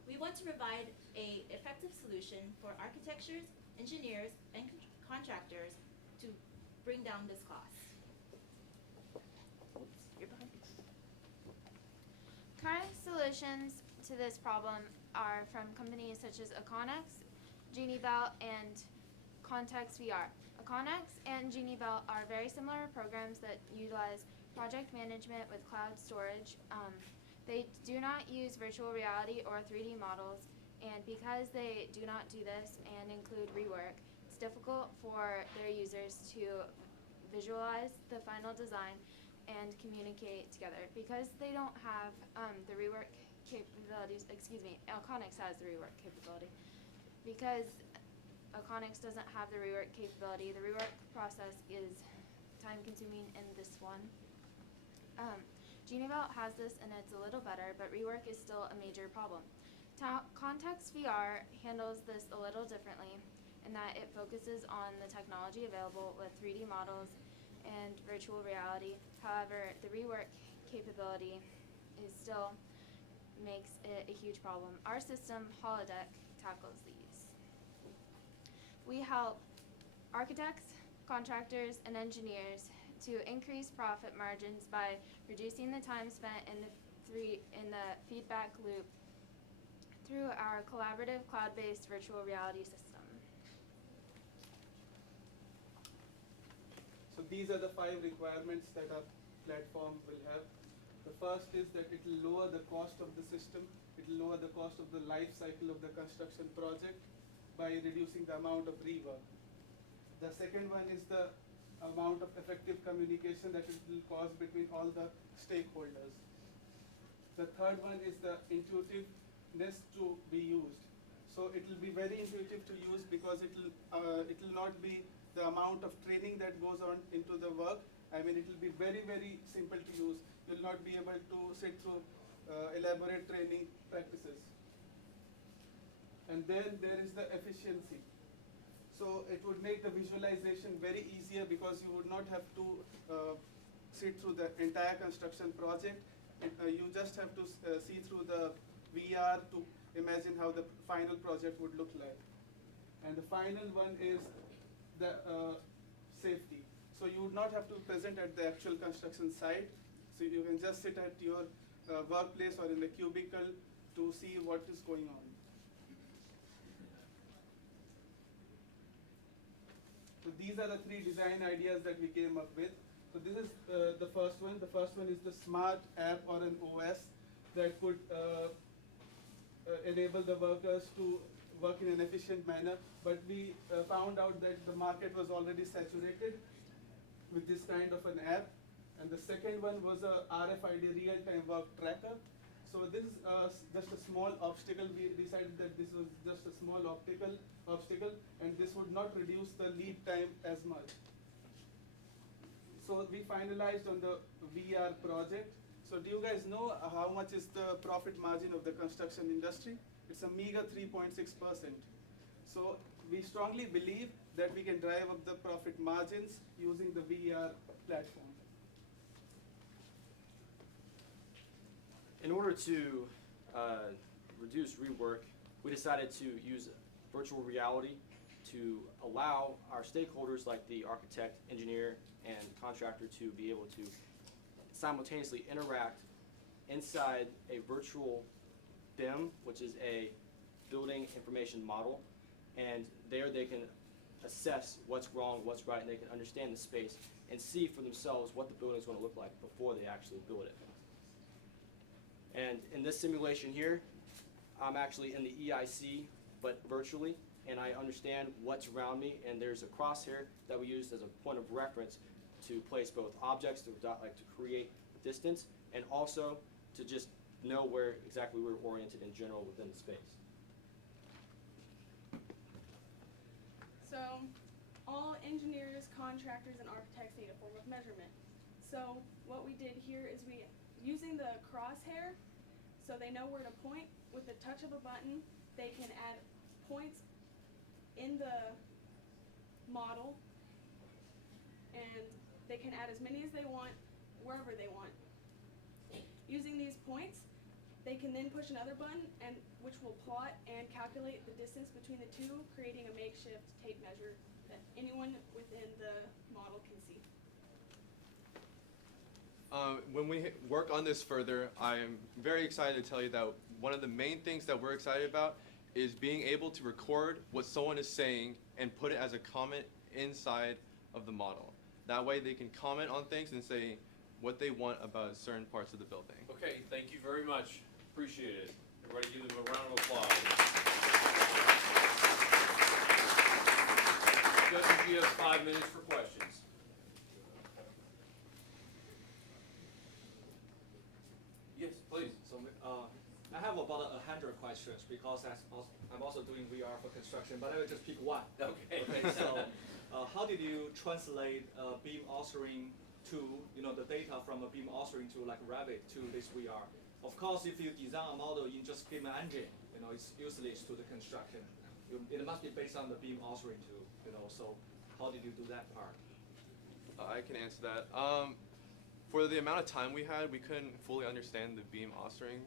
We want to provide an effective solution for architects, engineers, and contractors to bring down this cost. Oops, you're behind. Current solutions to this problem are from companies such as Econex, Genibelt, and Context VR. Econex and Genibelt are very similar programs that utilize project management with cloud storage. They do not use virtual reality or 3D models, and because they do not do this and include rework, it's difficult for their users to visualize the final design and communicate together. Because they don't have the rework capabilities, Econex has the rework capability. Because Econex doesn't have the rework capability, the rework process is time-consuming in this one. Genibelt has this and it's a little better, but rework is still a major problem. Context VR handles this a little differently in that it focuses on the technology available with 3D models and virtual reality. However, the rework capability is still makes it a huge problem. Our system, Holodeck, tackles these. We help architects, contractors, and engineers to increase profit margins by reducing the time spent in the feedback loop through our collaborative cloud-based virtual reality system. So these are the 5 requirements that our platform will have. The first is that it will lower the cost of the system. It will lower the cost of the life cycle of the construction project by reducing the amount of rework. The second one is the amount of effective communication that it will cause between all the stakeholders. The third one is the intuitiveness to be used. So it will be very intuitive to use because it will not be the amount of training that goes on into the work. I mean, it will be very, very simple to use. You will not be able to sit through elaborate training practices. And then there is the efficiency. So it would make the visualization very easier because you would not have to sit through the entire construction project. You just have to see through the VR to imagine how the final project would look like. And the final one is the safety. So you would not have to present at the actual construction site. So you can just sit at your workplace or in the cubicle to see what is going on. So these are the 3 design ideas that we came up with. So this is the first one. The first one is the smart app or an OS that could enable the workers to work in an efficient manner. But we found out that the market was already saturated with this kind of an app. And the second one was a RFID real-time work tracker. So this is just a small obstacle. We decided that this was just a small obstacle, and this would not reduce the lead time as much. So we finalized on the VR project. So do you guys know how much is the profit margin of the construction industry? It's a meager 3.6%. So we strongly believe that we can drive up the profit margins using the VR platform. In order to reduce rework, we decided to use virtual reality to allow our stakeholders like the architect, engineer, and contractor to be able to simultaneously interact inside a virtual BIM, which is a building information model, and there they can assess what's wrong, what's right, and they can understand the space and see for themselves what the building is going to look like before they actually build it. And in this simulation here, I'm actually in the EIC, but virtually. and I understand what's around me, and there's a crosshair that we use as a point of reference to place both objects to create distance, and also to just know where exactly we're oriented in general within the space. So all engineers, contractors, and architects need a form of measurement. So what we did here is using the crosshair, so they know where to point. With the touch of a button, they can add points in the model, and they can add as many as they want, wherever they want. Using these points, they can then push another button, which will plot and calculate the distance between the two, creating a makeshift tape measure that anyone within the model can see. When we work on this further, I am very excited to tell you that one of the main things that we're excited about is being able to record what someone is saying and put it as a comment inside of the model. That way they can comment on things and say what they want about certain parts of the building. Okay, thank you very much. Appreciate it. Everybody give them a round of applause. Judges, you have 5 minutes for questions. Yes, please. So I have about 100 questions because I'm also doing VR for construction, but I will just pick one. Okay. So how did you translate beam authoring to, the data from a beam authoring to like Revit to this VR? Of course, if you design a model in just beam engine, it's useless to the construction. It must be based on the beam authoring too, so how did you do that part? I can answer that. For the amount of time we had, we couldn't fully understand the beam authoring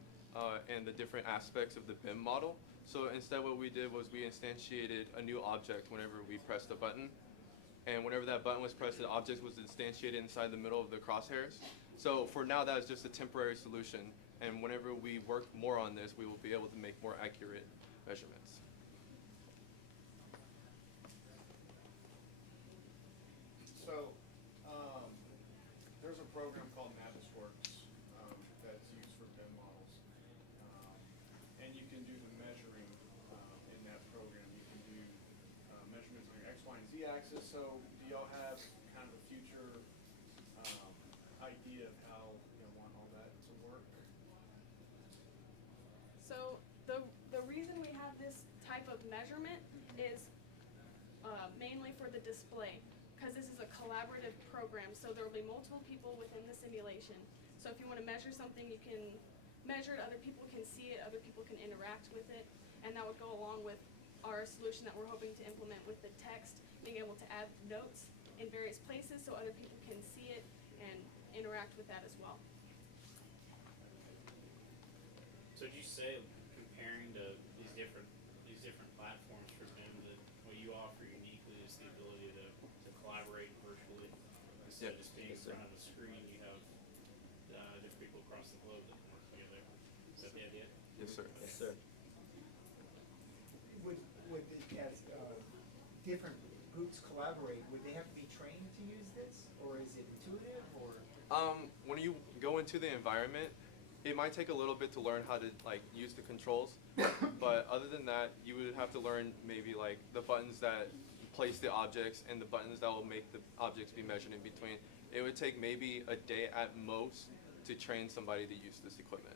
and the different aspects of the BIM model. So instead what we did was we instantiated a new object whenever we pressed a button. And whenever that button was pressed, the object was instantiated inside the middle of the crosshairs. So for now, that is just a temporary solution. And whenever we work more on this, we will be able to make more accurate measurements. So there's a program called Navisworks that's used for BIM models. And you can do the measuring in that program. You can do measurements on your X, Y, and Z axis. So do y'all have kind of a future idea of how you want all that to work? So the reason we have this type of measurement is mainly for the display, because this is a collaborative program, so there will be multiple people within the simulation. So if you want to measure something, you can measure it, other people can see it, other people can interact with it, and that would go along with our solution that we're hoping to implement with the text, being able to add notes in various places so other people can see it and interact with that as well. So did you say, comparing to these different platforms for BIM, that what you offer uniquely is the ability to collaborate virtually instead of just being in front of a screen? You have different people across the globe that can work together. Is that the idea? Yes, sir. Yes, sir. As different groups collaborate, would they have to be trained to use this, or is it intuitive, or? When you go into the environment, it might take a little bit to learn how to use the controls, but other than that, you would have to learn maybe the buttons that place the objects and the buttons that will make the objects be measured in between. It would take maybe a day at most to train somebody to use this equipment.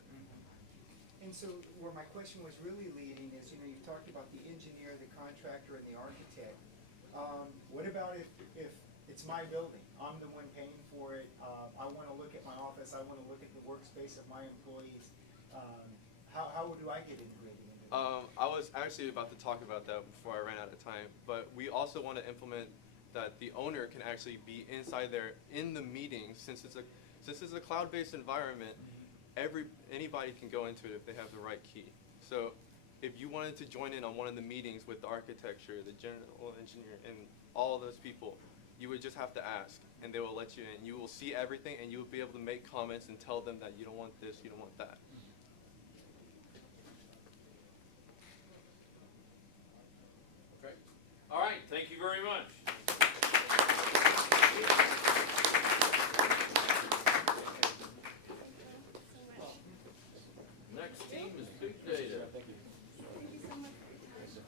And so where my question was really leading is, you've talked about the engineer, the contractor, and the architect. What about if it's my building? I'm the one paying for it. I want to look at my office. I want to look at the workspace of my employees. How do I get integrated into that? I was actually about to talk about that before I ran out of time, but we also want to implement that the owner can actually be inside there in the meeting. Since it's a cloud-based environment, anybody can go into it if they have the right key. So if you wanted to join in on one of the meetings with the architecture, the general engineer, and all those people, you would just have to ask, and they will let you in. You will see everything, and you will be able to make comments and tell them that you don't want this, you don't want that. Okay. All right. Thank you very much. Next team is Big Data. Thank you so much for your time.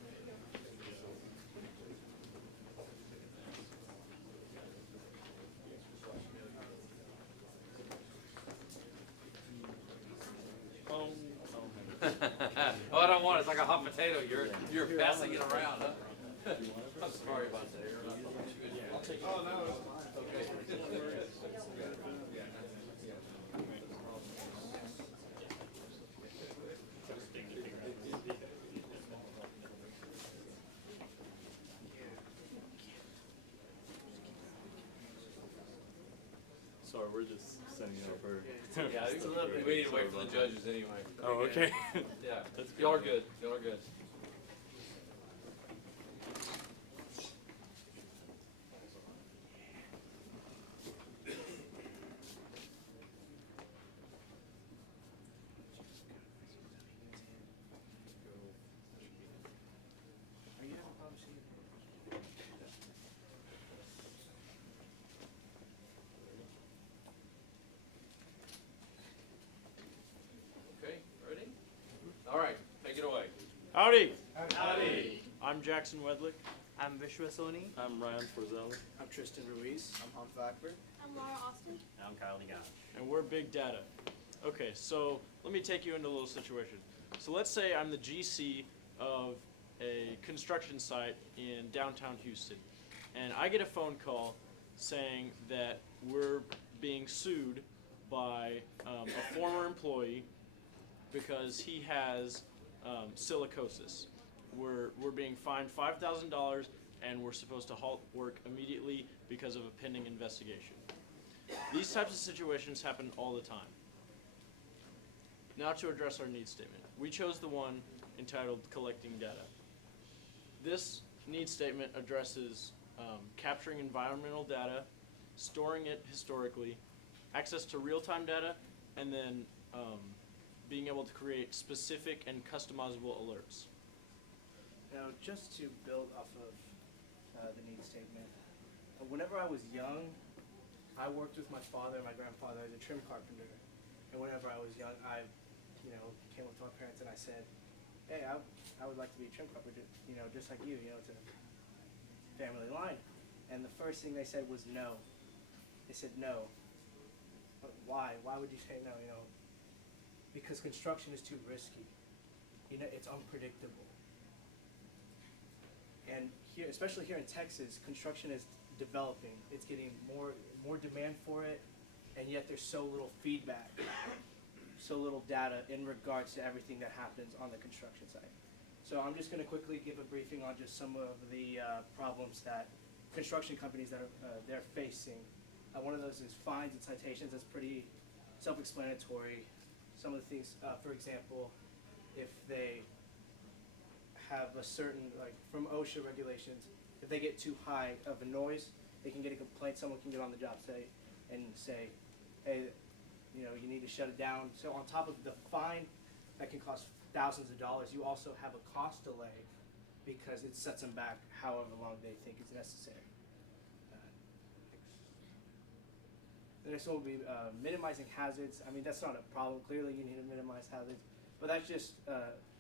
on, it's like a hot potato. You're passing it around, huh? I'm sorry about that. Oh, no, it's fine. Sorry, we're just setting it up for. Yeah, we need to wait for the judges anyway. Oh, okay. Yeah, That's y'all are good. Y'all are good. Okay, ready? All right, take it away. Howdy. Howdy. I'm Jackson Wedlick. I'm Vishwa Soni. I'm Ryan Frizell. I'm Tristan Ruiz. I'm Hans Blackburn. I'm Laura Austin. I'm Kyle Nagano. And we're Big Data. Okay, so let me take you into a little situation. So let's say I'm the GC of a construction site in downtown Houston, and I get a phone call saying that we're being sued by a former employee because he has silicosis. We're being fined $5,000 and we're supposed to halt work immediately because of a pending investigation. These types of situations happen all the time. Now to address our needs statement. We chose the one entitled Collecting Data. This needs statement addresses capturing environmental data, storing it historically, access to real-time data, and then being able to create specific and customizable alerts. Now, just to build off of the needs statement, whenever I was young, I worked with my father and my grandfather as a trim carpenter. And whenever I was young, I, came up to my parents and I said, hey, I would like to be a trim carpenter, just like you, it's a family line. And the first thing they said was no. They said no. But why? Why would you say no, Because construction is too risky. It's unpredictable. And here, especially here in Texas, construction is developing. It's getting more demand for it, and yet there's so little feedback, so little data in regards to everything that happens on the construction site. So I'm just going to quickly give a briefing on just some of the problems that construction companies that they're facing. One of those is fines and citations. That's pretty self-explanatory. Some of the things, for example, if they have a certain, from OSHA regulations, if they get too high of a noise, they can get a complaint. Someone can get on the job site and say, hey, you need to shut it down. So on top of the fine that can cost thousands of dollars, you also have a cost delay because it sets them back however long they think is necessary. The next one will be minimizing hazards. I mean, that's not a problem. Clearly, you need to minimize hazards. But that just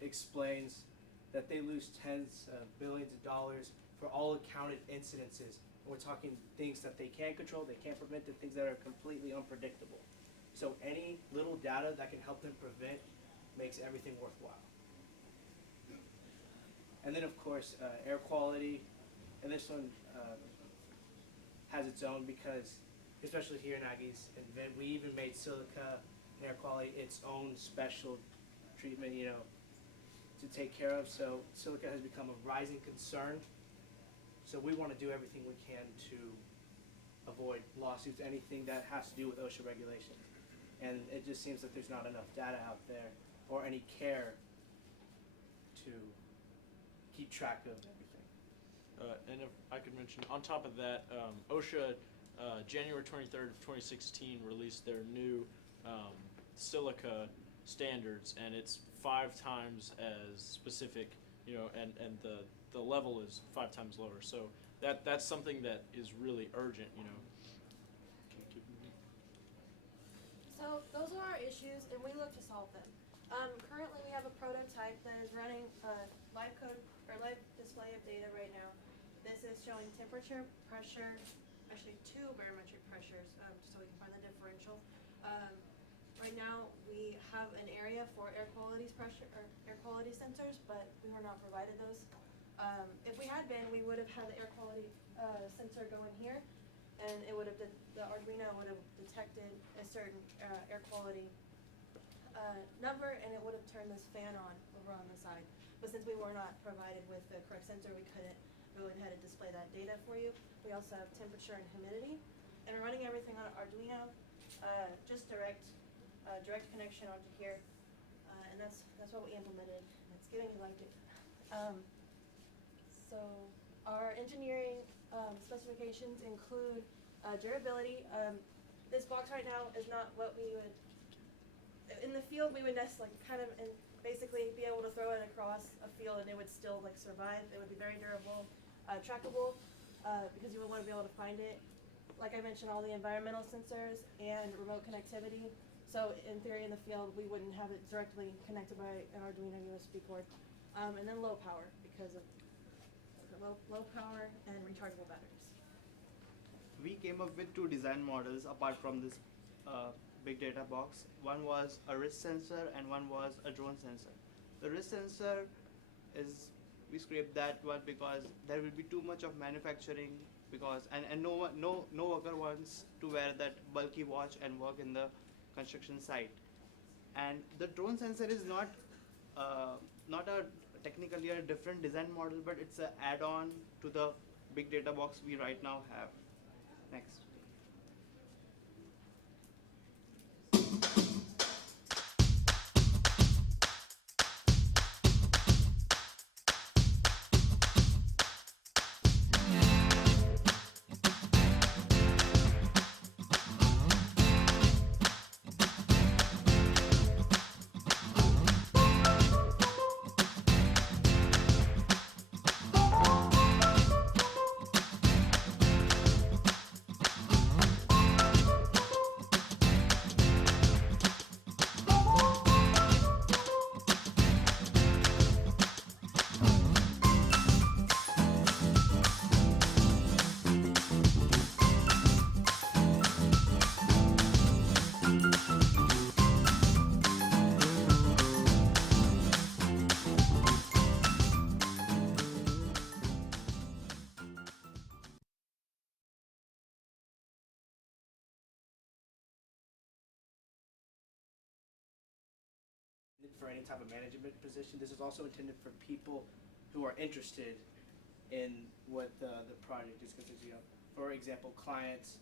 explains that they lose tens of billions of dollars for all accounted incidences. And we're talking things that they can't control, they can't prevent, and things that are completely unpredictable. So any little data that can help them prevent makes everything worthwhile. And then, of course, air quality. And this one has its own because, especially here in Aggies Invent, we even made silica and air quality its own special treatment, to take care of. So silica has become a rising concern. So we want to do everything we can to avoid lawsuits, anything that has to do with OSHA regulations. And it just seems that there's not enough data out there or any care to keep track of everything. And if I could mention, on top of that, OSHA, January 23rd of 2016, released their new silica standards, and it's 5 times as specific, and the level is 5 times lower. So that's something that is really urgent, So those are our issues, and we look to solve them. Currently, we have a prototype that is running a live code or live display of data right now. This is showing temperature, pressure, actually 2 barometric pressures, so we can find the differential. Right now, we have an area for air quality pressure, or air quality sensors, but we were not provided those. If we had been, we would have had the air quality, sensor go in here, and it would have, the Arduino would have detected a certain, air quality, number, and it would have turned this fan on over on the side. But since we were not provided with the correct sensor, we couldn't go ahead and display that data for you. We also have temperature and humidity, and we're running everything on Arduino, just direct connection onto here, and that's what we implemented. It's good you liked it. So our engineering specifications include durability. This box right now is not what we would, in the field we would basically be able to throw it across a field and it would still survive. It would be very durable, trackable, because you would want to be able to find it. Like I mentioned, all the environmental sensors and remote connectivity. So in theory, in the field, we wouldn't have it directly connected by an Arduino USB port. And then low power, because of low power and rechargeable batteries. We came up with two design models apart from this big data box. One was a wrist sensor and one was a drone sensor. The wrist sensor is, we scraped that one because there will be too much of manufacturing, because and no worker wants to wear that bulky watch and work in the construction site. And the drone sensor is not a technically a different design model, but it's an add-on to the big data box we right now have. Next. For any type of management position. This is also intended for people who are interested in what the project is consisting of. For example, clients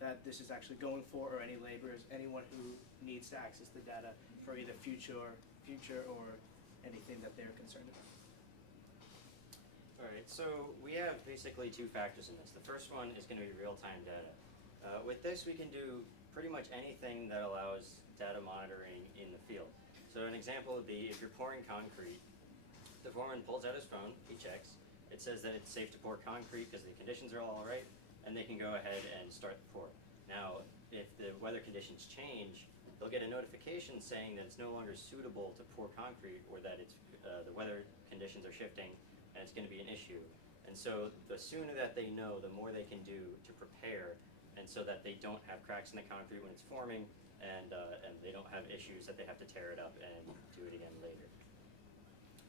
that this is actually going for, or any laborers, anyone who needs to access the data for either future or anything that they're concerned about. Alright, so we have basically two factors in this. The first one is going to be real-time data. With this we can do pretty much anything that allows data monitoring in the field. So an example would be if you're pouring concrete, the foreman pulls out his phone, he checks, it says that it's safe to pour concrete because the conditions are all right, and they can go ahead and start the pour. Now, if the weather conditions change, they'll get a notification saying that it's no longer suitable to pour concrete, or that it's the weather conditions are shifting and it's going to be an issue. And so the sooner that they know, the more they can do to prepare, and so that they don't have cracks in the concrete when it's forming, and they don't have issues that they have to tear it up and do it again later.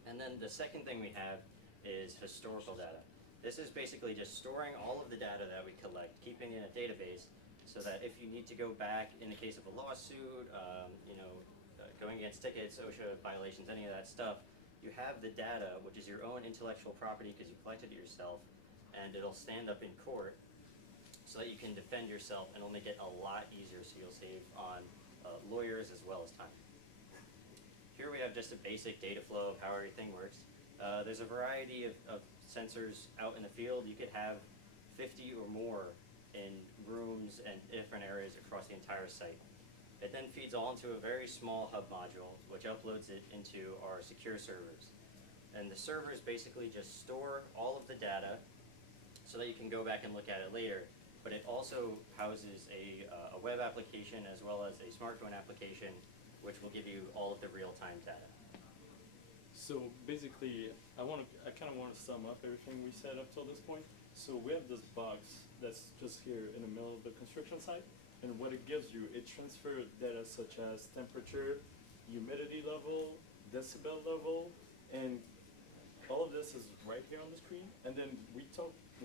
And then the second thing we have is historical data. This is basically just storing all of the data that we collect, keeping it in a database, so that if you need to go back in the case of a lawsuit, going against tickets, OSHA violations, any of that stuff, you have the data, which is your own intellectual property because you collected it yourself, and it'll stand up in court so that you can defend yourself, and it'll make it a lot easier, so you'll save on lawyers as well as time. Here we have just a basic data flow of how everything works. There's a variety of sensors out in the field. You could have 50 or more in rooms and different areas across the entire site. It then feeds all into a very small hub module, which uploads it into our secure servers. And the servers basically just store all of the data so that you can go back and look at it later. But it also houses a web application as well as a smartphone application, which will give you all of the real-time data. So basically, I kind of want to sum up everything we said up till this point. So we have this box that's just here in the middle of the construction site, and and what it gives you, it transfers data such as temperature, humidity level, decibel level, and all of this is right here on the screen. And then we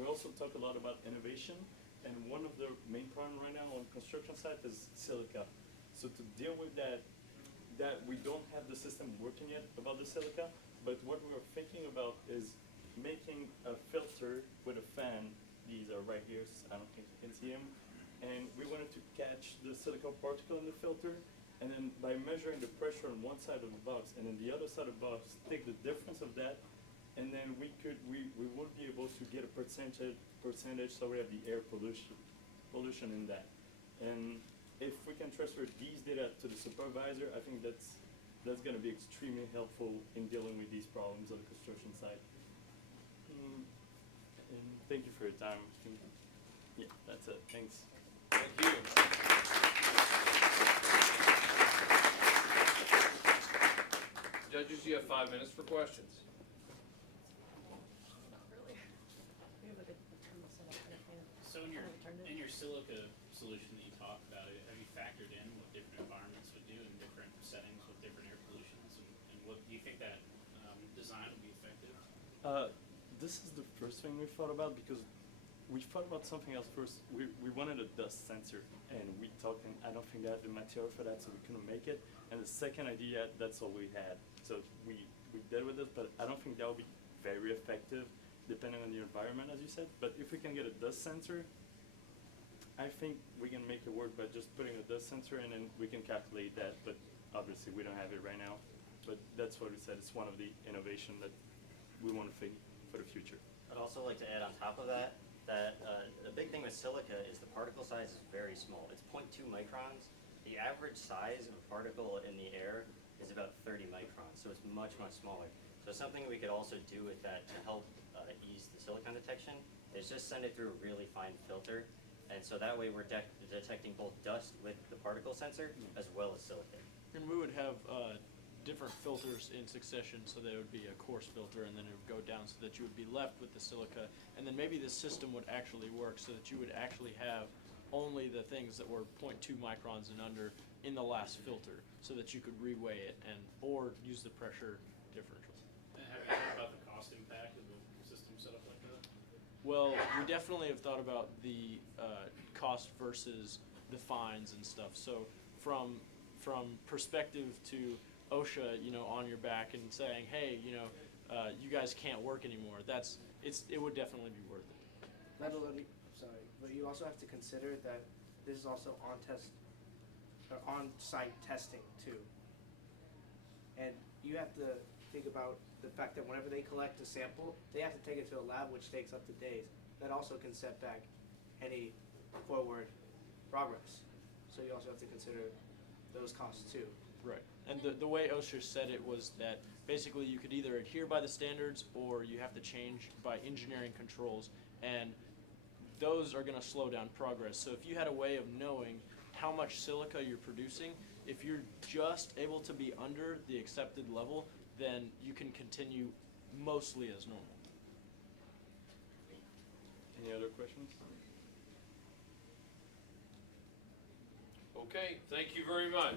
also talk a lot about innovation, and one of the main problems right now on construction site is silica. So to deal with that we don't have the system working yet about the silica, but what we're thinking about is making a filter with a fan. These are right here, I don't think you can see them. And we wanted to catch the silica particle in the filter, and then by measuring the pressure on one side of the box and then the other side of the box, take the difference of that, and then we would be able to get a percentage so we have the air pollution in that. And if we can transfer these data to the supervisor, I think that's going to be extremely helpful in dealing with these problems on the construction site. And thank you for your time. Yeah, that's it. Thanks. Thank you. Judges, you have 5 minutes for questions. So in your silica solution that you talked about, have you factored in what different environments would do in different settings with different air pollutions, and what do you think that design would be effective? This is the first thing we thought about, because we thought about something else first. We wanted a dust sensor, and we talked, and I don't think they had the material for that, so we couldn't make it. And the second idea, that's all we had. So we did with it, but I don't think that would be very effective, depending on the environment, as you said. But if we can get a dust sensor, I think we can make it work by just putting a dust sensor in, and we can calculate that. But obviously, we don't have it right now. But that's what we said. It's one of the innovation that we want to think for the future. I'd also like to add on top of that, the big thing with silica is the particle size is very small. It's 0.2 microns. The average size of a particle in the air is about 30 microns, so it's much, much smaller. So something we could also do with that to help ease the silicon detection is just send it through a really fine filter, and so that way we're detecting both dust with the particle sensor as well as silicon. And we would have different filters in succession, so there would be a coarse filter, and then it would go down so that you would be left with the silica, and then maybe the system would actually work so that you would actually have only the things that were 0.2 microns and under in the last filter, so that you could reweigh it or use the pressure differential. Have you thought about the cost impact of a system set up like that? Well, we definitely have thought about the cost versus the fines and stuff. So from perspective to OSHA, on your back and saying, hey, you guys can't work anymore. It would definitely be worth it. Not only, sorry, but you also have to consider that this is also on-site testing too. And you have to think about the fact that whenever they collect a sample, they have to take it to a lab, which takes up to days. That also can set back any forward progress. So you also have to consider those costs too. Right. And the way OSHA said it was that basically you could either adhere by the standards or you have to change by engineering controls, and those are going to slow down progress. So if you had a way of knowing how much silica you're producing, if you're just able to be under the accepted level, then you can continue mostly as normal. Any other questions? Okay, thank you very much.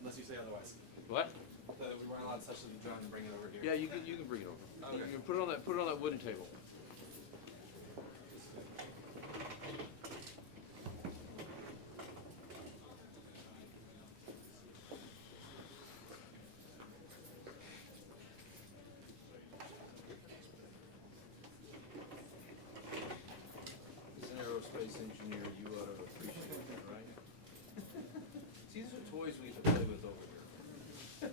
Unless you say otherwise. What? We weren't allowed to touch the drone and bring it over here. Yeah, you can bring it over. Okay. You can put it on that wooden table. As an aerospace engineer, you ought to appreciate that, right? See, these are toys we can play with over here.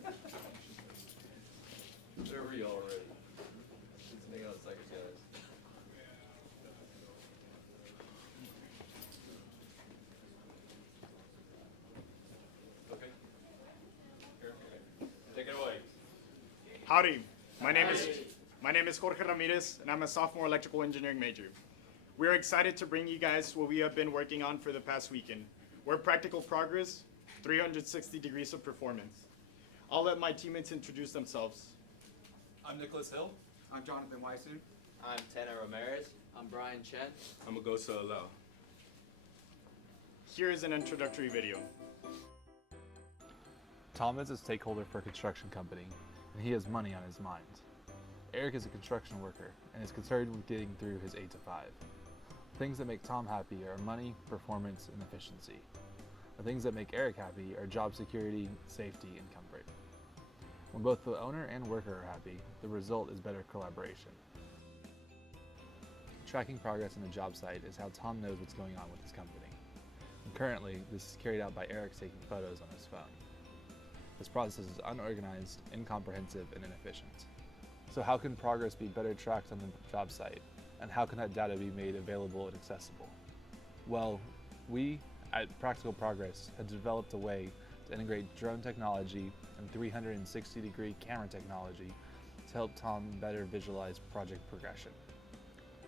Whatever y'all are ready. Let's make out the second guys. Howdy, my name is Jorge Ramirez, and I'm a sophomore electrical engineering major. We're excited to bring you guys what we have been working on for the past weekend. We're Practical Progress, 360 degrees of performance. I'll let my teammates introduce themselves. I'm Nicholas Hill. I'm Jonathan Weissen. I'm Tanner Ramirez. I'm Brian Chen. I'm Agosa Alel. Here is an introductory video. Tom is a stakeholder for a construction company, and he has money on his mind. Eric is a construction worker, and is concerned with getting through his 8 to 5. Things that make Tom happy are money, performance, and efficiency. The things that make Eric happy are job security, safety, and comfort. When both the owner and worker are happy, the result is better collaboration. Tracking progress on a job site is how Tom knows what's going on with his company. And currently, this is carried out by Eric taking photos on his phone. This process is unorganized, incomprehensive, and inefficient. So how can progress be better tracked on the job site? And how can that data be made available and accessible? Well, we at Practical Progress have developed a way to integrate drone technology and 360-degree camera technology to help Tom better visualize project progression.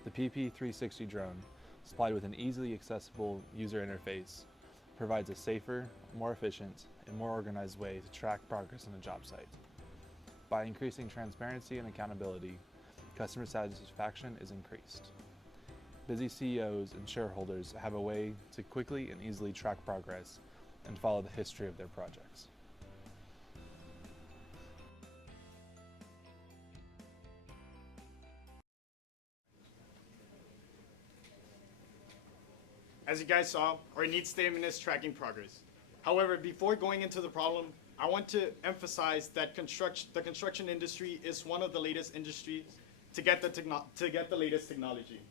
The PP360 drone, supplied with an easily accessible user interface, provides a safer, more efficient, and more organized way to track progress on a job site. By increasing transparency and accountability, customer satisfaction is increased. Busy CEOs and shareholders have a way to quickly and easily track progress and follow the history of their projects. As you guys saw, our need statement is tracking progress. However, before going into the problem, I want to emphasize that the construction industry is one of the latest industries to get the latest technology.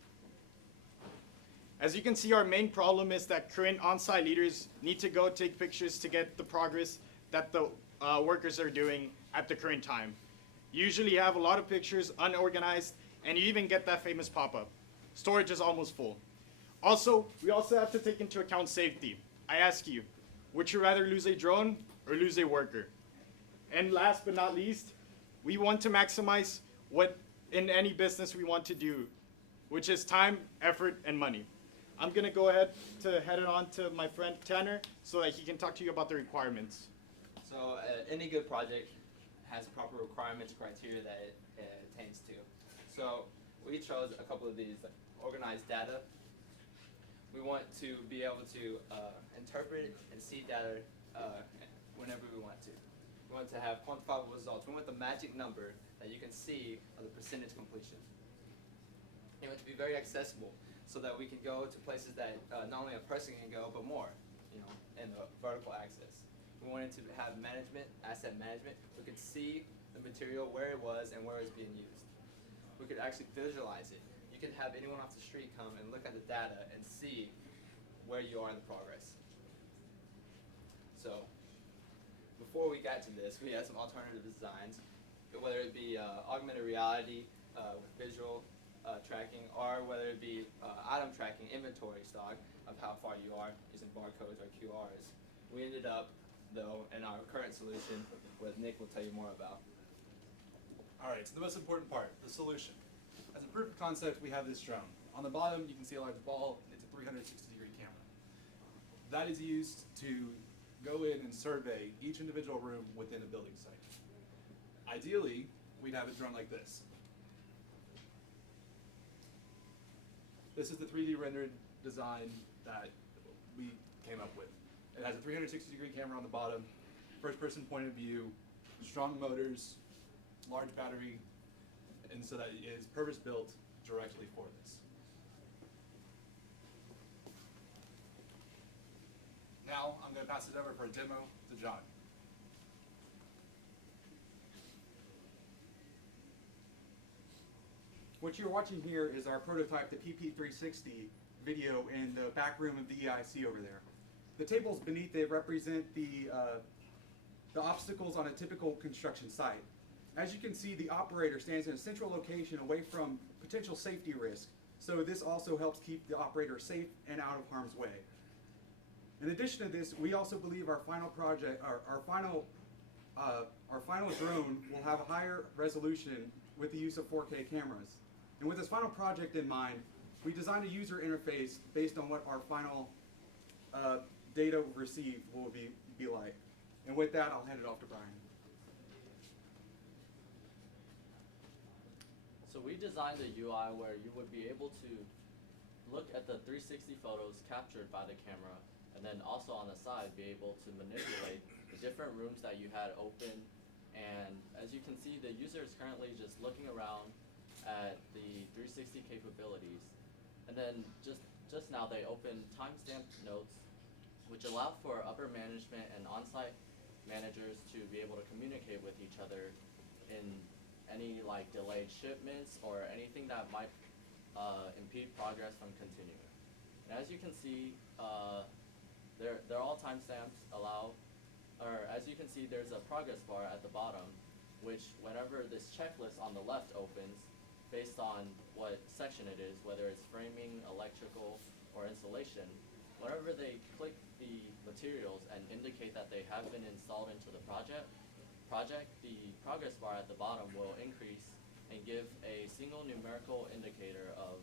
As you can see, our main problem is that current on-site leaders need to go take pictures to get the progress that the workers are doing at the current time. You usually have a lot of pictures, unorganized, and you even get that famous pop-up. Storage is almost full. Also, we also have to take into account safety. I ask you, would you rather lose a drone or lose a worker? And last but not least, we want to maximize what in any business we want to do, which is time, effort, and money. I'm gonna go ahead to head it on to my friend Tanner so that he can talk to you about the requirements. So any good project has proper requirements, criteria that it attains to. So we chose a couple of these: organized data. We want to be able to interpret and see data whenever we want to. We want to have quantifiable results. We want the magic number that you can see of the percentage completion. We want it to be very accessible so that we can go to places that not only a person can go, but more, in the vertical axis. We want it to have management, asset management. We could see the material, where it was, and where it's being used. We could actually visualize it. You can have anyone off the street come and look at the data and see where you are in the progress. So, before we got to this, we had some alternative designs, whether it be augmented reality with visual tracking, or whether it be item tracking, inventory stock of how far you are using barcodes or QRs. We ended up, though, in our current solution, what Nick will tell you more about. All right, so the most important part, the solution. As a proof of concept, we have this drone. On the bottom, you can see a large ball, and it's a 360-degree camera. That is used to go in and survey each individual room within a building site. Ideally, we'd have a drone like this. This is the 3D rendered design that we came up with. It has a 360-degree camera on the bottom, first-person point of view, strong motors, large battery, and so that it is purpose-built directly for this. Now, I'm going to pass it over for a demo to John. What you're watching here is our prototype, the PP360 video in the back room of the EIC over there. The tables beneath it represent the obstacles on a typical construction site. As you can see, the operator stands in a central location away from potential safety risk, so this also helps keep the operator safe and out of harm's way. In addition to this, we also believe our final project, our final our final drone will have a higher resolution with the use of 4K cameras. And with this final project in mind, we designed a user interface based on what our final data received will be like. And with that, I'll hand it off to Brian. So we designed a UI where you would be able to look at the 360 photos captured by the camera, and then also on the side be able to manipulate the different rooms that you had open. And as you can see, the user is currently just looking around at the 360 capabilities. And then just now they opened timestamp notes, which allow for upper management and on-site managers to be able to communicate with each other in any like delayed shipments or anything that might impede progress from continuing. And as you can see, they're all timestamps as you can see, there's a progress bar at the bottom, which whenever this checklist on the left opens, based on what section it is, whether it's framing, electrical, or installation, whenever they click the materials and indicate that they have been installed into the project, the progress bar at the bottom will increase and give a single numerical indicator of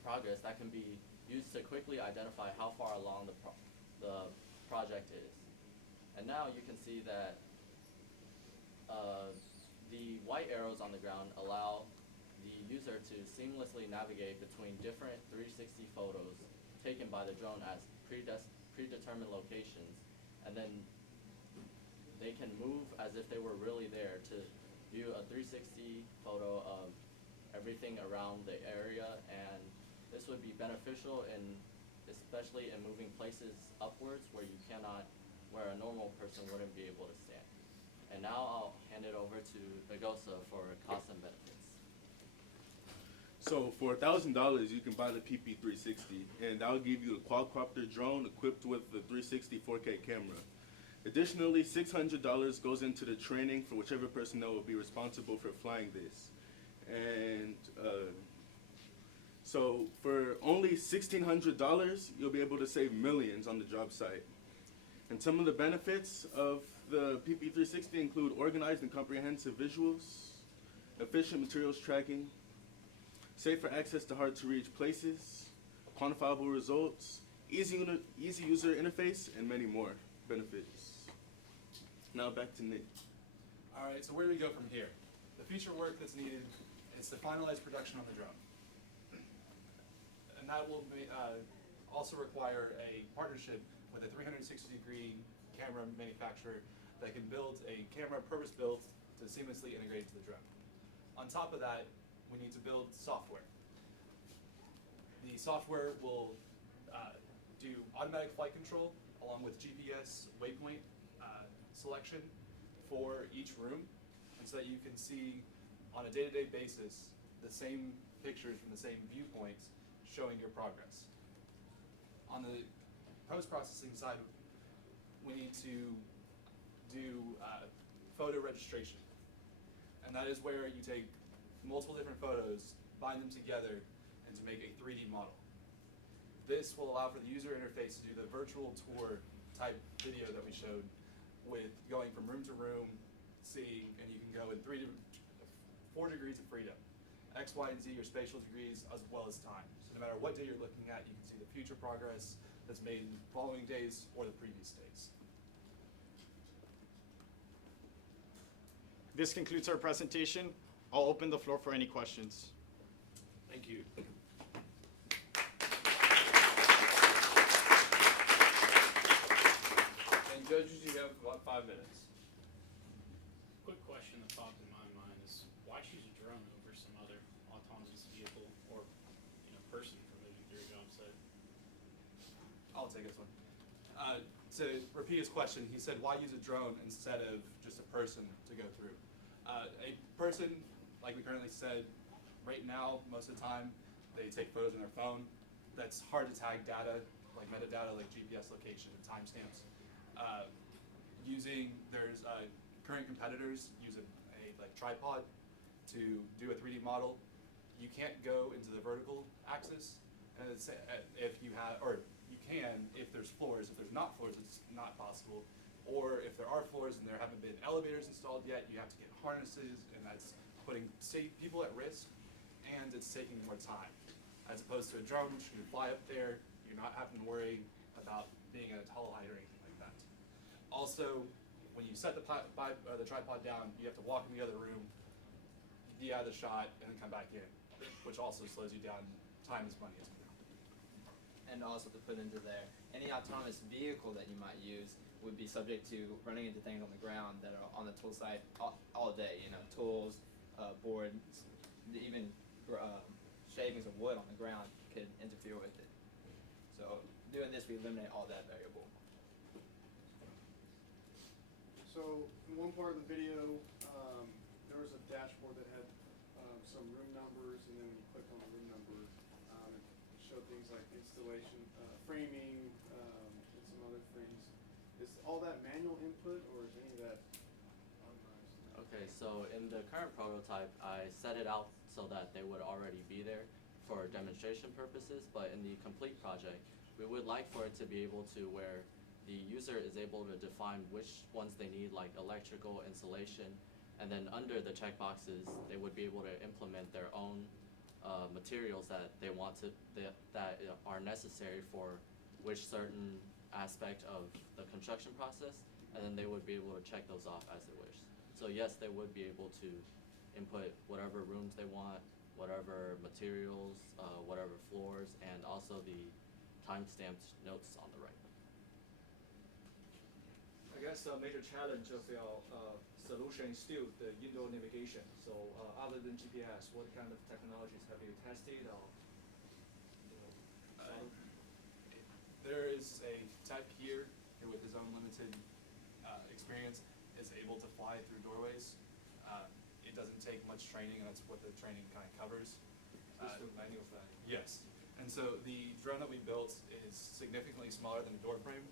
progress that can be used to quickly identify how far along the project is. And now you can see that the white arrows on the ground allow the user to seamlessly navigate between different 360 photos taken by the drone at predetermined locations, and then they can move as if they were really there to view a 360 photo of everything around the area. And this would be beneficial especially in moving places upwards where a normal person wouldn't be able to stand. And now I'll hand it over to Bagosa for costs and benefits. So for $1,000, you can buy the PP360, and that'll give you a quadcopter drone equipped with the 360 4K camera. Additionally, $600 goes into the training for whichever personnel will be responsible for flying this. And so for only $1,600, you'll be able to save millions on the job site. And some of the benefits of the PP360 include organized and comprehensive visuals, efficient materials tracking, safer access to hard-to-reach places, quantifiable results, easy user interface, and many more benefits. Now back to Nick. All right, so where do we go from here? The future work that's needed is to finalize production on the drone. And that will be, also require a partnership with a 360-degree camera manufacturer that can build a camera purpose-built to seamlessly integrate into the drone. On top of that, we need to build software. The software will do automatic flight control along with GPS waypoint selection for each room, and so that you can see on a day-to-day basis the same pictures from the same viewpoints showing your progress. On the post-processing side, we need to do photo registration, and that is where you take multiple different photos, bind them together, and to make a 3D model. This will allow for the user interface to do the virtual tour type video that we showed, with going from room to room, seeing, and you can go in 4 degrees of freedom. X, Y, and Z are spatial degrees as well as time. So no matter what day you're looking at, you can see the future progress that's made in following days or the previous days. This concludes our presentation. I'll open the floor for any questions. Thank you. And judges, you have about 5 minutes. Quick question that popped in my mind is, why choose a drone over some other autonomous vehicle or person for moving through a job site? I'll take this one. To repeat his question, he said, why use a drone instead of just a person to go through? A person, like we currently said, right now, most of the time, they take photos on their phone. That's hard to tag data, like metadata, like GPS location and timestamps. There's current competitors use a tripod to do a 3D model. You can't go into the vertical axis, and if you have, or you can if there's floors. If there's not floors, it's not possible. Or if there are floors and there haven't been elevators installed yet, you have to get harnesses, and that's putting people at risk, and it's taking more time. As opposed to a drone, which you can fly up there, you're not having to worry about being in a tall height or anything like that. Also, when you set the tripod down, you have to walk in the other room, be out of the shot, and then come back in, which also slows you down. Time is money as well. And also to put into there, any autonomous vehicle that you might use would be subject to running into things on the ground that are on the tool site all day. You know, tools, boards, even shavings of wood on the ground could interfere with it. So doing this, we eliminate all that variable. So in one part of the video, there was a dashboard that had some room numbers, and then when you clicked on the room number, it showed things like installation, framing, and some other things. Is all that manual input, or is any of that automated? Okay, so in the current prototype, I set it out so that they would already be there for demonstration purposes, but in the complete project, we would like for it to be able to where the user is able to define which ones they need, like electrical installation, and then under the checkboxes, they would be able to implement their own materials that they want to, that are necessary for which certain aspect of the construction process, and then they would be able to check those off as they wish. So yes, they would be able to input whatever rooms they want, whatever materials, whatever floors, and also the time-stamped notes on the right. I guess a major challenge of your solution is still the indoor navigation. So other than GPS, what kind of technologies have you tested or? There is a tech here who, with his own limited experience, is able to fly through doorways. It doesn't take much training, and that's what the training kind of covers. Just to manual flying. Yes. And so the drone that we built is significantly smaller than the door frame.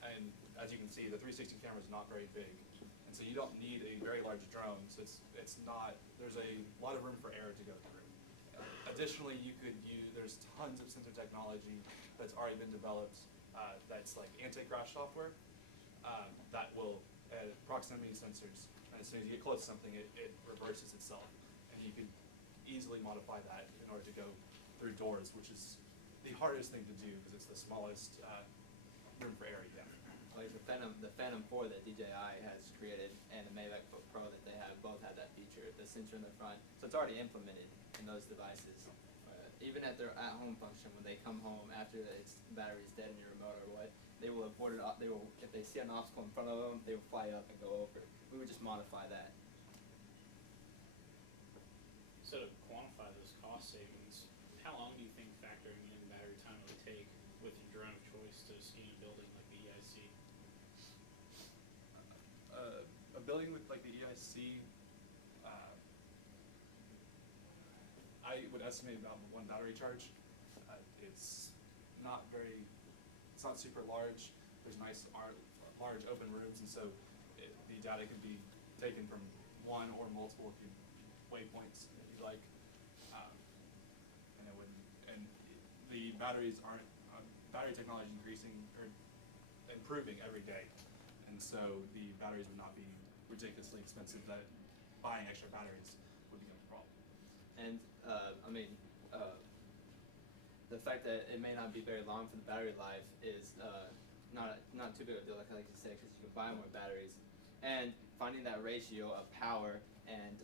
And as you can see, the 360 camera is not very big. And so you don't need a very large drone. So it's not, there's a lot of room for error to go through. Additionally, you could use, there's tons of sensor technology that's already been developed that's like anti-crash software that will, proximity sensors, and as soon as you get close to something, it reverses itself. And you could easily modify that in order to go through doors, which is the hardest thing to do because it's the smallest room for error you have. Like the Phantom 4 that DJI has created and the Mavic Pro that they have both have that feature, the sensor in the front. So it's already implemented in those devices. Even at their at-home function, when they come home after its battery's dead in your remote or what, they will abort it. They will, if they see an obstacle in front of them, they will fly up and go over it. We would just modify that. So to quantify those cost savings, how long do you think factoring in battery time would take with your drone of choice to scan a building like the EIC? A building with like the EIC, I would estimate about one battery charge. It's not super large. There's nice large open rooms, and so the data can be taken from one or multiple waypoints if you like. And the batteries aren't, battery technology is increasing or improving every day. And so the batteries would not be ridiculously expensive, that buying extra batteries would become a problem. And the fact that it may not be very long for the battery life is not too big of a deal, like I like to say, because you can buy more batteries. And finding that ratio of power and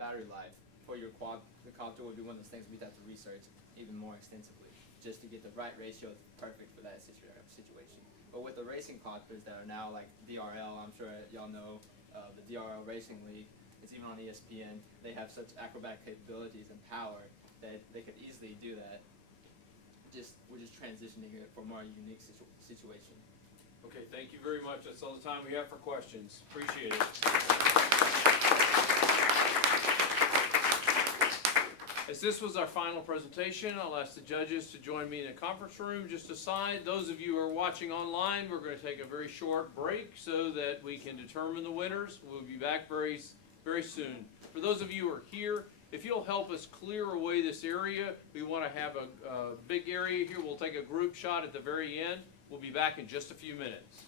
battery life for your quadcopter would be one of those things we'd have to research even more extensively, just to get the right ratio that's perfect for that situation. But with the racing quadcopters that are now like DRL, I'm sure y'all know the DRL Racing League. It's even on ESPN. They have such acrobatic capabilities and power that they could easily do that. We're just transitioning it for a more unique situation. Okay, thank you very much. That's all the time we have for questions. Appreciate it. As this was our final presentation, I'll ask the judges to join me in the conference room just aside. Those of you who are watching online, we're going to take a very short break so that we can determine the winners. We'll be back very soon. For those of you who are here, if you'll help us clear away this area, we want to have a big area here. We'll take a group shot at the very end. We'll be back in just a few minutes.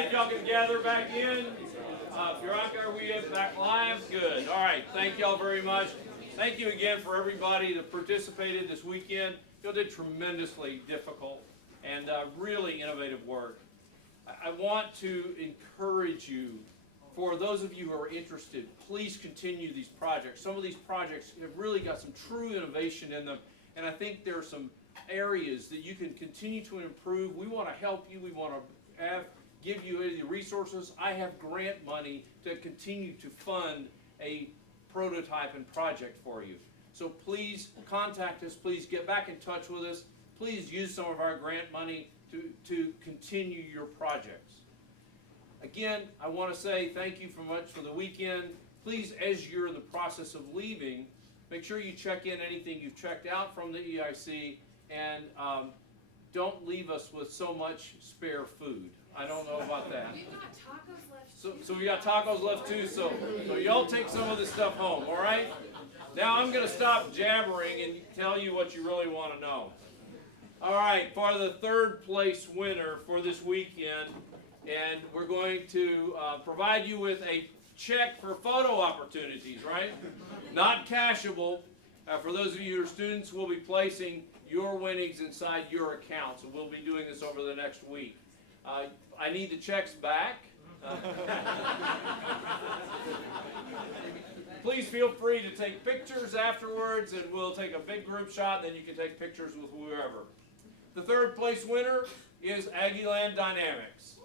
Okay, if y'all can gather back in. If you're out there, are we back live? Good. All right. Thank y'all very much. Thank you again for everybody that participated this weekend. You did tremendously difficult and really innovative work. I want to encourage you, for those of you who are interested, please continue these projects. Some of these projects have really got some true innovation in them, and I think there are some areas that you can continue to improve. We want to help you. We want to give you the resources. I have grant money to continue to fund a prototype and project for you. So please contact us. Please get back in touch with us. Please use some of our grant money to continue your projects. Again, I want to say thank you so much for the weekend. Please, as you're in the process of leaving, make sure you check in anything you've checked out from the EIC, and don't leave us with so much spare food. I don't know about that. We've got tacos left. So we got tacos left too, so y'all take some of this stuff home, all right? Now I'm going to stop jabbering and tell you what you really want to know. All right, for the third place winner for this weekend, and we're going to provide you with a check for photo opportunities, right? Not cashable. For those of you who are students, we'll be placing your winnings inside your account, so we'll be doing this over the next week. I need the checks back. Please feel free to take pictures afterwards, and we'll take a big group shot, and then you can take pictures with whoever. The third place winner is Aggieland Dynamics.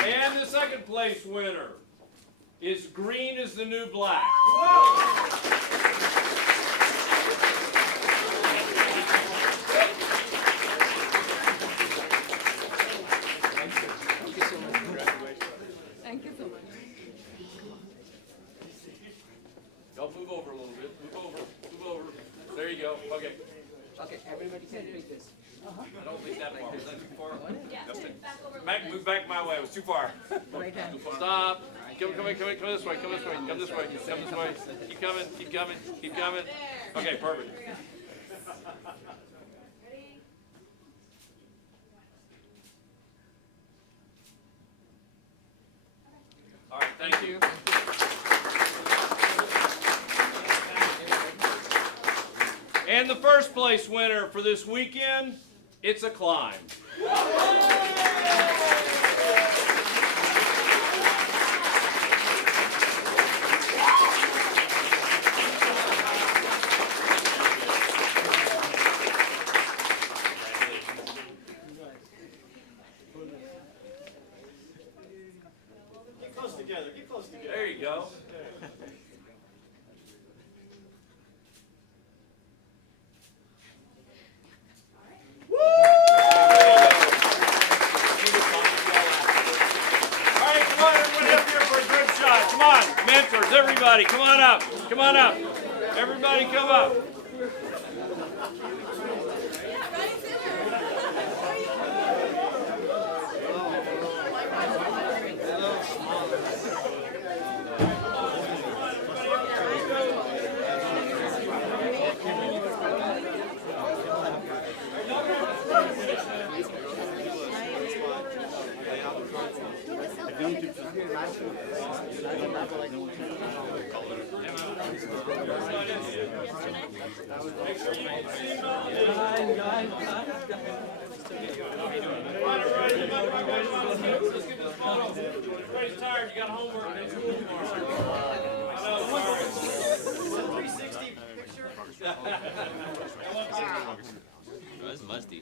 And the second place winner is Green is the New Black. Thank you so much. Y'all move over a little bit. Move over. There you go. Okay. Okay, everybody can take this. I don't think that far. Was that too far? Yeah, back over. Move back my way. It was too far. Right hand. Stop. Come this way. Come this way. Come this way. Come this way. Keep coming. Keep coming. Keep coming. Okay, perfect. Ready? All right, thank you. And the first place winner for this weekend, it's a climb. Get close together. Get close together. There you go. Mentors, everybody, come on up. Come on up. Everybody come up. Everybody's tired. You got homework and school tomorrow. I know, sorry. 360 picture. That's musty.